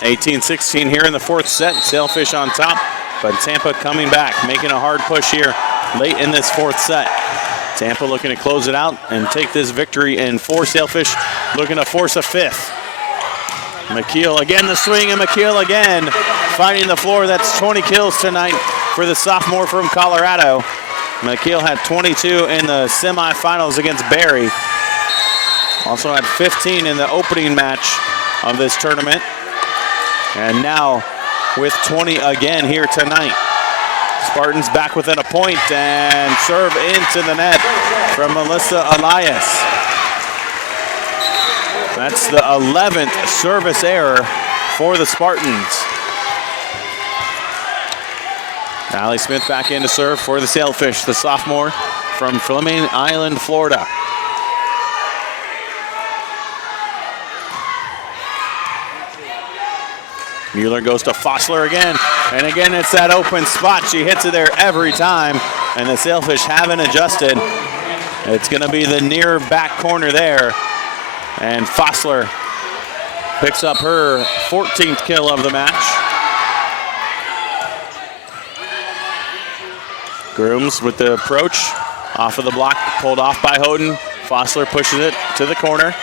18-16 here in the 4th set. Sailfish on top, but Tampa coming back, making a hard push here late in this 4th set. Tampa looking to close it out and take this victory in 4. Sailfish looking to force a 5th. McKeel again, the swing, and McKeel again finding the floor. That's 20 kills tonight for the sophomore from Colorado. McKeel had 22 in the semifinals against Barry. Also had 15 in the opening match of this tournament. And now with 20 again here tonight. Spartans back within a point and serve into the net from Melissa Elias. That's the 11th service error for the Spartans. Allie Smith back in to serve for the Sailfish, the sophomore from Fleming Island, Florida. Mueller goes to Fossler again, and again it's that open spot. She hits it there every time, and the Sailfish haven't adjusted. It's going to be the near back corner there, and Fossler picks up her 14th kill of the match. Grooms with the approach, off of the block, pulled off by Houghton. Fossler pushes it to the corner,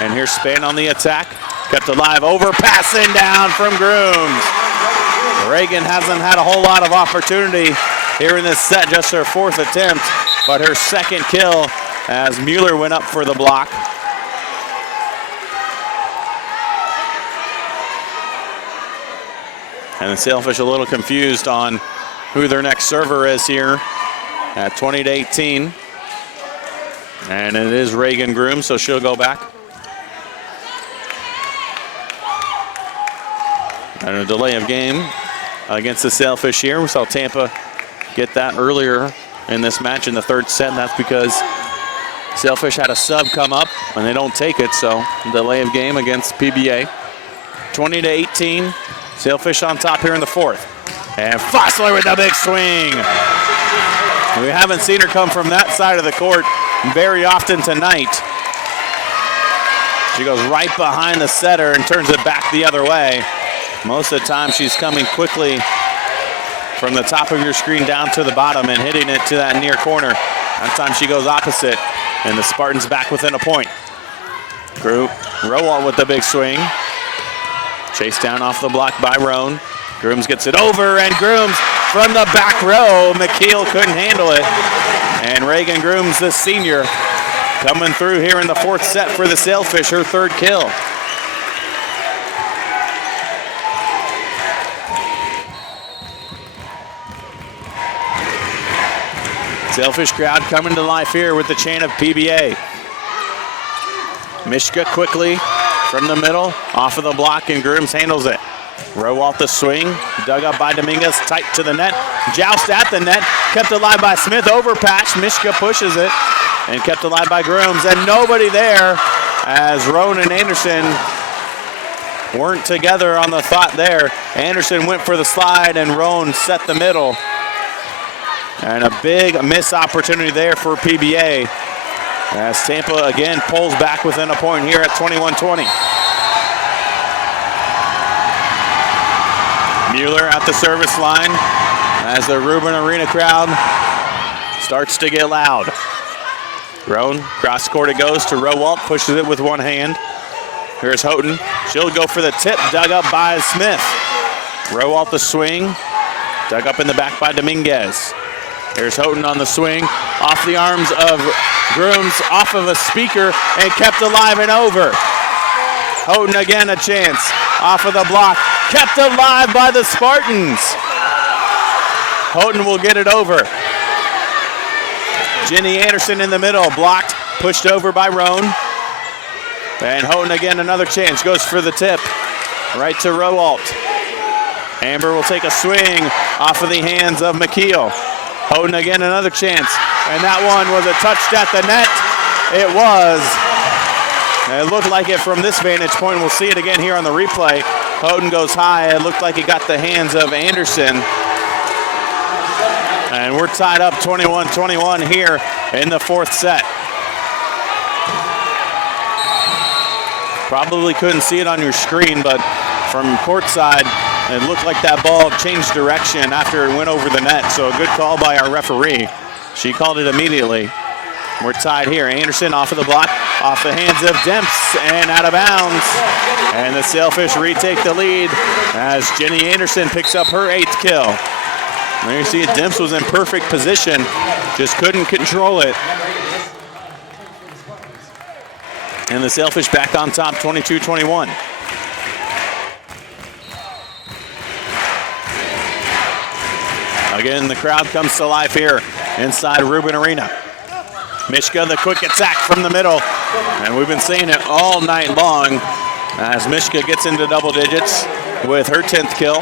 and here's Spann on the attack. Kept alive, overpassing down from Grooms. Reagan hasn't had a whole lot of opportunity here in this set, just her 4th attempt, but her 2nd kill as Mueller went up for the block. And the Sailfish a little confused on who their next server is here at 20-18. And it is Reagan Grooms, so she'll go back. And a delay of game against the Sailfish here. We saw Tampa get that earlier in this match in the 3rd set, and that's because Sailfish had a sub come up, and they don't take it, so delay of game against PBA. 20-18, Sailfish on top here in the 4th. And Fossler with the big swing. We haven't seen her come from that side of the court very often tonight. She goes right behind the setter and turns it back the other way. Most of the time she's coming quickly from the top of your screen down to the bottom and hitting it to that near corner. That time she goes opposite, and the Spartans back within a point. Rowall with the big swing. Chased down off the block by Roan. Grooms gets it over, and Grooms from the back row. McKeel couldn't handle it. And Reagan Grooms, the senior, coming through here in the 4th set for the Sailfish, her 3rd kill. Sailfish crowd coming to life here with the chant of PBA. Mishka quickly from the middle, off of the block, and Grooms handles it. Rowalt the swing, dug up by Dominguez, tight to the net. Joust at the net, kept alive by Smith, overpatch. Mishka pushes it, and kept alive by Grooms. And nobody there as Roan and Anderson weren't together on the thought there. Anderson went for the slide, and Roan set the middle. And a big miss opportunity there for PBA. as Tampa again pulls back within a point here at 21-20. Mueller at the service line as the Rubin Arena crowd starts to get loud. Roan, cross court it goes to Rowalt, pushes it with one hand. Here's Houghton. She'll go for the tip, dug up by Smith. Rowalt the swing, dug up in the back by Dominguez. Here's Houghton on the swing, off the arms of Grooms, off of a speaker, and kept alive and over. Houghton again a chance, off of the block, kept alive by the Spartans. Houghton will get it over. Jenny Anderson in the middle, blocked, pushed over by Roan. And Houghton again, another chance, goes for the tip, right to Rowalt. Amber will take a swing off of the hands of McKeel. Houghton again, another chance, and that one was a touched at the net. It was. It looked like it from this vantage point. We'll see it again here on the replay. Houghton goes high. It looked like it got the hands of Anderson. And we're tied up 21-21 here in the fourth set. Probably couldn't see it on your screen, but from courtside, it looked like that ball changed direction after it went over the net. So a good call by our referee. She called it immediately. We're tied here. Anderson off of the block, off the hands of Demps, and out of bounds. And the Sailfish retake the lead as Jenny Anderson picks up her 8th kill. There you see it, Demps was in perfect position, just couldn't control it. And the Sailfish back on top, 22-21. Again, the crowd comes to life here inside Rubin Arena. Mishka, the quick attack from the middle. And we've been seeing it all night long as Mishka gets into double digits with her 10th kill.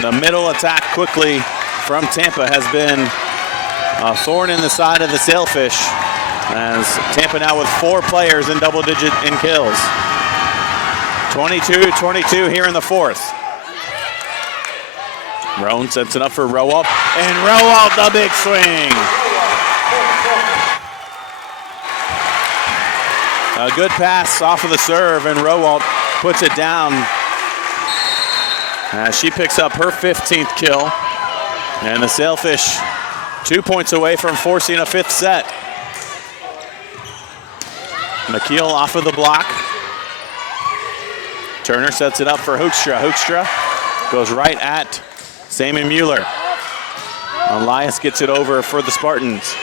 The middle attack quickly from Tampa has been a thorn in the side of the Sailfish, as Tampa now with 4 players in double digit in kills. 22-22 here in the fourth. Roan sets it up for Rowalt, and Rowalt the big swing. A good pass off of the serve, and Rowalt puts it down as she picks up her 15th kill. And the Sailfish 2 points away from forcing a 5th set. McKeel off of the block. Turner sets it up for Hoekstra. Hoekstra goes right at Saman Mueller. Elias gets it over for the Spartans.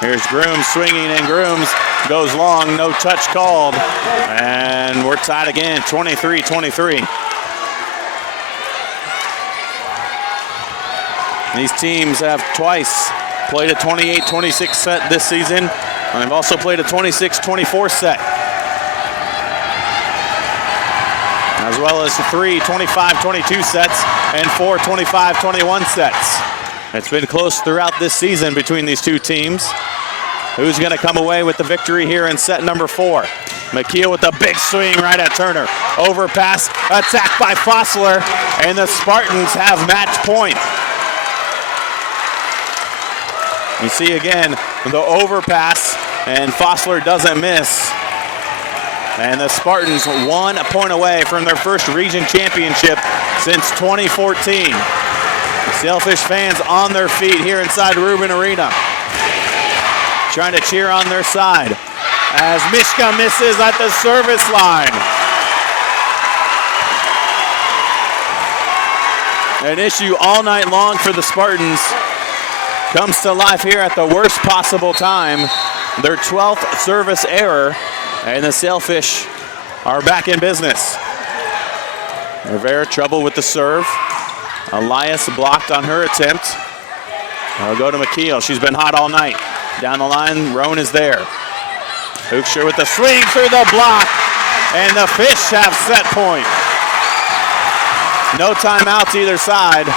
Here's Grooms swinging, and Grooms goes long, no touch called. And we're tied again, 23-23. These teams have twice played a 28-26 set this season, and they've also played a 26-24 set, as well as 3 25-22 sets and 4 25-21 sets. It's been close throughout this season between these two teams. Who's going to come away with the victory here in set number 4? McKeel with a big swing right at Turner. Overpass, attack by Fossler, and the Spartans have match point. You see again the overpass, and Fossler doesn't miss. And the Spartans 1 point away from their first region championship since 2014. The Sailfish fans on their feet here inside Rubin Arena, trying to cheer on their side as Mishka misses at the service line. An issue all night long for the Spartans comes to life here at the worst possible time. Their 12th service error, and the Sailfish are back in business. Rivera trouble with the serve. Elias blocked on her attempt. I'll go to McKeel. She's been hot all night. Down the line, Roan is there. Hoekstra with the swing through the block, and the Fish have set point. No timeouts either side,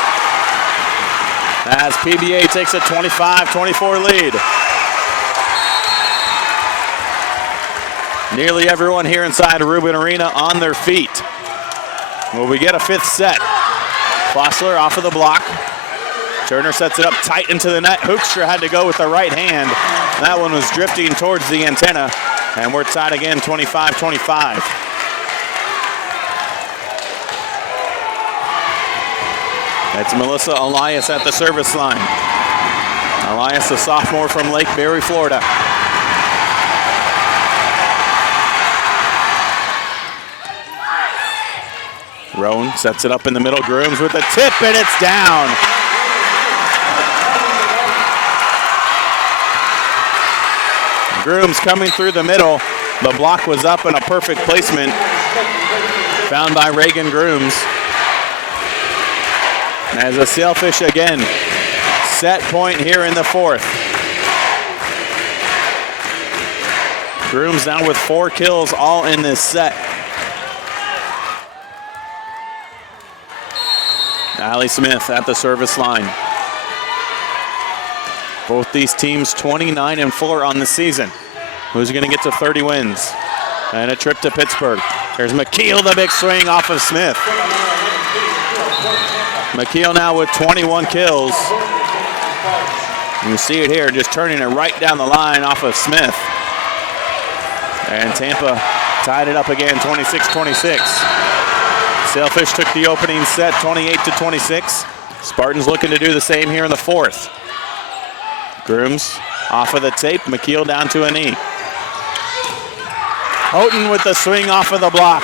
as PBA takes a 25-24 lead. Nearly everyone here inside Rubin Arena on their feet. Will we get a 5th set? Fossler off of the block. Turner sets it up tight into the net. Hoekstra had to go with the right hand. That one was drifting towards the antenna, and we're tied again, 25-25. That's Melissa Elias at the service line. Elias, a sophomore from Lake Berry, Florida. Roan sets it up in the middle. Grooms with the tip, and it's down. Grooms coming through the middle. The block was up and a perfect placement found by Reagan Grooms. As a Sailfish again, set point here in the fourth. Grooms now with 4 kills all in this set. Allie Smith at the service line. Both these teams 29-4 on the season. Who's going to get to 30 wins? And a trip to Pittsburgh. There's McKeel, the big swing off of Smith. McKeel now with 21 kills. You see it here, just turning it right down the line off of Smith. And Tampa tied it up again, 26-26. Sailfish took the opening set, 28-26. Spartans looking to do the same here in the fourth. Grooms off of the tape, McKeel down to a knee. Houghton with the swing off of the block.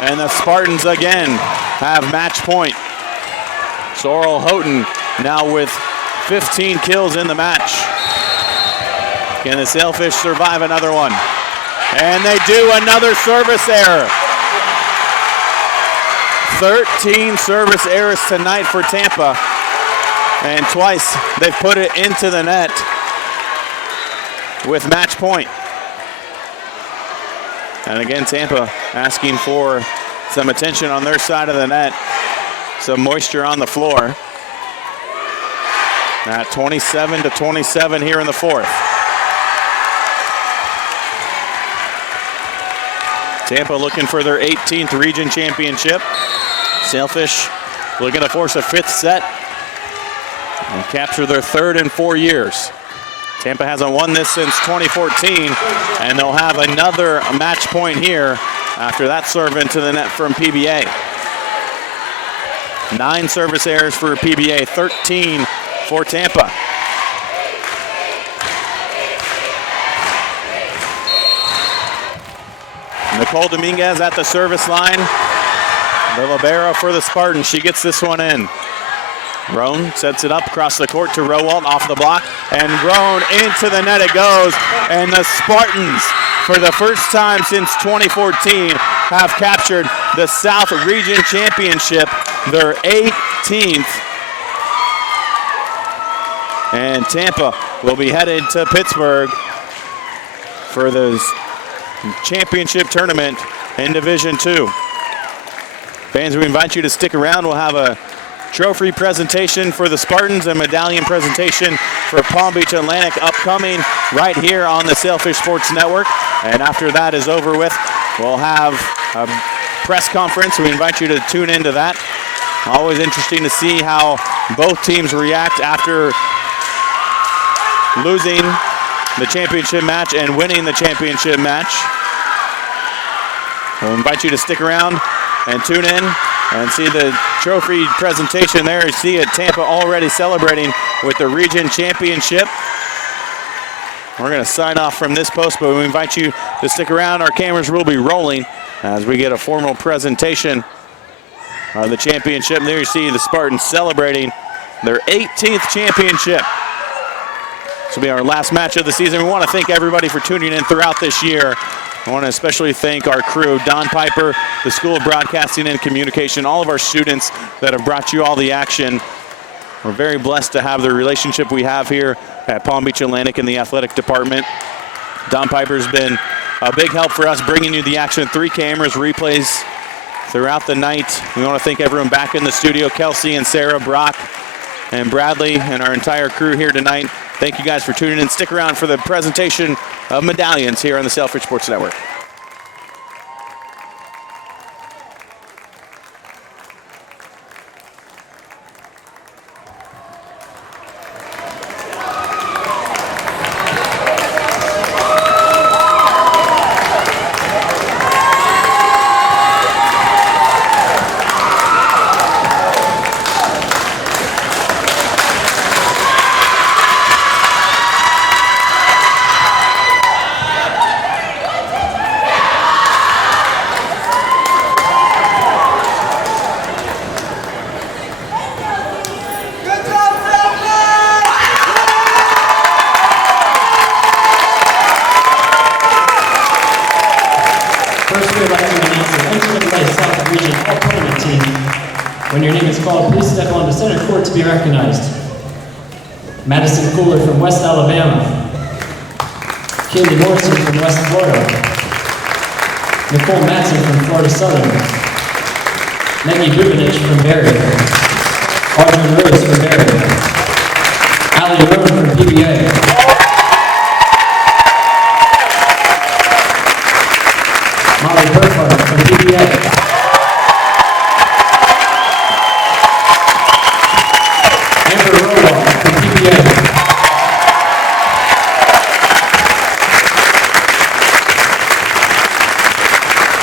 And the Spartans again have match point. Sorrel Houghton now with 15 kills in the match. Can the Sailfish survive another one? And they do, another service error. 13 service errors tonight for Tampa. And twice they've put it into the net with match point. And again, Tampa asking for some attention on their side of the net. Some moisture on the floor. At 27-27 here in the fourth. Tampa looking for their 18th region championship. Sailfish looking to force a 5th set and capture their 3rd in 4 years. Tampa hasn't won this since 2014, and they'll have another match point here after that serve into the net from PBA. 9 service errors for PBA, 13 for Tampa. Nicole Dominguez at the service line. The libero for the Spartans. She gets this one in. Roan sets it up across the court to Rowalt off the block. And Roan into the net it goes. And the Spartans, for the first time since 2014, have captured the South Region Championship, their 18th. And Tampa will be headed to Pittsburgh for the championship tournament in Division II. Fans, we invite you to stick around. We'll have a trophy presentation for the Spartans and medallion presentation for Palm Beach Atlantic upcoming right here on the Sailfish Sports Network. And after that is over with, we'll have a press conference. We invite you to tune into that. Always interesting to see how both teams react after losing the championship match and winning the championship match. We'll invite you to stick around and tune in and see the trophy presentation there. You see it, Tampa already celebrating with the region championship. We're going to sign off from this post, but we invite you to stick around. Our cameras will be rolling as we get a formal presentation of the championship. There you see the Spartans celebrating their 18th championship. This will be our last match of the season. We want to thank everybody for tuning in throughout this year. I want to especially thank our crew, Don Piper, the School of Broadcasting and Communication, all of our students that have brought you all the action. We're very blessed to have the relationship we have here at Palm Beach Atlantic in the athletic department. Don Piper's been a big help for us bringing you the action. 3 cameras, replays throughout the night. We want to thank everyone back in the studio, Kelsey and Sarah, Brock and Bradley, and our entire crew here tonight. Thank you guys for tuning in. Stick around for the presentation of medallions here on the Sailfish Sports Network. When your name is called, please step onto center court to be recognized. Madison Cooler from West Alabama. Kaylee Morrison from West Florida. Nicole Matson from Florida Southern. Maggie Bubinich from Barry. Audrey Rose from Barry. Allie Roan from PBA. Molly Burkhart from PBA. Amber Rowell from PBA.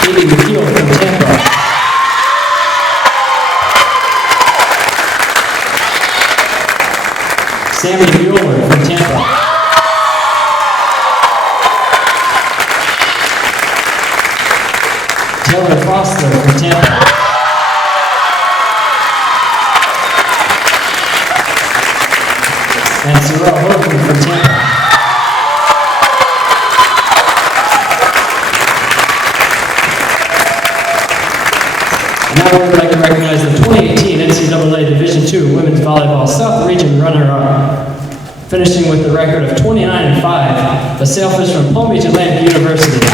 Katie McKeel from Tampa. Sammy Mueller from Tampa. Taylor Foster from Tampa. And Sorrel Hogan from Tampa. And now we would like to recognize the 2018 NCAA Division II Women's Volleyball South Region runner-up. Finishing with the record of 29-5, the Sailfish from Palm Beach Atlantic University.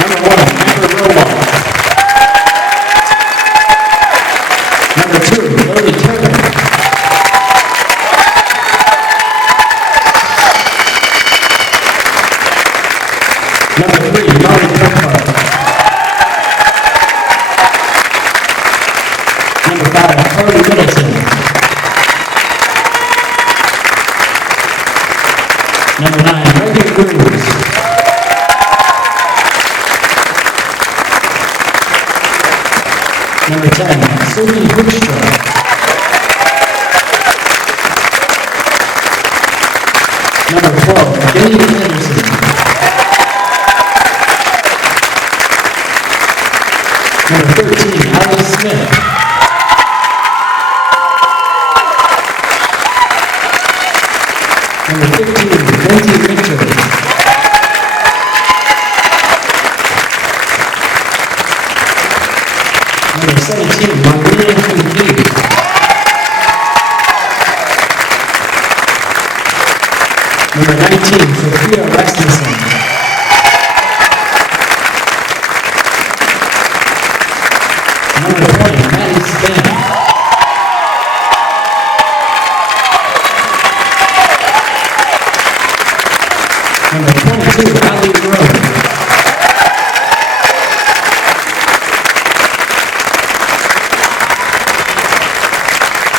Number 1, Amber Rowell. Number 2, Lily Turner. Number 3, Molly Burkhart. Number 5, Carly Middleton. Number 9, Megan Cruz. Number 10, Sophie Hoekstra. Number 12, Jenny Anderson. Number 13, Allie Smith. Number 15, Lindsay Richards. Number 17, Marlene Kincaid. Number 19, Sophia Rasmussen. Number 20, Maddie Span. Number 22, Allie Rowe.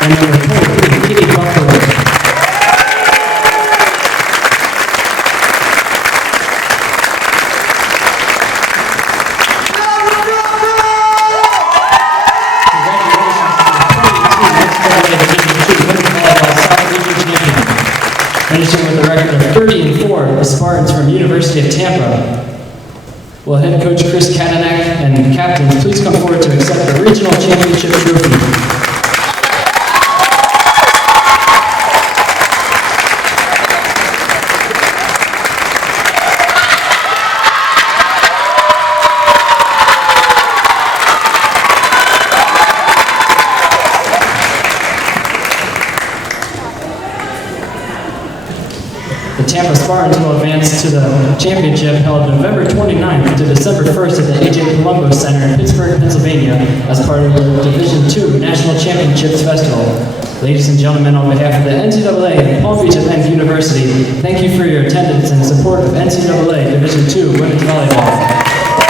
And number 23, Kitty Buffalo. Finishing with a record of 30-4, the Spartans from University of Tampa. Will head coach Chris Katanek and captains please come forward to accept the regional championship trophy. The Tampa Spartans will advance to the championship held November 29th to December 1st at the A.J. Colombo Center in Pittsburgh, Pennsylvania, as part of the Division II National Championships Festival. Ladies and gentlemen, on behalf of the NCAA and Palm Beach Atlantic University, thank you for your attendance and support of NCAA Division II Women's Volleyball.